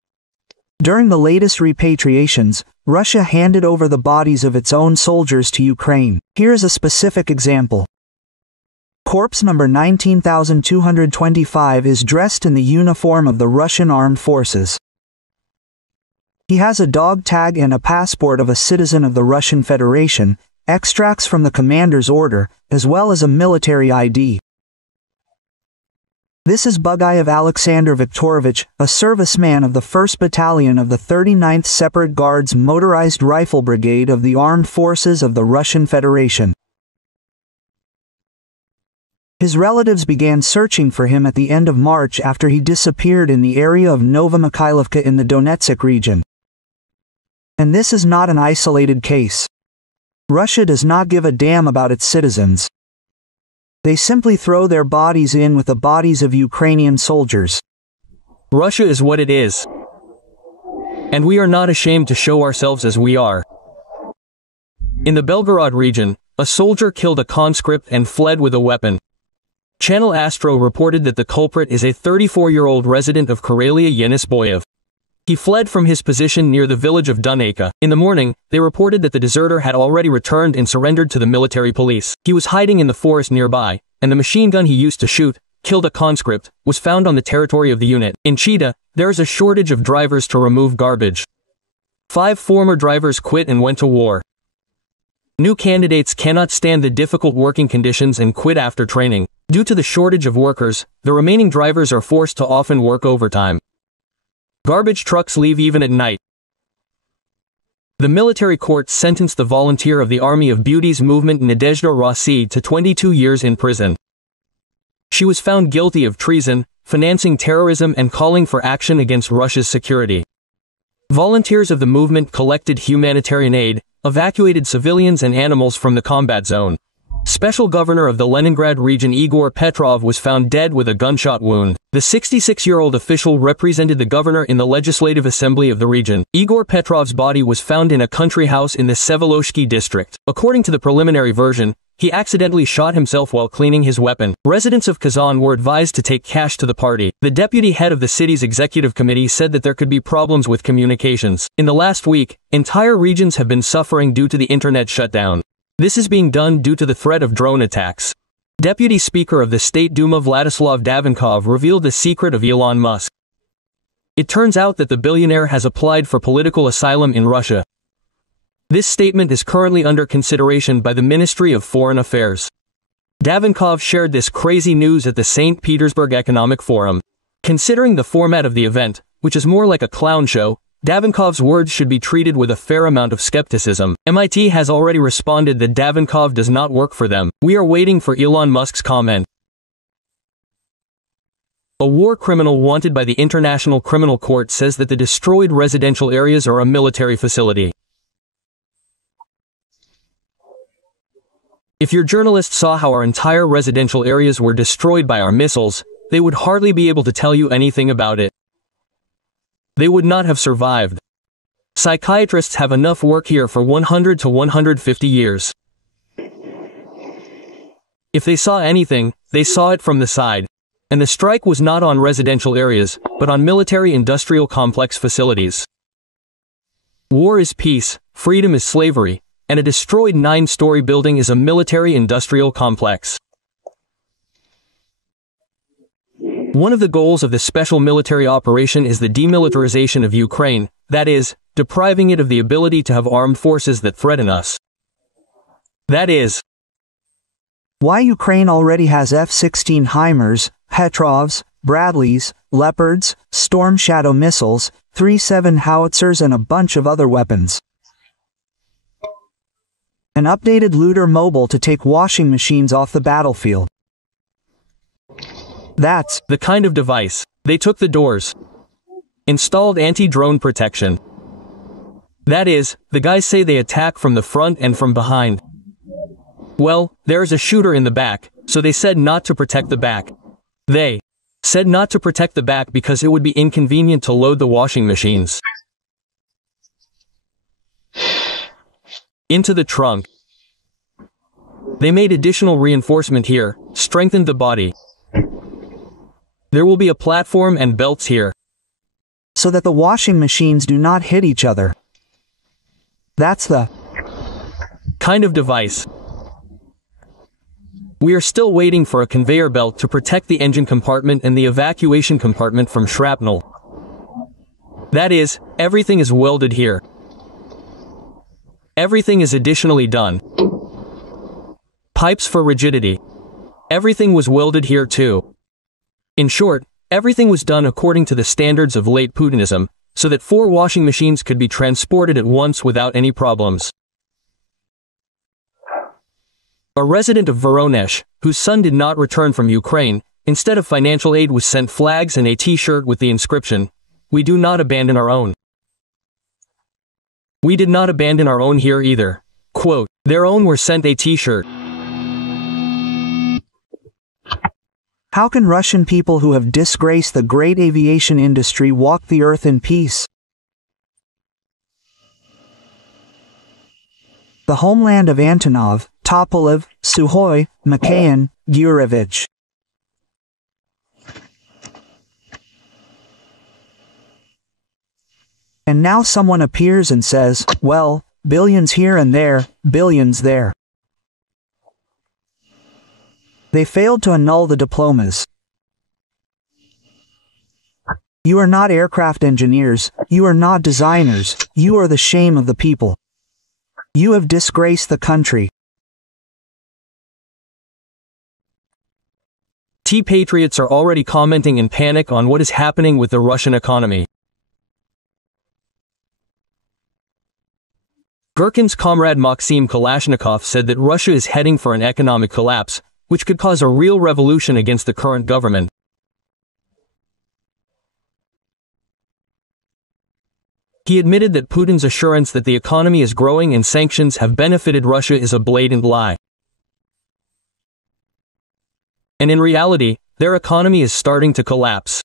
During the latest repatriations, Russia handed over the bodies of its own soldiers to Ukraine. Here's a specific example. Corpse number 19,225 is dressed in the uniform of the Russian armed forces. He has a dog tag and a passport of a citizen of the Russian Federation, extracts from the commander's order, as well as a military ID. This is Bugayev Alexander Viktorovich, a serviceman of the 1st Battalion of the 39th Separate Guards Motorized Rifle Brigade of the Armed Forces of the Russian Federation. His relatives began searching for him at the end of March after he disappeared in the area of Novomykhailovka in the Donetsk region. And this is not an isolated case. Russia does not give a damn about its citizens. They simply throw their bodies in with the bodies of Ukrainian soldiers. Russia is what it is. And we are not ashamed to show ourselves as we are. In the Belgorod region, a soldier killed a conscript and fled with a weapon. Channel Astro reported that the culprit is a 34-year-old resident of Karelia Yenis Boyev. He fled from his position near the village of Dunayka. In the morning, they reported that the deserter had already returned and surrendered to the military police. He was hiding in the forest nearby, and the machine gun he used to shoot, killed a conscript, was found on the territory of the unit. In Chita, there is a shortage of drivers to remove garbage. 5 former drivers quit and went to war. New candidates cannot stand the difficult working conditions and quit after training. Due to the shortage of workers, the remaining drivers are forced to often work overtime. Garbage trucks leave even at night. The military court sentenced the volunteer of the Army of Beauty's movement Nadezhda Rossi to 22 years in prison. She was found guilty of treason, financing terrorism and calling for action against Russia's security. Volunteers of the movement collected humanitarian aid, evacuated civilians and animals from the combat zone. Special Governor of the Leningrad region Igor Petrov was found dead with a gunshot wound. The 66-year-old official represented the governor in the Legislative Assembly of the region. Igor Petrov's body was found in a country house in the Seveloshki district. According to the preliminary version, he accidentally shot himself while cleaning his weapon. Residents of Kazan were advised to take cash to the party. The deputy head of the city's executive committee said that there could be problems with communications. In the last week, entire regions have been suffering due to the internet shutdown. This is being done due to the threat of drone attacks. Deputy Speaker of the State Duma Vladislav Davinkov revealed the secret of Elon Musk. It turns out that the billionaire has applied for political asylum in Russia. This statement is currently under consideration by the Ministry of Foreign Affairs. Davinkov shared this crazy news at the St. Petersburg Economic Forum. Considering the format of the event, which is more like a clown show, Davinkov's words should be treated with a fair amount of skepticism. MIT has already responded that Davinkov does not work for them. We are waiting for Elon Musk's comment. A war criminal wanted by the International Criminal Court says that the destroyed residential areas are a military facility. If your journalists saw how our entire residential areas were destroyed by our missiles, they would hardly be able to tell you anything about it. They would not have survived. Psychiatrists have enough work here for 100 to 150 years. If they saw anything, they saw it from the side. And the strike was not on residential areas, but on military-industrial complex facilities. War is peace, freedom is slavery, and a destroyed 9-story building is a military-industrial complex. One of the goals of this special military operation is the demilitarization of Ukraine, that is, depriving it of the ability to have armed forces that threaten us. That is why Ukraine already has F-16 HIMARS, Petrovs, Bradleys, Leopards, Storm Shadow missiles, 3-7 howitzers and a bunch of other weapons. An updated looter mobile to take washing machines off the battlefield. That's the kind of device. They took the doors. Installed anti-drone protection. That is, the guys say they attack from the front and from behind. Well, there's a shooter in the back, so they said not to protect the back. They said not to protect the back because it would be inconvenient to load the washing machines into the trunk. They made additional reinforcement here, strengthened the body. There will be a platform and belts here, so that the washing machines do not hit each other. That's the kind of device. We are still waiting for a conveyor belt to protect the engine compartment and the evacuation compartment from shrapnel. That is, everything is welded here. Everything is additionally done. Pipes for rigidity. Everything was welded here too. In short, everything was done according to the standards of late Putinism, so that 4 washing machines could be transported at once without any problems. A resident of Voronezh, whose son did not return from Ukraine, instead of financial aid was sent flags and a t-shirt with the inscription, "We do not abandon our own." We did not abandon our own here either. Quote, their own were sent a t-shirt. How can Russian people who have disgraced the great aviation industry walk the earth in peace? The homeland of Antonov, Tupolev, Sukhoi, Mikhail, Gurevich. And now someone appears and says, well, billions here and there, billions there. They failed to annul the diplomas. You are not aircraft engineers, you are not designers, you are the shame of the people. You have disgraced the country. T-patriots are already commenting in panic on what is happening with the Russian economy. Gherkin's comrade Maxim Kalashnikov said that Russia is heading for an economic collapse, which could cause a real revolution against the current government. He admitted that Putin's assurance that the economy is growing and sanctions have benefited Russia is a blatant lie. And in reality, their economy is starting to collapse.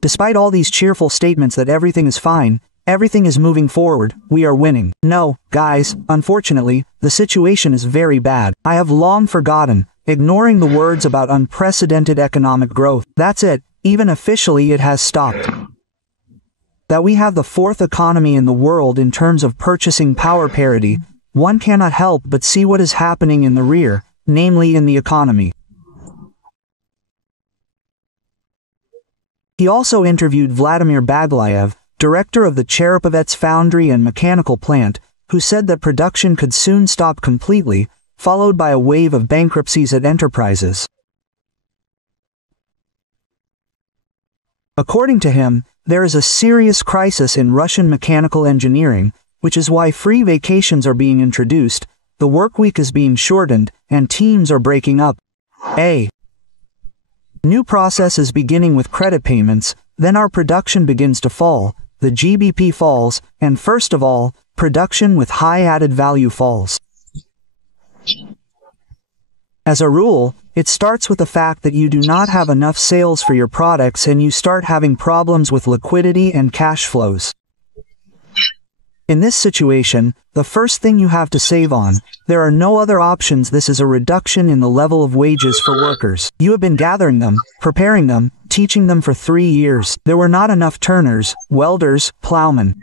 Despite all these cheerful statements that everything is fine, everything is moving forward, we are winning. No, guys, unfortunately, the situation is very bad. I have long forgotten, ignoring the words about unprecedented economic growth. That's it, even officially it has stopped. That we have the 4th economy in the world in terms of purchasing power parity, one cannot help but see what is happening in the rear, namely in the economy. He also interviewed Vladimir Baglayev, director of the Cherepovets foundry and mechanical plant, who said that production could soon stop completely, followed by a wave of bankruptcies at enterprises. According to him, there is a serious crisis in Russian mechanical engineering, which is why free vacations are being introduced, the work week is being shortened, and teams are breaking up. A new process is beginning with credit payments, then our production begins to fall, the GDP falls, and first of all, production with high added value falls. As a rule, it starts with the fact that you do not have enough sales for your products and you start having problems with liquidity and cash flows. In this situation, the first thing you have to save on, there are no other options. This is a reduction in the level of wages for workers. You have been gathering them, preparing them, teaching them for 3 years. There were not enough turners, welders, plowmen.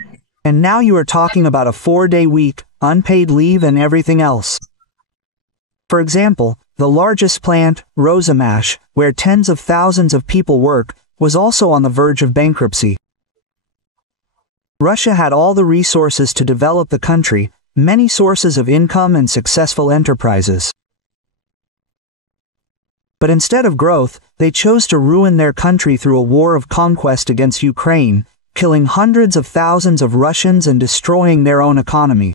And now you are talking about a 4-day week, unpaid leave and everything else. For example, the largest plant, Rozamash, where tens of thousands of people work, was also on the verge of bankruptcy. Russia had all the resources to develop the country, many sources of income and successful enterprises. But instead of growth, they chose to ruin their country through a war of conquest against Ukraine, killing hundreds of thousands of Russians and destroying their own economy.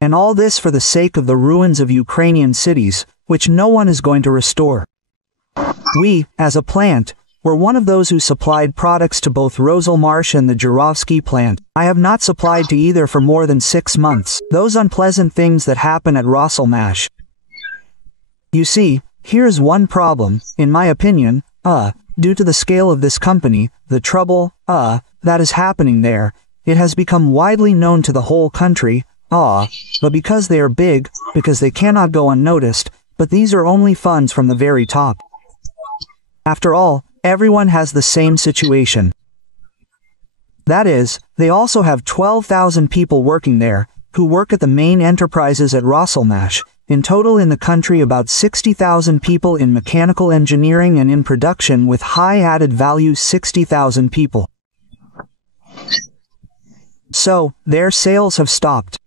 And all this for the sake of the ruins of Ukrainian cities, which no one is going to restore. We, as a plant, were one of those who supplied products to both Rozamash and the Jurovsky plant. I have not supplied to either for more than 6 months. Those unpleasant things that happen at Rozamash. You see, here's one problem, in my opinion, due to the scale of this company, the trouble, that is happening there. It has become widely known to the whole country, but because they are big, because they cannot go unnoticed, but these are only funds from the very top. After all, everyone has the same situation. That is, they also have 12,000 people working there, who work at the main enterprises at Rozamash. In total in the country about 60,000 people in mechanical engineering and in production with high added value 60,000 people. So, their sales have stopped.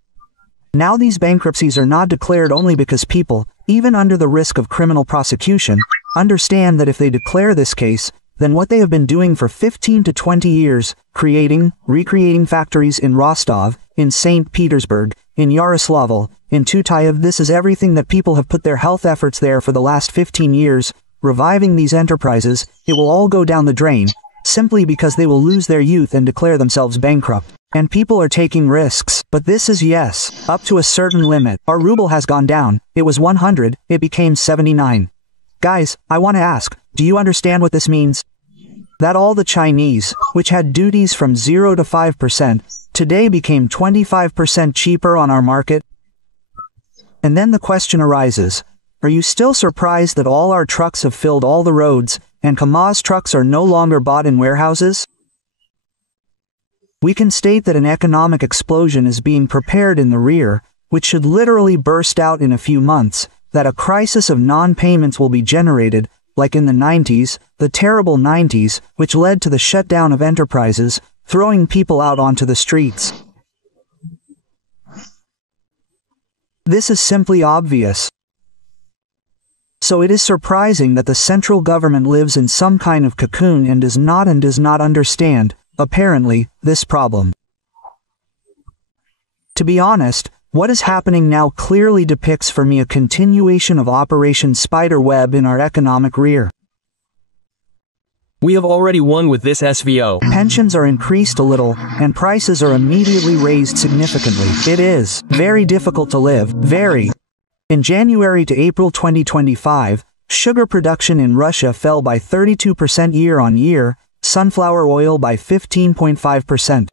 Now these bankruptcies are not declared only because people, even under the risk of criminal prosecution, understand that if they declare this case, then what they have been doing for 15 to 20 years, recreating factories in Rostov, in St. Petersburg, in Yaroslavl, in Tutayev, this is everything that people have put their health efforts there for the last 15 years, reviving these enterprises, it will all go down the drain, simply because they will lose their youth and declare themselves bankrupt. And people are taking risks. But this is yes, up to a certain limit. Our ruble has gone down, it was 100, it became 79. Guys, I want to ask, do you understand what this means? That all the Chinese, which had duties from 0 to 5%, today became 25% cheaper on our market? And then the question arises, are you still surprised that all our trucks have filled all the roads, and KAMAZ trucks are no longer bought in warehouses? We can state that an economic explosion is being prepared in the rear, which should literally burst out in a few months, that a crisis of non-payments will be generated, like in the 90s, the terrible 90s, which led to the shutdown of enterprises, throwing people out onto the streets. This is simply obvious. So it is surprising that the central government lives in some kind of cocoon and does not understand, apparently, this problem. To be honest, what is happening now clearly depicts for me a continuation of Operation Spiderweb in our economic rear. We have already won with this SVO. Pensions are increased a little, and prices are immediately raised significantly. It is very difficult to live, very. In January to April 2025, sugar production in Russia fell by 32% year-on-year, sunflower oil by 15.5%.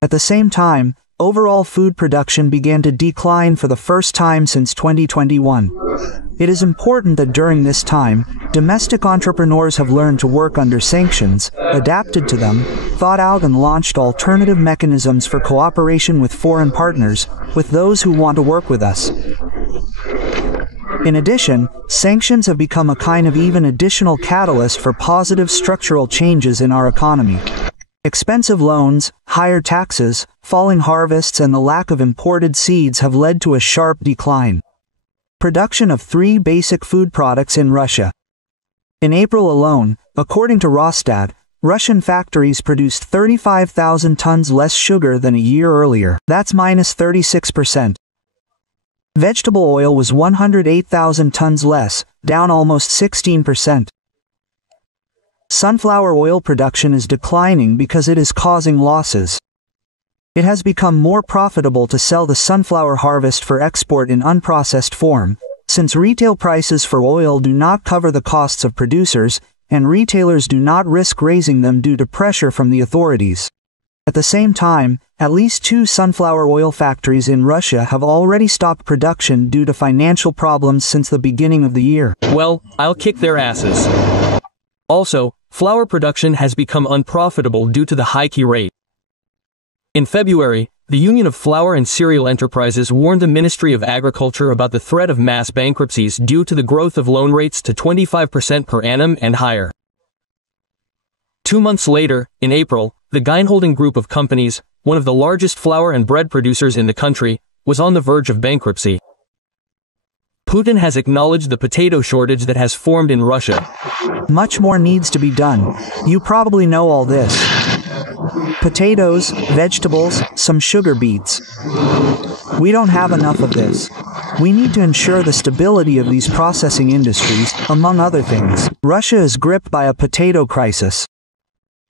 At the same time, overall food production began to decline for the first time since 2021. It is important that during this time, domestic entrepreneurs have learned to work under sanctions, adapted to them, thought out and launched alternative mechanisms for cooperation with foreign partners, with those who want to work with us. In addition, sanctions have become a kind of even additional catalyst for positive structural changes in our economy. Expensive loans, higher taxes, falling harvests and the lack of imported seeds have led to a sharp decline. Production of 3 basic food products in Russia. In April alone, according to Rosstat, Russian factories produced 35,000 tons less sugar than a year earlier. That's minus 36%. Vegetable oil was 108,000 tons less, down almost 16%. Sunflower oil production is declining because it is causing losses. It has become more profitable to sell the sunflower harvest for export in unprocessed form, since retail prices for oil do not cover the costs of producers, and retailers do not risk raising them due to pressure from the authorities. At the same time, at least 2 sunflower oil factories in Russia have already stopped production due to financial problems since the beginning of the year. Well, I'll kick their asses. Also, flour production has become unprofitable due to the high key rate. In February, the Union of Flour and Cereal Enterprises warned the Ministry of Agriculture about the threat of mass bankruptcies due to the growth of loan rates to 25% per annum and higher. 2 months later, in April, the Geinholding Group of companies, one of the largest flour and bread producers in the country, was on the verge of bankruptcy. Putin has acknowledged the potato shortage that has formed in Russia. Much more needs to be done. You probably know all this. Potatoes, vegetables, some sugar beets. We don't have enough of this. We need to ensure the stability of these processing industries, among other things. Russia is gripped by a potato crisis.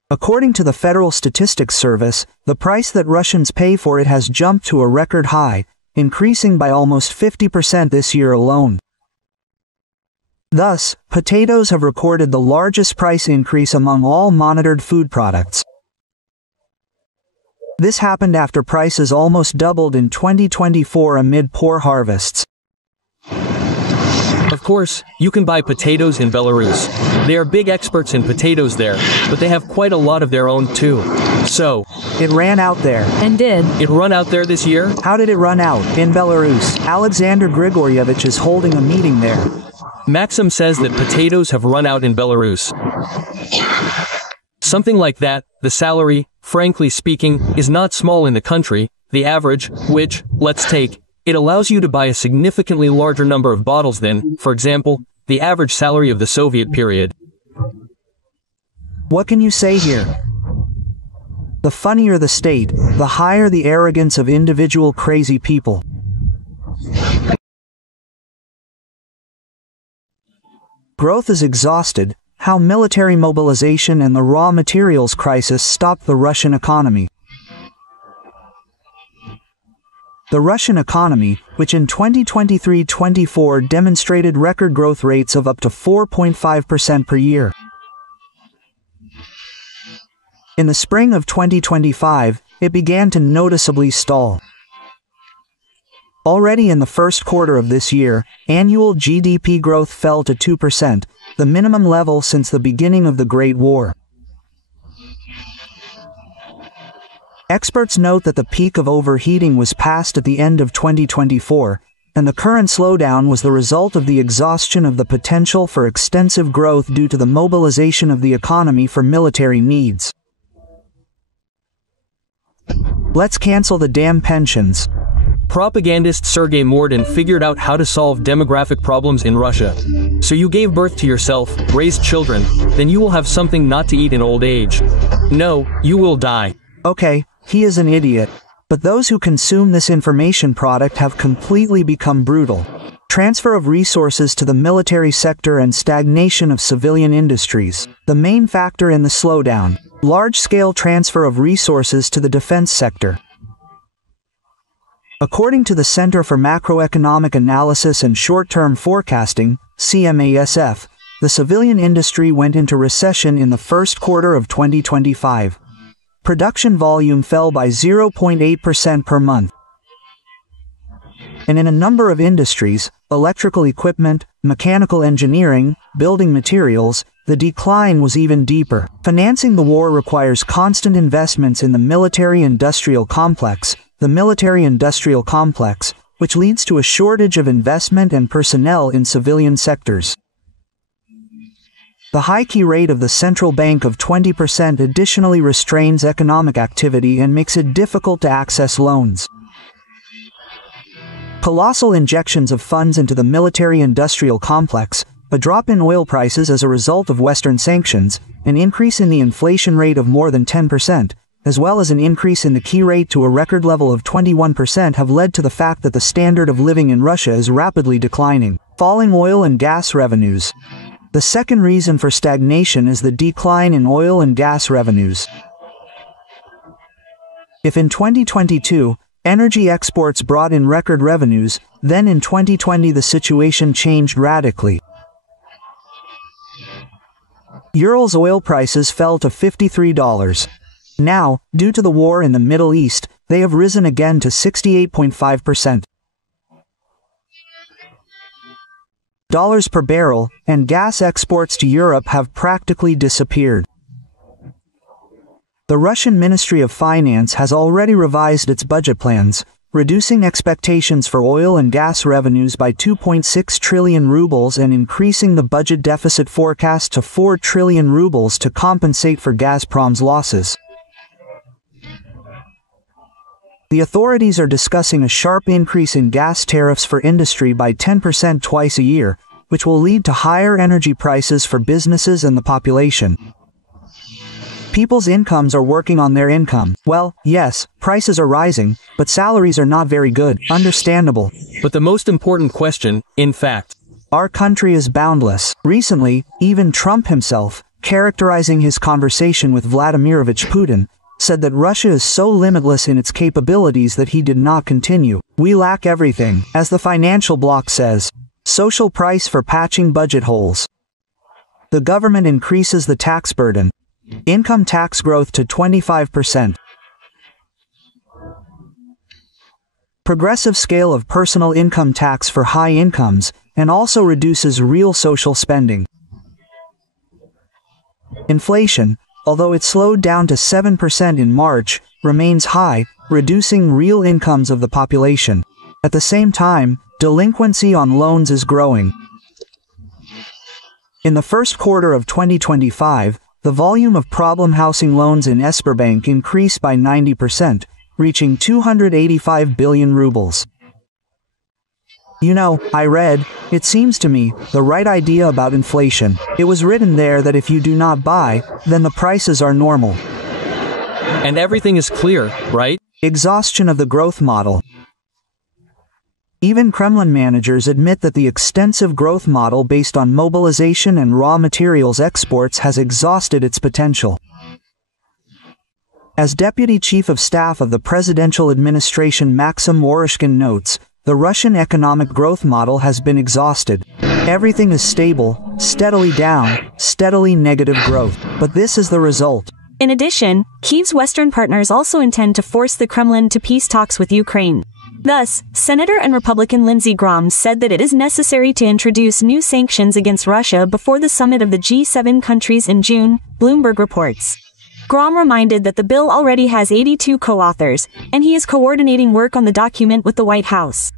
According to the Federal Statistics Service, the price that Russians pay for it has jumped to a record high, increasing by almost 50% this year alone. Thus, potatoes have recorded the largest price increase among all monitored food products. This happened after prices almost doubled in 2024 amid poor harvests. Of course, you can buy potatoes in Belarus. They are big experts in potatoes there, but they have quite a lot of their own too. So, it ran out there. And did it run out there this year? How did it run out? In Belarus. Alexander Grigoryevich is holding a meeting there. Maxim says that potatoes have run out in Belarus. Something like that. The salary, frankly speaking, is not small in the country. The average, which, let's take, it allows you to buy a significantly larger number of bottles than, for example, the average salary of the Soviet period. What can you say here? The funnier the state, the higher the arrogance of individual crazy people. Growth is exhausted. How military mobilization and the raw materials crisis stopped the Russian economy. The Russian economy, which in 2023-24 demonstrated record growth rates of up to 4.5% per year. In the spring of 2025, it began to noticeably stall. Already in the first quarter of this year, annual GDP growth fell to 2%, the minimum level since the beginning of the Great War. Experts note that the peak of overheating was passed at the end of 2024, and the current slowdown was the result of the exhaustion of the potential for extensive growth due to the mobilization of the economy for military needs. Let's cancel the damn pensions. Propagandist Sergei Mordin figured out how to solve demographic problems in Russia. So you gave birth to yourself, raised children, then you will have something not to eat in old age. No, you will die. Okay, he is an idiot. But those who consume this information product have completely become brutal. Transfer of resources to the military sector and stagnation of civilian industries. The main factor in the slowdown. Large-scale transfer of resources to the defense sector. According to the Center for Macroeconomic Analysis and Short-Term Forecasting, CMASF, the civilian industry went into recession in the first quarter of 2025. Production volume fell by 0.8% per month. And in a number of industries, electrical equipment, mechanical engineering, building materials, the decline was even deeper. Financing the war requires constant investments in the military-industrial complex, which leads to a shortage of investment and personnel in civilian sectors. The high key rate of the central bank of 20% additionally restrains economic activity and makes it difficult to access loans. Colossal injections of funds into the military-industrial complex, a drop in oil prices as a result of Western sanctions, an increase in the inflation rate of more than 10%, as well as an increase in the key rate to a record level of 21% have led to the fact that the standard of living in Russia is rapidly declining. Falling oil and gas revenues. The second reason for stagnation is the decline in oil and gas revenues. If in 2022, energy exports brought in record revenues, then in 2020 the situation changed radically. Ural's oil prices fell to $53. Now, due to the war in the Middle East, they have risen again to 68.5%. Dollars per barrel, and gas exports to Europe have practically disappeared. The Russian Ministry of Finance has already revised its budget plans, reducing expectations for oil and gas revenues by 2.6 trillion rubles and increasing the budget deficit forecast to 4 trillion rubles to compensate for Gazprom's losses. The authorities are discussing a sharp increase in gas tariffs for industry by 10% twice a year, which will lead to higher energy prices for businesses and the population. People's incomes are working on their income. Well, yes, prices are rising, but salaries are not very good. Understandable. But the most important question, in fact, our country is boundless. Recently, even Trump himself, characterizing his conversation with Vladimirovich Putin, said that Russia is so limitless in its capabilities that he did not continue. We lack everything, as the financial bloc says. Social price for patching budget holes. The government increases the tax burden. Income tax growth to 25%. Progressive scale of personal income tax for high incomes, and also reduces real social spending. Inflation, although it slowed down to 7% in March, remains high, reducing real incomes of the population. At the same time, delinquency on loans is growing. In the first quarter of 2025, the volume of problem housing loans in Sberbank increased by 90%, reaching 285 billion rubles. You know, I read, it seems to me, the right idea about inflation. It was written there that if you do not buy, then the prices are normal. And everything is clear, right? Exhaustion of the growth model. Even Kremlin managers admit that the extensive growth model based on mobilization and raw materials exports has exhausted its potential. As Deputy Chief of Staff of the Presidential Administration Maxim Worishkin notes, the Russian economic growth model has been exhausted. Everything is stable, steadily down, steadily negative growth. But this is the result. In addition, Kyiv's Western partners also intend to force the Kremlin to peace talks with Ukraine. Thus, Senator and Republican Lindsey Graham said that it is necessary to introduce new sanctions against Russia before the summit of the G7 countries in June, Bloomberg reports. Graham reminded that the bill already has 82 co-authors, and he is coordinating work on the document with the White House.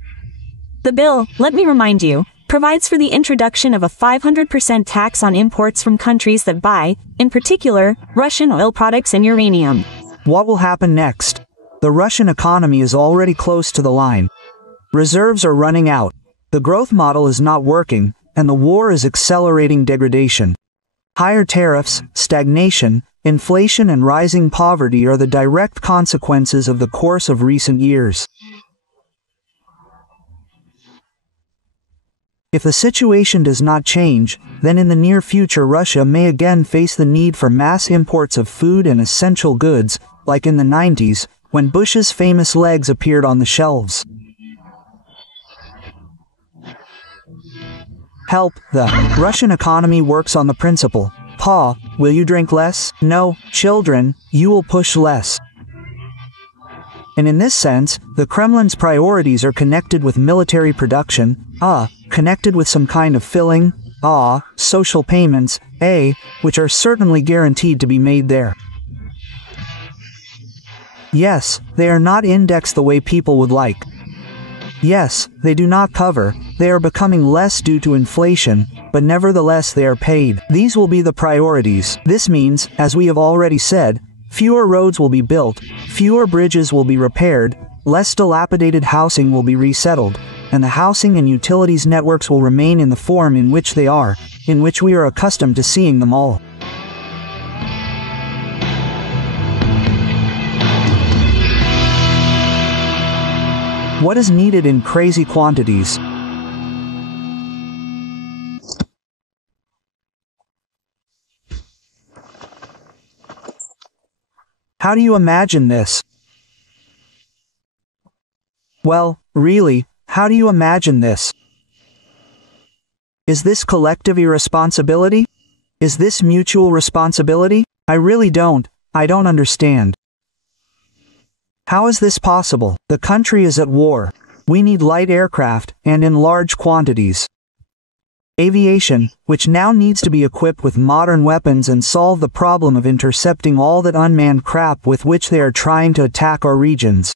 The bill, let me remind you, provides for the introduction of a 500% tax on imports from countries that buy, in particular, Russian oil products and uranium. What will happen next? The Russian economy is already close to the line. Reserves are running out. The growth model is not working, and the war is accelerating degradation. Higher tariffs, stagnation, inflation and rising poverty are the direct consequences of the course of recent years. If the situation does not change, then in the near future Russia may again face the need for mass imports of food and essential goods, like in the 90s, when Bush's famous legs appeared on the shelves. Help, the Russian economy works on the principle, Pa, will you drink less? No, children, you will push less. And in this sense, the Kremlin's priorities are connected with military production, connected with some kind of filling, social payments, which are certainly guaranteed to be made there. Yes, they are not indexed the way people would like. Yes, they do not cover, they are becoming less due to inflation, but nevertheless they are paid. These will be the priorities. This means, as we have already said, fewer roads will be built, fewer bridges will be repaired, less dilapidated housing will be resettled, and the housing and utilities networks will remain in the form in which they are, in which we are accustomed to seeing them all. What is needed in crazy quantities? How do you imagine this? Well, really, how do you imagine this? Is this collective irresponsibility? Is this mutual responsibility? I really don't. I don't understand. How is this possible? The country is at war. We need light aircraft, and in large quantities. Aviation, which now needs to be equipped with modern weapons and solve the problem of intercepting all that unmanned crap with which they are trying to attack our regions.